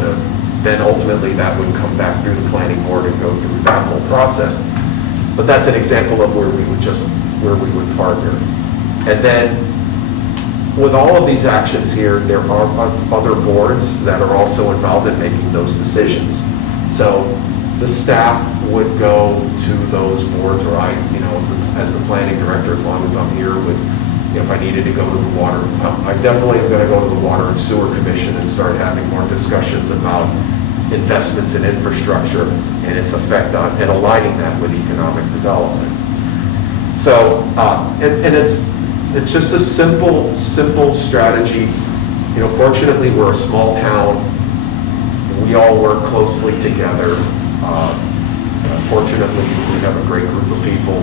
then ultimately that would come back through the planning board and go through that whole process. But that's an example of where we would partner. And then with all of these actions here, there are other boards that are also involved in making those decisions. So the staff would go to those boards, or I, you know, as the planning director, as long as I'm here, would, you know, if I needed to go to the water, I definitely am going to go to the Water and Sewer Commission and start having more discussions about investments in infrastructure and its effect on, and aligning that with economic development. So, and it's just a simple strategy. You know, fortunately, we're a small town. We all work closely together. Fortunately, we have a great group of people.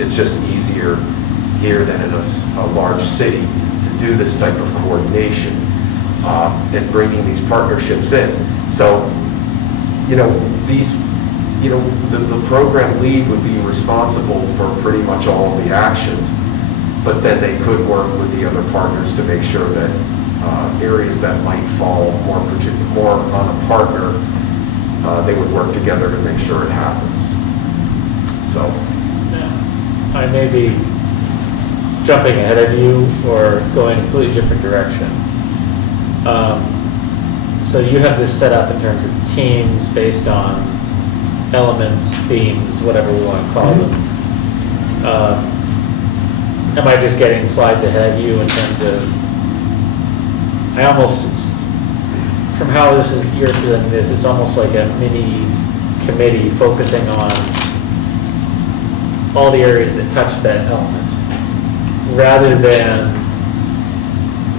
It's just easier here than in a large city to do this type of coordination and bringing these partnerships in. So, you know, the program lead would be responsible for pretty much all of the actions, but then they could work with the other partners to make sure that areas that might fall more on a partner, they would work together to make sure it happens. So, I may be jumping ahead of you or going a completely different direction. So you have this set up in terms of teams based on elements, themes, whatever we want to call them. Am I just getting slides ahead of you in terms of, I almost, from how you're presenting this, it's almost like a mini committee focusing on all the areas that touch that element, rather than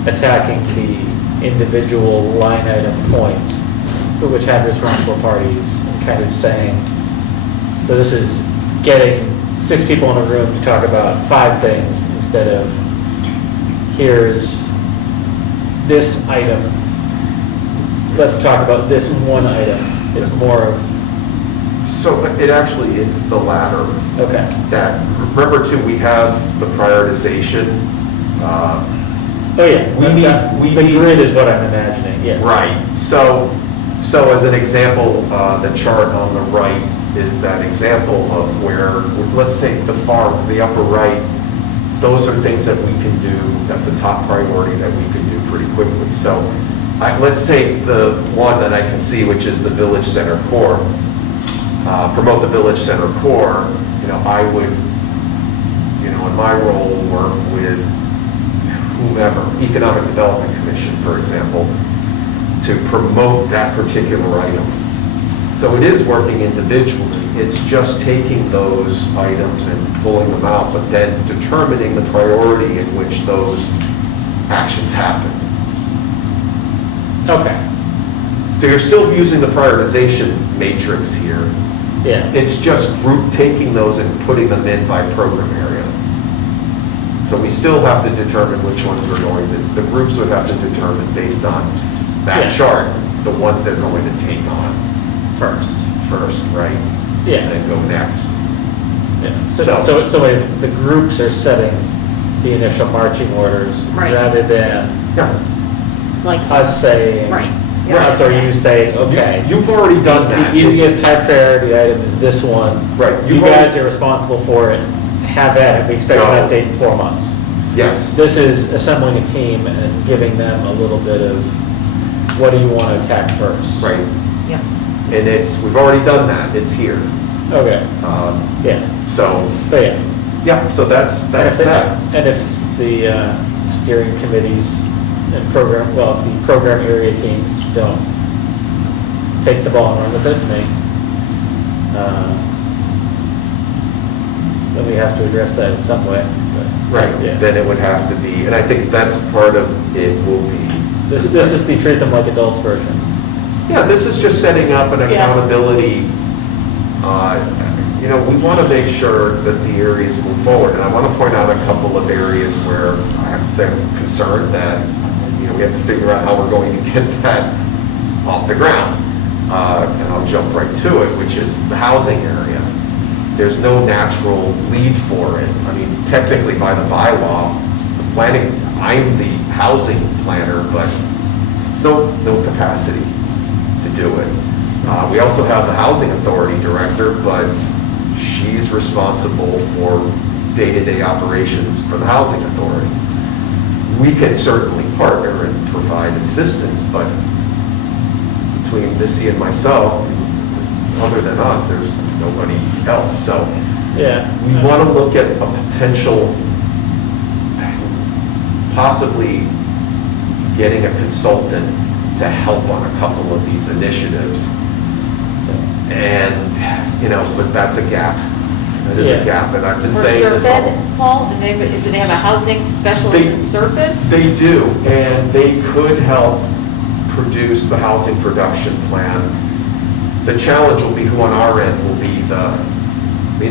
attacking the individual line item points, for which have responsible parties, and kind of saying, so this is getting 6 people in a room to talk about 5 things instead of here's this item, let's talk about this one item. It's more of... So it actually is the latter. Okay. That, remember too, we have the prioritization. Oh yeah, the grid is what I'm imagining, yeah. Right, so as an example, the chart on the right is that example of where, let's say the upper right, those are things that we can do, that's a top priority that we can do pretty quickly. So let's take the one that I can see, which is the Village Center Core. Promote the Village Center Core. You know, I would, you know, in my role, work with whomever, Economic Development Commission, for example, to promote that particular item. So it is working individually. It's just taking those items and pulling them out, but then determining the priority in which those actions happen. Okay. So you're still using the prioritization matrix here. Yeah. It's just taking those and putting them in by program area. So we still have to determine which ones we're going to, the groups would have to determine based on that chart, the ones they're going to take on first, right? Yeah. And then go next. Yeah. So the groups are setting the initial marching orders rather than Like us saying, right. Us or you saying, okay. You've already done that. The easiest high priority item is this one. Right. You guys are responsible for it. Have at it. We expect an update in 4 months. Yes. This is assembling a team and giving them a little bit of what do you want to attack first. Right. Yeah. And we've already done that. It's here. Okay. Yeah. So. But yeah. Yeah. So that's that. And if the steering committees and if the program area teams don't take the ball and run with it, then we have to address that in some way. But, right. Yeah. Then it would have to be, and I think that's part of it will be. This is the treat them like adults version. Yeah, this is just setting up an accountability. You know, we want to make sure that the areas move forward, and I want to point out a couple of areas where I have to say I'm concerned that, you know, we have to figure out how we're going to get that off the ground. And I'll jump right to it, which is the housing area. There's no natural lead for it. I mean, technically by the bylaw, planning, I'm the housing planner, but there's no capacity to do it. We also have the housing authority director, but she's responsible for day-to-day operations for the housing authority. We can certainly partner and provide assistance, but between Missy and myself, other than us, there's nobody else. So Yeah. we want to look at a potential, possibly getting a consultant to help on a couple of these initiatives. And, but that's a gap. That is Yeah. a gap, and I've been For saying this all. Serpide, Paul, do they have a housing specialist in Serpide? They do, and they could help produce the housing production plan. The challenge will be who on our end will be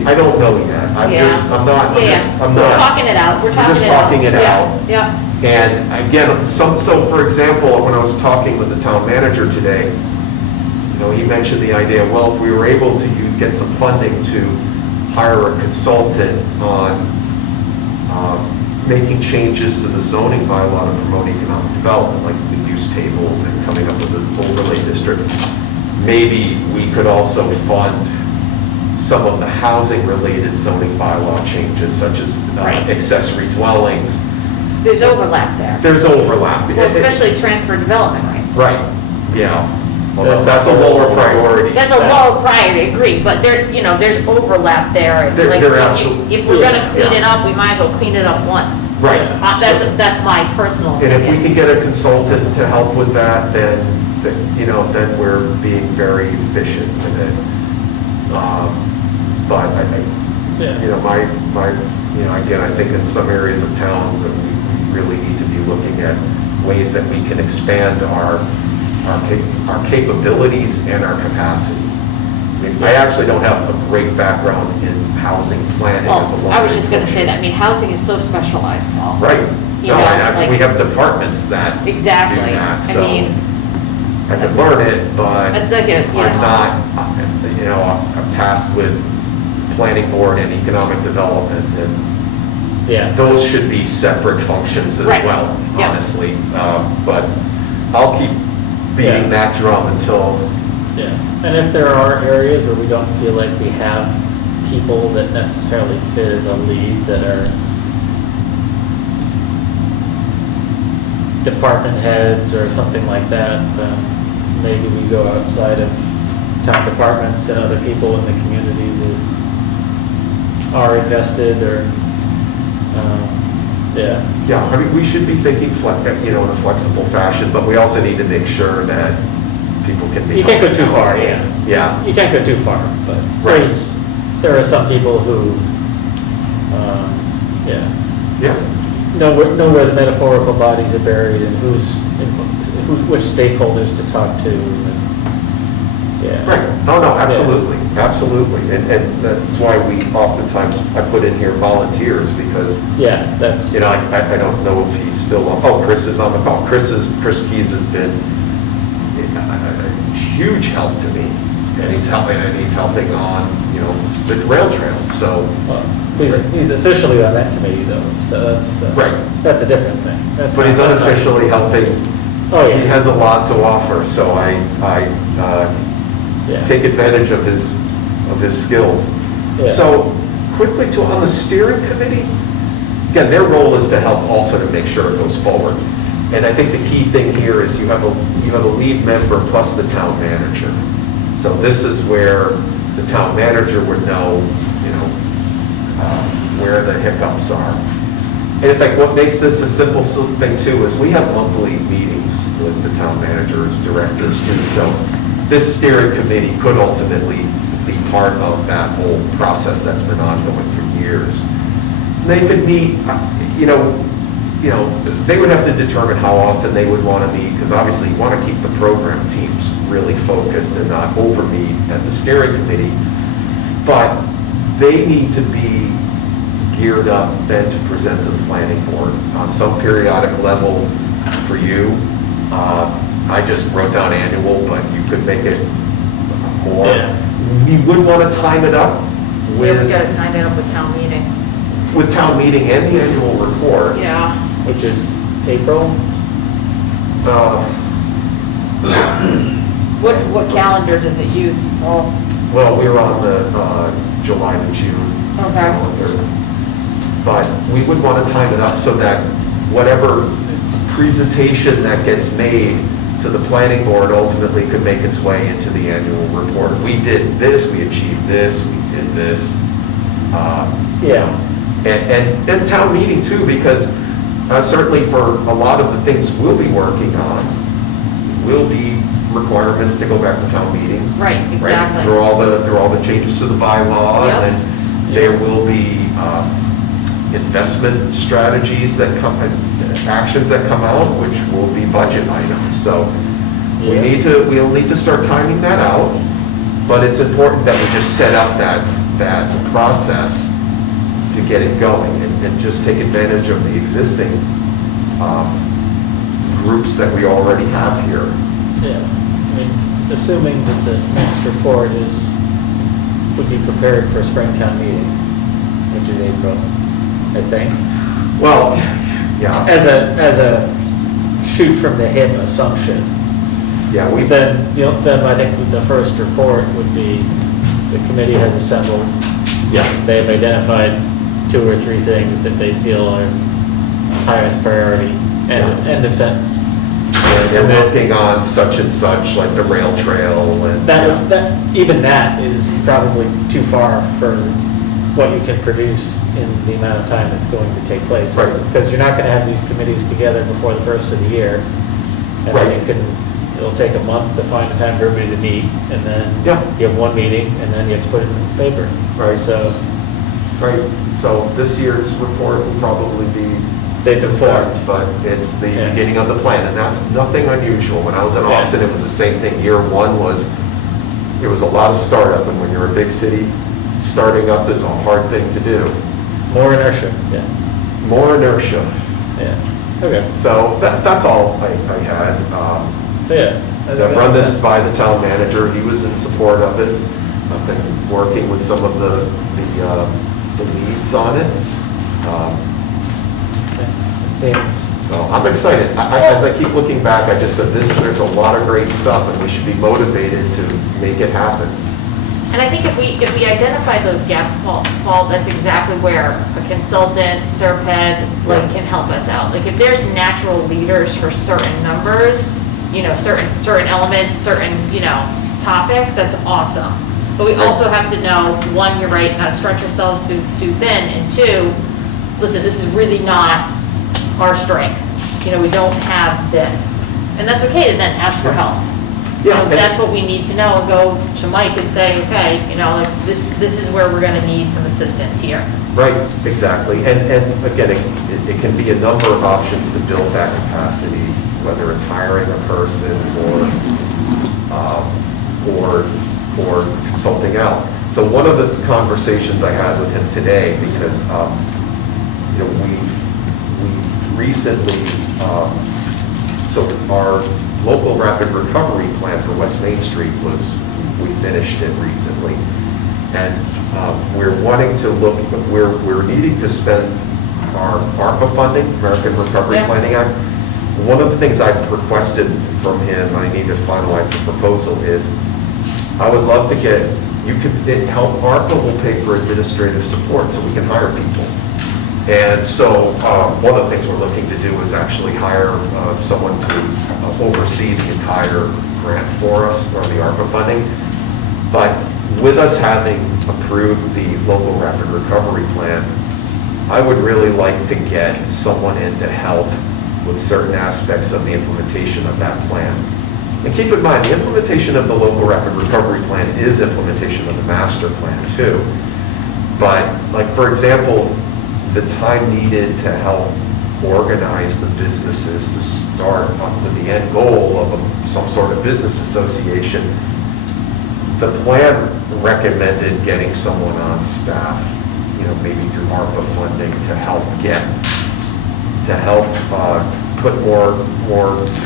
I don't know yet. I'm not. We're talking it out, We're just talking it out. Yeah. And again, so for example, when I was talking with the town manager today, he mentioned the idea, well, if we were able to get some funding to hire a consultant on making changes to the zoning bylaw to promote economic development, like the use tables and coming up with an overlay district, maybe we could also fund some of the housing-related zoning bylaw changes, such as accessory dwellings. There's overlap there. There's overlap. Well, especially transfer development rights. Right, yeah. Well, that's a lower priority. That's a lower priority, agreed, but there's overlap there. There Like, absolutely. If we're gonna clean it up, we might as well clean it up once. Right. That's my personal And if we opinion. can get a consultant to help with that, then we're being very efficient in it. But again, I think in some areas of town, that we really need to be looking at ways that we can expand our capabilities and our capacity. I actually don't have a great background in housing planning as a Well, law. I was just gonna say that, housing is so specialized, Paul. Right. You No, know, and like- we have departments that do Exactly. that, I so mean, I could learn it, but It's like a, I'm not, I'm tasked with planning board and economic development, and Yeah. those should be separate functions as Right. well, Yeah. honestly. But I'll keep beating that drum until, Yeah, and if there are areas where we don't feel like we have people that necessarily fit as a lead that are department heads or something like that, then maybe we go outside of town departments and other people in the community that are invested or, yeah, I mean, we should be thinking, in a flexible fashion, but we also need to make sure that people can be. You can't go too far, yeah. Yeah. You can't go too far, but Right. there are some people who, Yeah. know where the metaphorical bodies are buried and which stakeholders to talk to. And, yeah. Right, no, absolutely, absolutely, and that's why we oftentimes, I put in here volunteers, because, Yeah, that's. I don't know if he's still on, Chris is on the call, Chris Keys has been a huge help to me, and he's helping on, the rail trail, so. Well, he's officially on that committee though, so that's. Right. That's a different thing. But he's unofficially helping. Oh, yeah. He has a lot to offer, so I Yeah. take advantage of his skills. Yeah. So quickly on the steering committee, again, their role is to help also to make sure it goes forward. And I think the key thing here is you have a lead member plus the town manager. So this is where the town manager would know, where the hiccups are. And in fact, what makes this a simple thing too is we have monthly meetings with the town managers, directors too. So this steering committee could ultimately be part of that whole process that's been ongoing for years. They could meet, they would have to determine how often they would want to meet, because obviously you want to keep the program teams really focused and not over-meet at the steering committee. But they need to be geared up then to present to the planning board on some periodic level for you. I just wrote down annual, but you could make it more. Yeah. We would want to time it up Yeah, we with, gotta time it up with town meeting. with town meeting and the annual report. Yeah. Which is April? What calendar does it use? Oh, Well, we were on the July to June Okay. calendar. But we would want to time it up so that whatever presentation that gets made to the planning board ultimately could make its way into the annual report. We did this, we achieved this, we did this. Yeah. And town meeting too, because certainly for a lot of the things we'll be working on, will be requirements to go back to town meeting. right, exactly. Through all the changes to the bylaw, Yep. and there will be investment strategies that come, actions that come out, which will be budget items. So Yeah. we'll need to start timing that out, but it's important that we just set up that process to get it going and just take advantage of the existing groups that we already have here. Yeah, I mean, assuming that the next report would be prepared for Springtown meeting, which is April, I think. Well, yeah. As a shoot from the hip assumption. Yeah, we've Then I think the first report would be, the committee has assembled. Yeah. They've identified 2 or 3 things that they feel are highest priority, end of sentence. And working on such and such, like the rail trail and. Even that is probably too far for what you can produce in the amount of time it's going to take place. Right. Because you're not gonna have these committees together before the first of the year. And Right. then it'll take a month to find a time for everybody to meet, and then Yeah. you have one meeting, and then you have to put it in the paper. Right. So Right, so this year's report will probably be. they've been formed. But it's the Yeah. beginning of the plan, and that's nothing unusual. When I was in Yeah. Austin, it was the same thing. Year one was, it was a lot of startup, and when you're a big city, starting up is a hard thing to do. More inertia, yeah, More inertia. yeah, okay, So that's all I had. yeah. I've run this by the town manager, he was in support of it. I've been working with some of the leads on it. It seems, So I'm excited. As I keep looking back, I just said there's a lot of great stuff and we should be motivated to make it happen. And I think if we identify those gaps, Paul, that's exactly where a consultant, SERPED, can help us out. Like, if there's natural leaders for certain numbers, certain elements, certain, topics, that's awesome. But we also have to know, one, you're right, not stretch ourselves too thin, and 2, listen, this is really not our strength. We don't have this. And that's okay to then ask for help. Yeah. That's what we need to know, and go to Mike and say, okay, this is where we're gonna need some assistance here. Right, exactly. And again, it can be a number of options to build that capacity, whether it's hiring a person or consulting out. So one of the conversations I had with him today, because, we've recently, so our local rapid recovery plan for West Main Street we finished it recently. And we're wanting to we're needing to spend our ARPA funding, American Recovery Yeah. Planning Act. One of the things I've requested from him, I need to finalize the proposal, is I would love to help, ARPA will pay for administrative support so we can hire people. And so one of the things we're looking to do is actually hire someone to oversee the entire grant for us, or the ARPA funding. But with us having approved the local rapid recovery plan, I would really like to get someone in to help with certain aspects of the implementation of that plan. And keep in mind, the implementation of the local rapid recovery plan is implementation of the master plan too. But like, for example, the time needed to help organize the businesses to start up with the end goal of some sort of business association, the plan recommended getting someone on staff, maybe through ARPA funding to help put more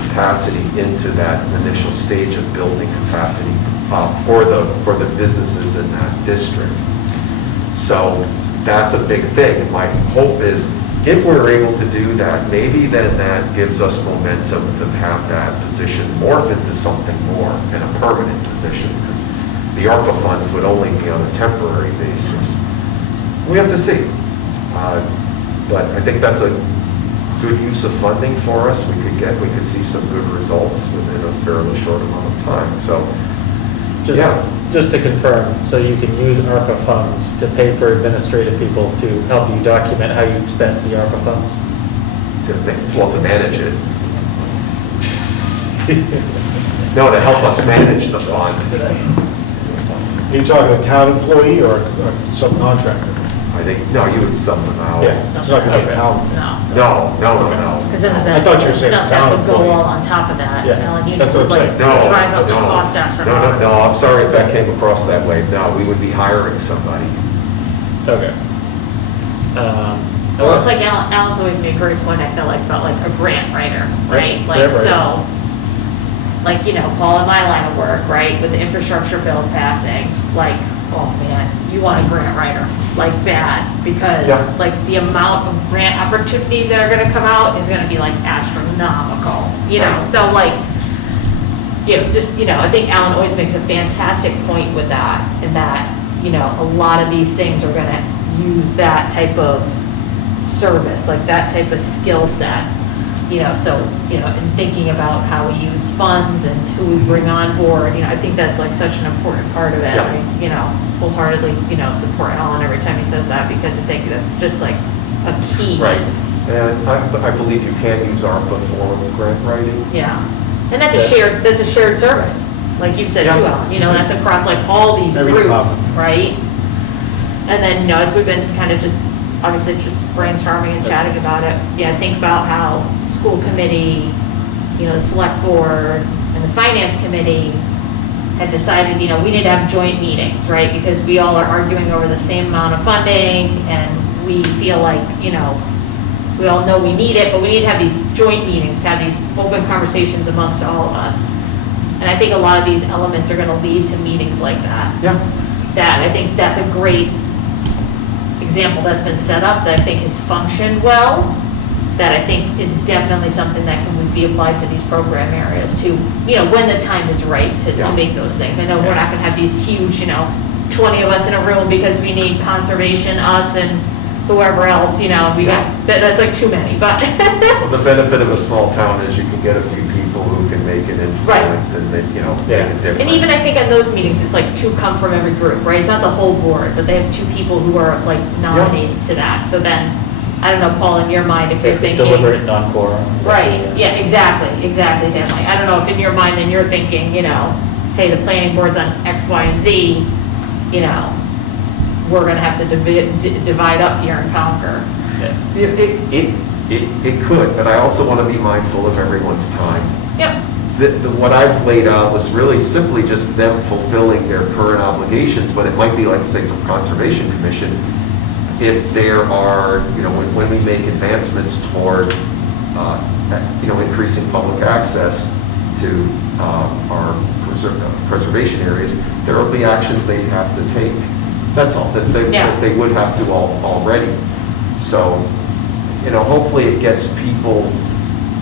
capacity into that initial stage of building capacity for the businesses in that district. So that's a big thing. And my hope is if we're able to do that, maybe then that gives us momentum to have that position morph into something more in a permanent position, because the ARPA funds would only be on a temporary basis. We have to see. But I think that's a good use of funding for us. We could see some good results within a fairly short amount of time. So, Just to confirm, so you can use ARPA funds to pay for administrative people to help you document how you spent the ARPA funds? To manage it. No, to help us manage the fund. Are you talking a town employee or a subcontractor? I think, no, you would sub them out. Yeah, it's not going to be a town. No. No. Because then I thought you were saying stuff town that would go employee. all on top of that. Yeah, Alan, you that's what I'm would, saying. No, drive up the no. cost astronomical. No, I'm sorry if that came across that way. No, we would be hiring somebody. Okay. Well, it's like Alan's always made a great point, I feel like, about like a grant writer, right? Like, so, like, you know, Paul and my line of work, right, with the infrastructure bill passing, like, oh man, you want a grant writer, like bad, because like the amount of grant opportunities that are gonna come out is gonna be like astronomical, you know, so like, you know, just, you know, I think Alan always makes a fantastic point with that, in that, you know, a lot of these things are gonna use that type of service, like that type of skill set, you know, so, you know, in thinking about how we use funds and who we bring on board, you know, I think that's like such an important part of it. I, you know, wholeheartedly, you know, support Alan every time he says that, because I think that's just like a key. Right. And I believe you can use ARPA for grant writing. Yeah. And that's a shared service, like you said too, Alan, you know, that's across like all these groups, right? And then, you know, as we've been kind of just obviously just brainstorming and chatting about it, yeah, think about how school committee, you know, the select board and the finance committee had decided, you know, we need to have joint meetings, right? Because we all are arguing over the same amount of funding, and we feel like, you know, we all know we need it, but we need to have these joint meetings, have these open conversations amongst all of us. And I think a lot of these elements are gonna lead to meetings like that. Yeah. That, I think that's a great example that's been set up that I think has functioned well, that I think is definitely something that can be applied to these program areas too, you know, when the time is right to make those things. I know we're not gonna have these huge, you know, 20 of us in a room because we need conservation, us and whoever else, you know, we got, that's like too many, but. Well, the benefit of a small town is you can get a few people who can make an influence and then, you know, make a difference. And even I think on those meetings, it's like 2 come from every group, right? It's not the whole board, but they have 2 people who are like nominated to that. So then, I don't know, Paul, in your mind, if you're thinking. Deliberate non-quorum. Right, yeah, exactly, Stanley. I don't know if in your mind, then you're thinking, you know, hey, the planning board's on X, Y, and Z, you know, we're gonna have to divide up here and conquer. It could, but I also want to be mindful of everyone's time. Yep. What I've laid out was really simply just them fulfilling their current obligations, but it might be like, say, from Conservation Commission, if there are, you know, when we make advancements toward, you know, increasing public access to our preservation areas, there will be actions they have to take. That's all, that they would have to already. So, you know, hopefully it gets people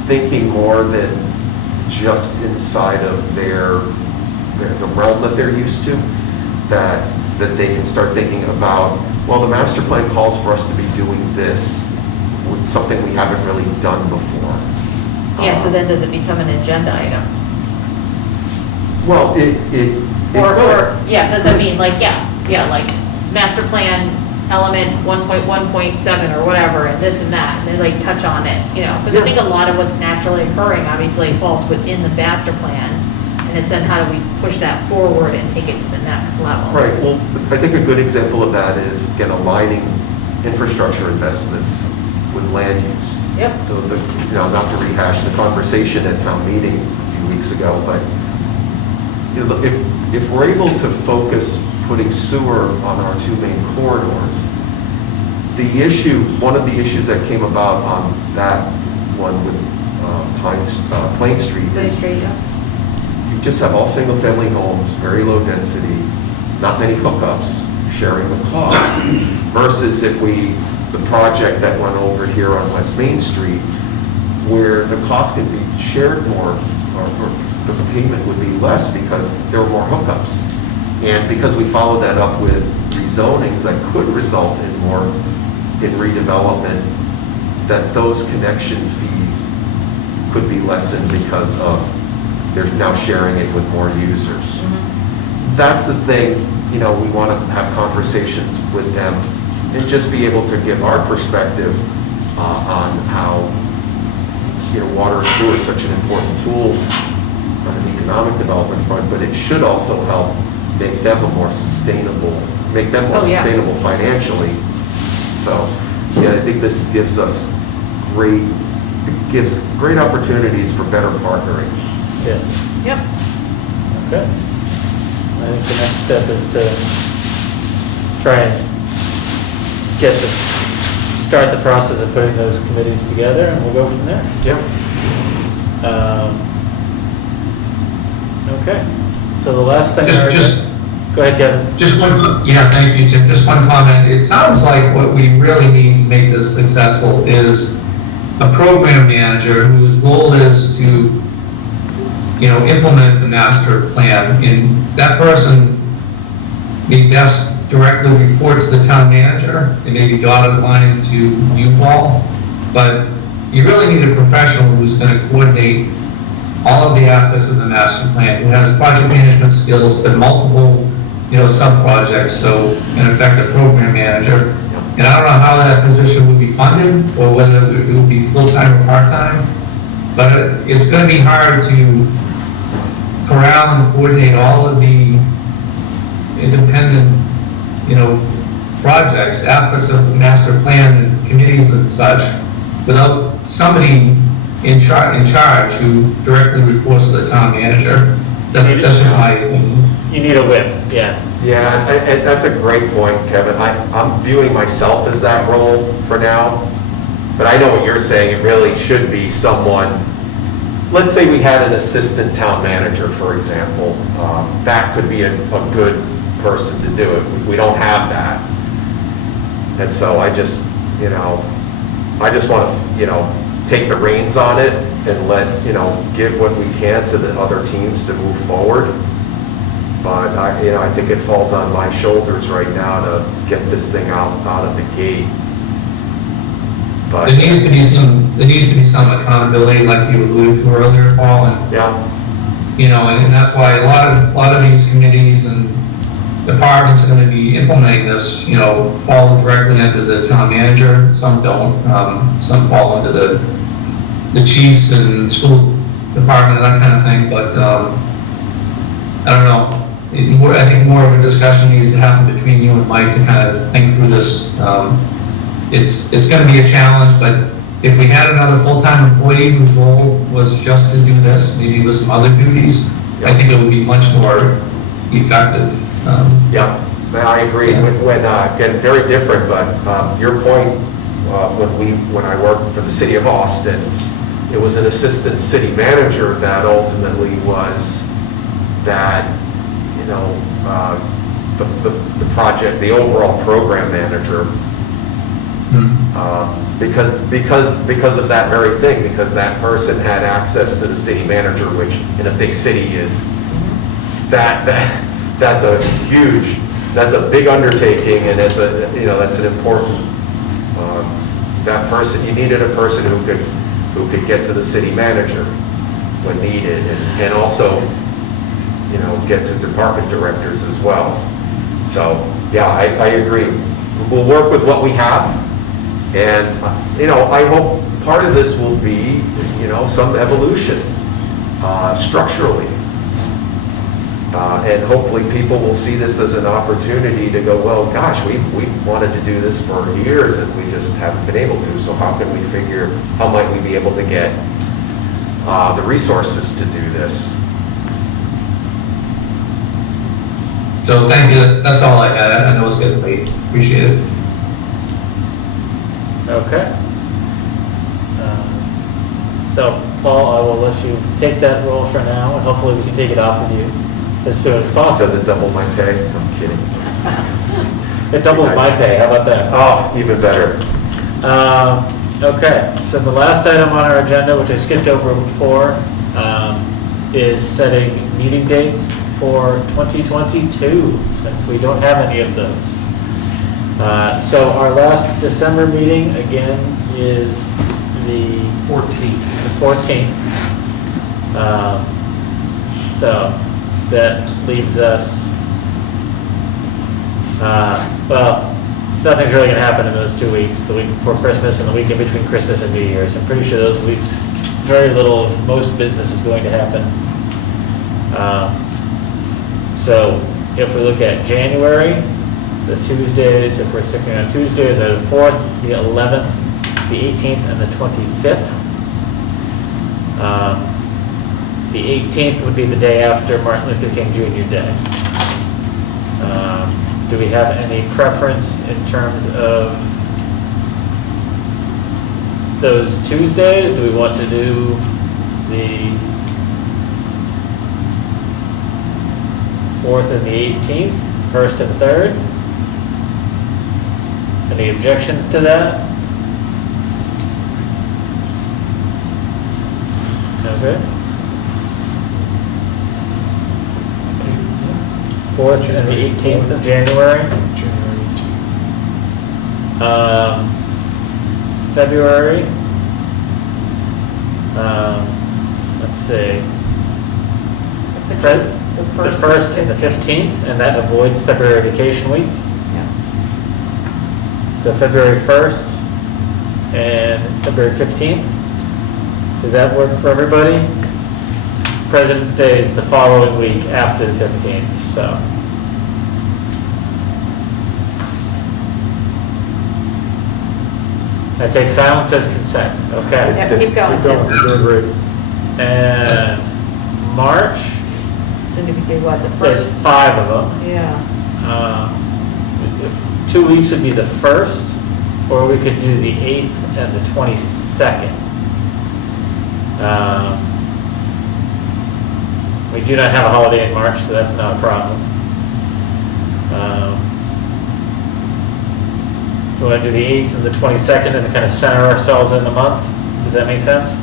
thinking more than just inside of the realm that they're used to, that they can start thinking about, well, the master plan calls for us to be doing this with something we haven't really done before. Yeah, so then does it become an agenda item? Well, does it mean like, like master plan element 1.1.7 or whatever, and this and that, and they like touch on it, you know, because I think a lot of what's naturally occurring obviously falls within the master plan, and it's then how do we push that forward and take it to the next level. Right, well, I think a good example of that is, again, aligning infrastructure investments with land use. Yep. So, you know, not to rehash the conversation at town meeting a few weeks ago, but you know, if we're able to focus putting sewer on our 2 main corridors, one of the issues that came about on that one with Plain Street. You just have all single-family homes, very low density, not many hookups, sharing the cost. Versus if the project that went over here on West Main Street, where the cost can be shared more, or the payment would be less because there were more hookups. And because we followed that up with rezonings that could result in more in redevelopment, that those connection fees could be lessened because of they're now sharing it with more users. That's the thing, we want to have conversations with them and just be able to give our perspective on how, water and sewer is such an important tool on an economic development front, but it should also help make them more sustainable financially. So, I think this gives us great opportunities for better partnering. Yeah. Yep. Okay. I think the next step is to try and start the process of putting those committees together, and we'll go from there. Yep. Okay. So the last thing. Go ahead, Kevin. Thank you, Tim. Just one comment. It sounds like what we really need to make this successful is a program manager whose role is to, implement the master plan. And that person may best directly report to the town manager and maybe dotted line to you all. But you really need a professional who's going to coordinate all of the aspects of the master plan, who has project management skills, but multiple sub-projects, so in effect a program manager. And I don't know how that position would be funded, or whether it would be full-time or part-time, but it's going to be hard to corral and coordinate all of the independent, projects, aspects of the master plan and committees and such, without somebody in charge who directly reports to the town manager. That's just my opinion. You need a whip, yeah. Yeah, and that's a great point, Kevin. I'm viewing myself as that role for now, but I know what you're saying. It really should be someone, let's say we had an assistant town manager, for example. That could be a good person to do it. We don't have that. And so I just want to, take the reins on it and give what we can to the other teams to move forward. But I think it falls on my shoulders right now to get this thing out of the gate. But there needs to be some accountability, like you alluded to earlier, Paul. And and that's why a lot of these committees and departments are going to be implementing this. Fall directly under the town manager. Some don't. Some fall under the chiefs and school department and that kind of thing. But I don't know. I think more of a discussion needs to happen between you and Mike to kind of think through this. It's going to be a challenge, but if we had another full-time employee whose role was just to do this, maybe with some other duties, I think it would be much more effective. I agree. Again, very different, but your point, when I worked for the city of Austin, it was an assistant city manager that ultimately was that, the project, the overall program manager, because of that very thing, because that person had access to the city manager, which in a big city is that's a big undertaking, and it's that's an important, that person, you needed a person who could get to the city manager when needed, and also, get to department directors as well. So, I agree. We'll work with what we have, and, I hope part of this will be, some evolution, structurally. And hopefully people will see this as an opportunity to go, well, gosh, we've wanted to do this for years and we just haven't been able to. So how might we be able to get the resources to do this? So thank you. That's all I had. I know it's getting late. Appreciate it. Okay. So Paul, I will let you take that role for now, and hopefully we can take it off of you as soon as possible. Does it double my pay? I'm kidding. It doubles my pay, how about that? Oh, even better. Okay, so the last item on our agenda, which I skipped over before, is setting meeting dates for 2022, since we don't have any of those. So our last December meeting, again, is the 14th. So that leaves us, well, nothing's really going to happen in those 2 weeks, the week before Christmas and the week in between Christmas and New Year's. I'm pretty sure those weeks, very little, if most business is going to happen. So if we look at January, the Tuesdays, if we're sticking on Tuesdays, are the 4th, the 11th, the 18th, and the 25th. The 18th would be the day after Martin Luther King Jr. Day. Do we have any preference in terms of those Tuesdays? Do we want to do the 4th and the 18th, 1st and 3rd? Any objections to that? Okay. 4th and the 18th of January. February. Let's see. The 1st and the 15th, and that avoids February vacation week. So February 1st and February 15th. Does that work for everybody? President's Day is the following week after the 15th, so. I take silence as consent, okay. Yeah, keep going, Tim. You're doing great. And March, So we could do what, the there's 1st? 5 of them. Yeah. 2 weeks would be the 1st, or we could do the 8th and the 22nd. We do not have a holiday in March, so that's not a problem. We want to do the 8th and the 22nd and kind of center ourselves in the month. Does that make sense?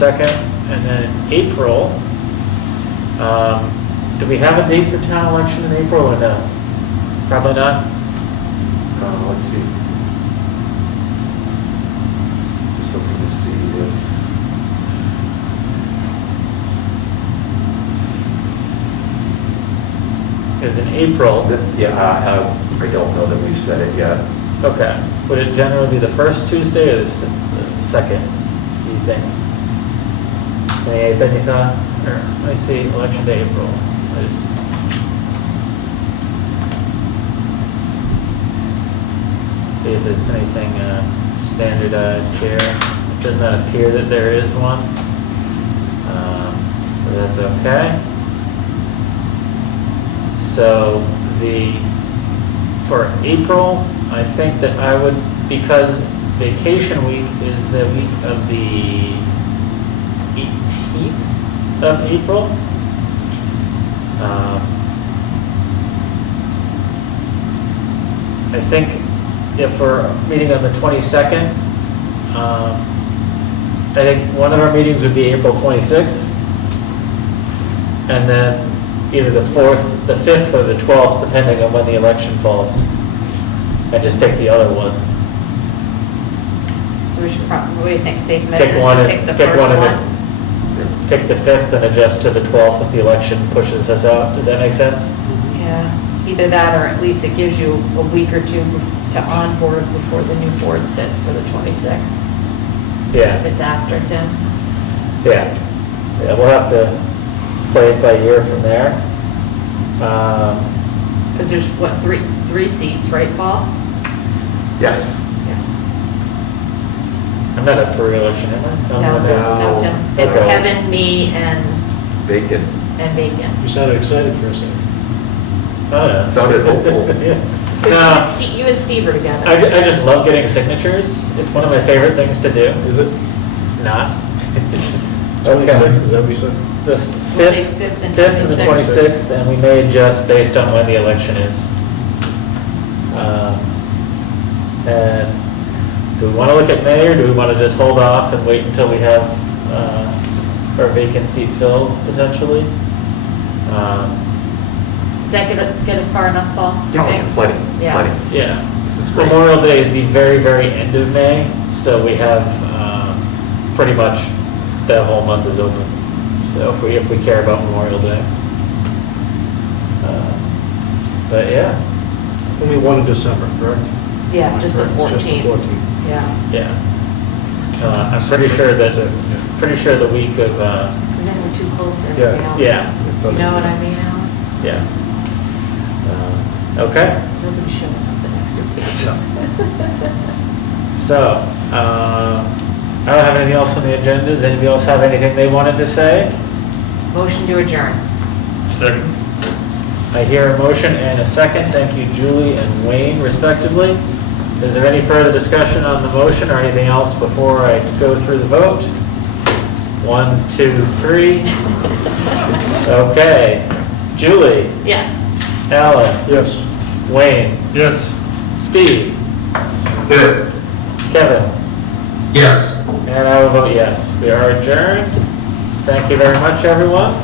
And then in April, do we have a date for town election in April or no? Probably not. Let's see. Just looking to see if. Is in April. Yeah, I don't know that we've said it yet. Okay. Would it generally be the first Tuesday or the second, do you think? Any thoughts? Or, let me see, election day, April. See if there's anything standardized here. It does not appear that there is one. But that's okay. So for April, I think that I would, because vacation week is the week of the 18th of April. I think if we're meeting on the 22nd, I think one of our meetings would be April 26th. And then either the 4th, the 5th, or the 12th, depending on when the election falls. And just pick the other one. So we should probably, what do you think, safe measures Pick one to and pick the pick first one one? and pick the 5th and adjust to the 12th if the election pushes us out. Does that make sense? Yeah, either that or at least it gives you a week or two to onboard before the new board sits for the 26th. Yeah. If it's after, Tim. Yeah. Yeah, we'll have to play it by ear from there. Because there's, what, three seats, right, Paul? Yes. I'm not up for re-election, am I? No, Tim. It's Okay. Kevin, me, and Bacon. Bacon. You sounded excited for a second. Oh, yeah. Sounded hopeful. Yeah. No. You and Steve are together. I just love getting signatures. It's one of my favorite things to do. Is it? Not. 26th, is that what you said? The We'll say 5th and 26th, and we may adjust based on when the election is. And do we want to look at May, or do we want to just hold off and wait until we have our vacant seat filled, potentially? Does that get us far enough, Paul? Yeah, plenty, Yeah. plenty. Yeah. This is great. Memorial Day is the very, very end of May, so we have pretty much that whole month is open. So if we care about Memorial Day. But yeah, Only one in December, correct? Yeah, just the Correct, just the 14th. 14th. Yeah. yeah. I'm pretty sure that's That's it, pretty sure the week of, Because then we're too close to Yeah. everything else. yeah, You know what I mean, Alan? yeah. Okay, Nobody's showing up the next week. so, I don't have anything else on the agenda. Does anybody else have anything they wanted to say? Motion to adjourn. Second. I hear a motion and a second. Thank you, Julie and Wayne, respectively. Is there any further discussion on the motion or anything else before I go through the vote? 1, 2, 3. Okay. Julie, Yes. Alan, Yes. Wayne, Yes. Steve, Good. Kevin, Yes. and I will vote yes. We are adjourned. Thank you very much, everyone.